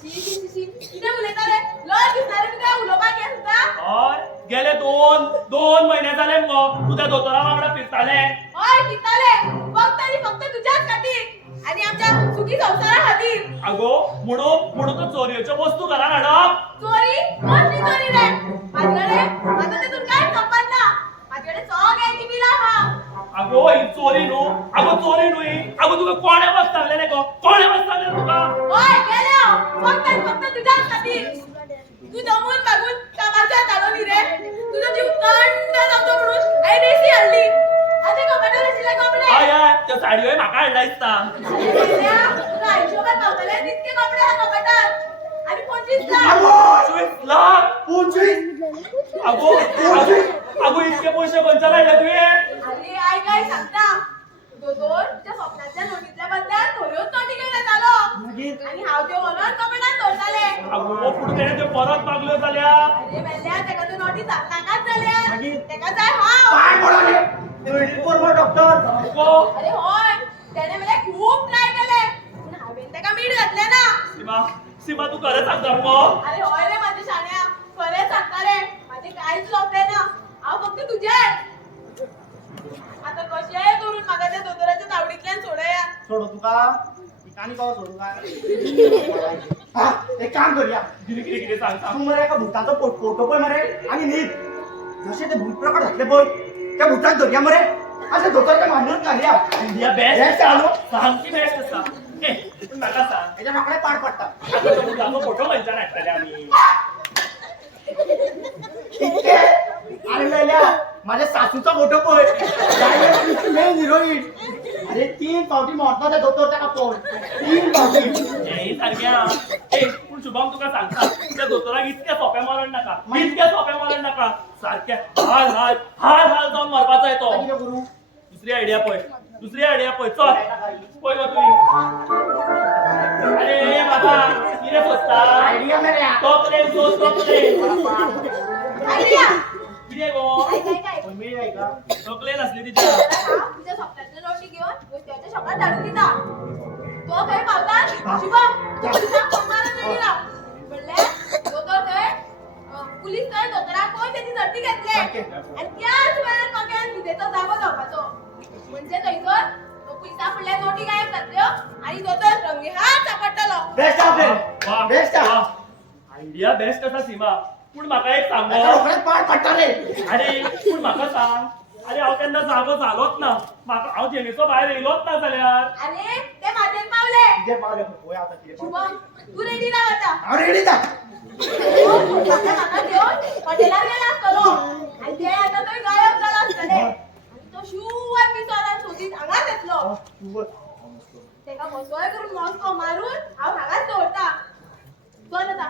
कितें उलयता रे? लज दिसता रे तुका उलोवपाक हें सुद्दां? हय गेले दोन महिने जाले मगो तू त्या दोतोरा वांगडा फिरताले. हय किताले फक्त आणि फक्त तुझ्याच खातीर आणि आमच्या सुखी संसारा खातीर. अगो म्हणून तो चोरयेच्यो वस्तू घरान हाडप. चोरी कसली चोरी रे? माझ्याकडे तिथून काय संबंध ना. माझ्याकडे सगळ्यांची बिला हा. अगो ही चोरी न्हू अगो चोरी न्हू ही. अगो तुका कोणे वस्तावले गो कोणे वस्तावले तुका. हय गेले फक्त आणि फक्त तुझ्याच खातीर. तू दमून मागून कामाच्या धाडवली रे. तुझा जीव थंड जावचो म्हणून आई बेसी हल्ली. आधी कपडे आशिल्ले कपडे. हय हय त्यो साडयोय म्हाका हाडला दिसता. तुला आयुष्यभर पावतले तितके कपडे ह्या कपाटात. आणि 25 लाख. 25 लाख. 25 अगो अगो इतके पैसे खंयच्या काडले तुवें. अरे आई काय सांगता दोदोर त्या स्वप्नाच्या नोटीतल्या बदल्यात थोड्योच नोटी घेऊन येतालो आणि हांव त्यो व्हरोन कपडात दवरताले. अगो पूण तेणे त्यो परत मागल्यो जाल्या. अरे मेल्ल्या तेका त्यो नोटी नाकाच जाल्या. तेका जाय हांव. काय बोलाले पोरमो डॉक्टर अगो अरे होय त्याने मला खूप ट्राय केले पण हांवेन तेका मीठ घातले ना. सीमा तू खरं सांगता मगो. अरे होय रे माझ्या शाण्या खरें सांगता रे माझे काहीच लोकले ना. हांव फक्त तुझेच. आता कशेय करून म्हाका त्या दोतोराच्या तावडीतल्यान सोडया. सोडू तुका ठिकाणी कवा सोडू का हा एक काम करूया कितें सांगता. तू मरे एका भूताचो फोटो पळय मरे आणि नीट जसे ते भूत प्रकट घातले पळय त्या भूताक धरया मरे असे दोतोरच्या मांडून काढया इंडिया हे बेस्ट चालू सामकी बेस्ट आसा. ए पूण म्हाका सांग याच्या माकडे पाड पडता अगो तो भुताचो फोटो खंयच्यान हाडटले आमी. इतके अरे लयल्या माझ्या सासूचा फोटो पळय मेन हिरोईन अरे 3 पावटी मोडता त्या दोतोरच्या कापून 3 पावटी ए सारक्या ए पूण शुभम तुका सांगता त्या दोतोराक इतक्या सोप्या मरण नाका इतक्या सोप्या मरण नाका. सारक्या हाल जावन मरपाचो तो. कितें करू दुसरी आयडिया पळय चल पळय गो तुवें. अरे बाबा कितें सोदता. आयडिया मेरे तोपले आयडिया कितें गो काय मी नाही का तोकले नासली तिच्या. तुझ्या स्वप्नातल्या नोटी घेऊन गोष्टीच्या शॉपात धाडून दिता. तो खंय पावता शुभम तुझा कमाला नाही दिला म्हणले दोतोर थंय पुलीस थंय दोतोराक कोण त्याची झडती घेतले आणि त्याच वेळार म्हाका न्हिदेचो जागो जावपाचो म्हणजे थंयसर पुलिसा फुडल्या नोटी गायब जातल्यो आणि दोतोर रंगेहात सापडटलो. बेस्ट आपले वाह, बेस्ट वाह. आयडिया बेस्ट आसा सीमा पूण म्हाका एक सांग गो. रोखडेच पाड पडटा रे अरे पूण म्हाका सांग अरे हांव केन्ना जागो जालोच ना. म्हाका हांव जेमीचो भायर येयलोच ना जाल्यार. अरे ते माझेच पावले. किती पावले होय आता किती शुभम तू रेडी राव आता. हांव रेडी जा म्हाका घेऊन हॉटेलार गेला आसतलो आणि ते आता थंय गायब जाला आसतले आणि तो शुवर पिसोलान सोदीत हांगाच येतलो. तेका बसवाय करून मस्को मारून हांव हांगाच दवरता. चल आता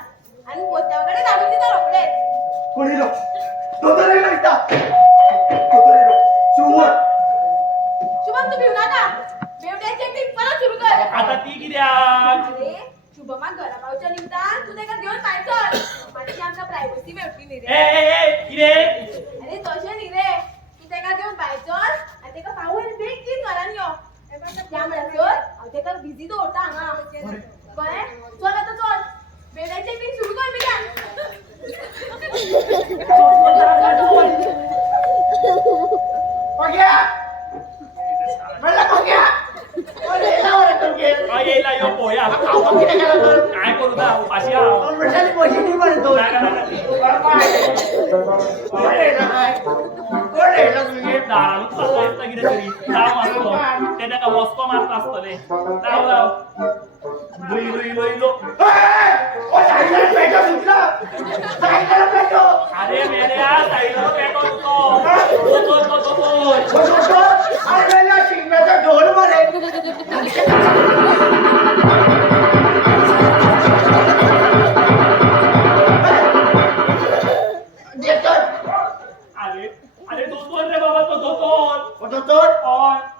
आणि पोस्त्याकडे धाडून दिता रोखडेच. कोणी लो तो रे लागता तो रे लो शुवर शुभम तू भिऊ नाका. बेवड्याची ऍक्टिंग परत सुरू कर. आता ती कित्याक. अरे माग घरा पावच्या निमतान तू तेका घेऊन भायर चल मातशी आमकां प्रायव्हसी मेळटली न्ही रे किरे अरे तशें न्ही रे तू तेका घेऊन भायर चल आनी तेका पावयर बेगीन घरान यो त्या म्हणसर हांव तेका बिझी दवरता हांगा कळ्ळें चल आतां चल बेड्याचें बीन सुरू कर बेगीन पग्या म्हणलं पग्या अरे लावा तुमचे येयला यो पळोवया आपण किती केलं तर काय करू ना उपाशी हांव वर्षांनी पैसे नाही म्हणतो नाका, नाका. कोण तुम्ही दारानूच बसलो दिसता कितें तरी राव आसलो ते ताका वस्को मारता आसतले राव राव इलो इलो इलो अरे मेल्या साईडला पेटो तो ढोल मारे अरे अरे दोतोर रे बाबा तो दोतोर तो हय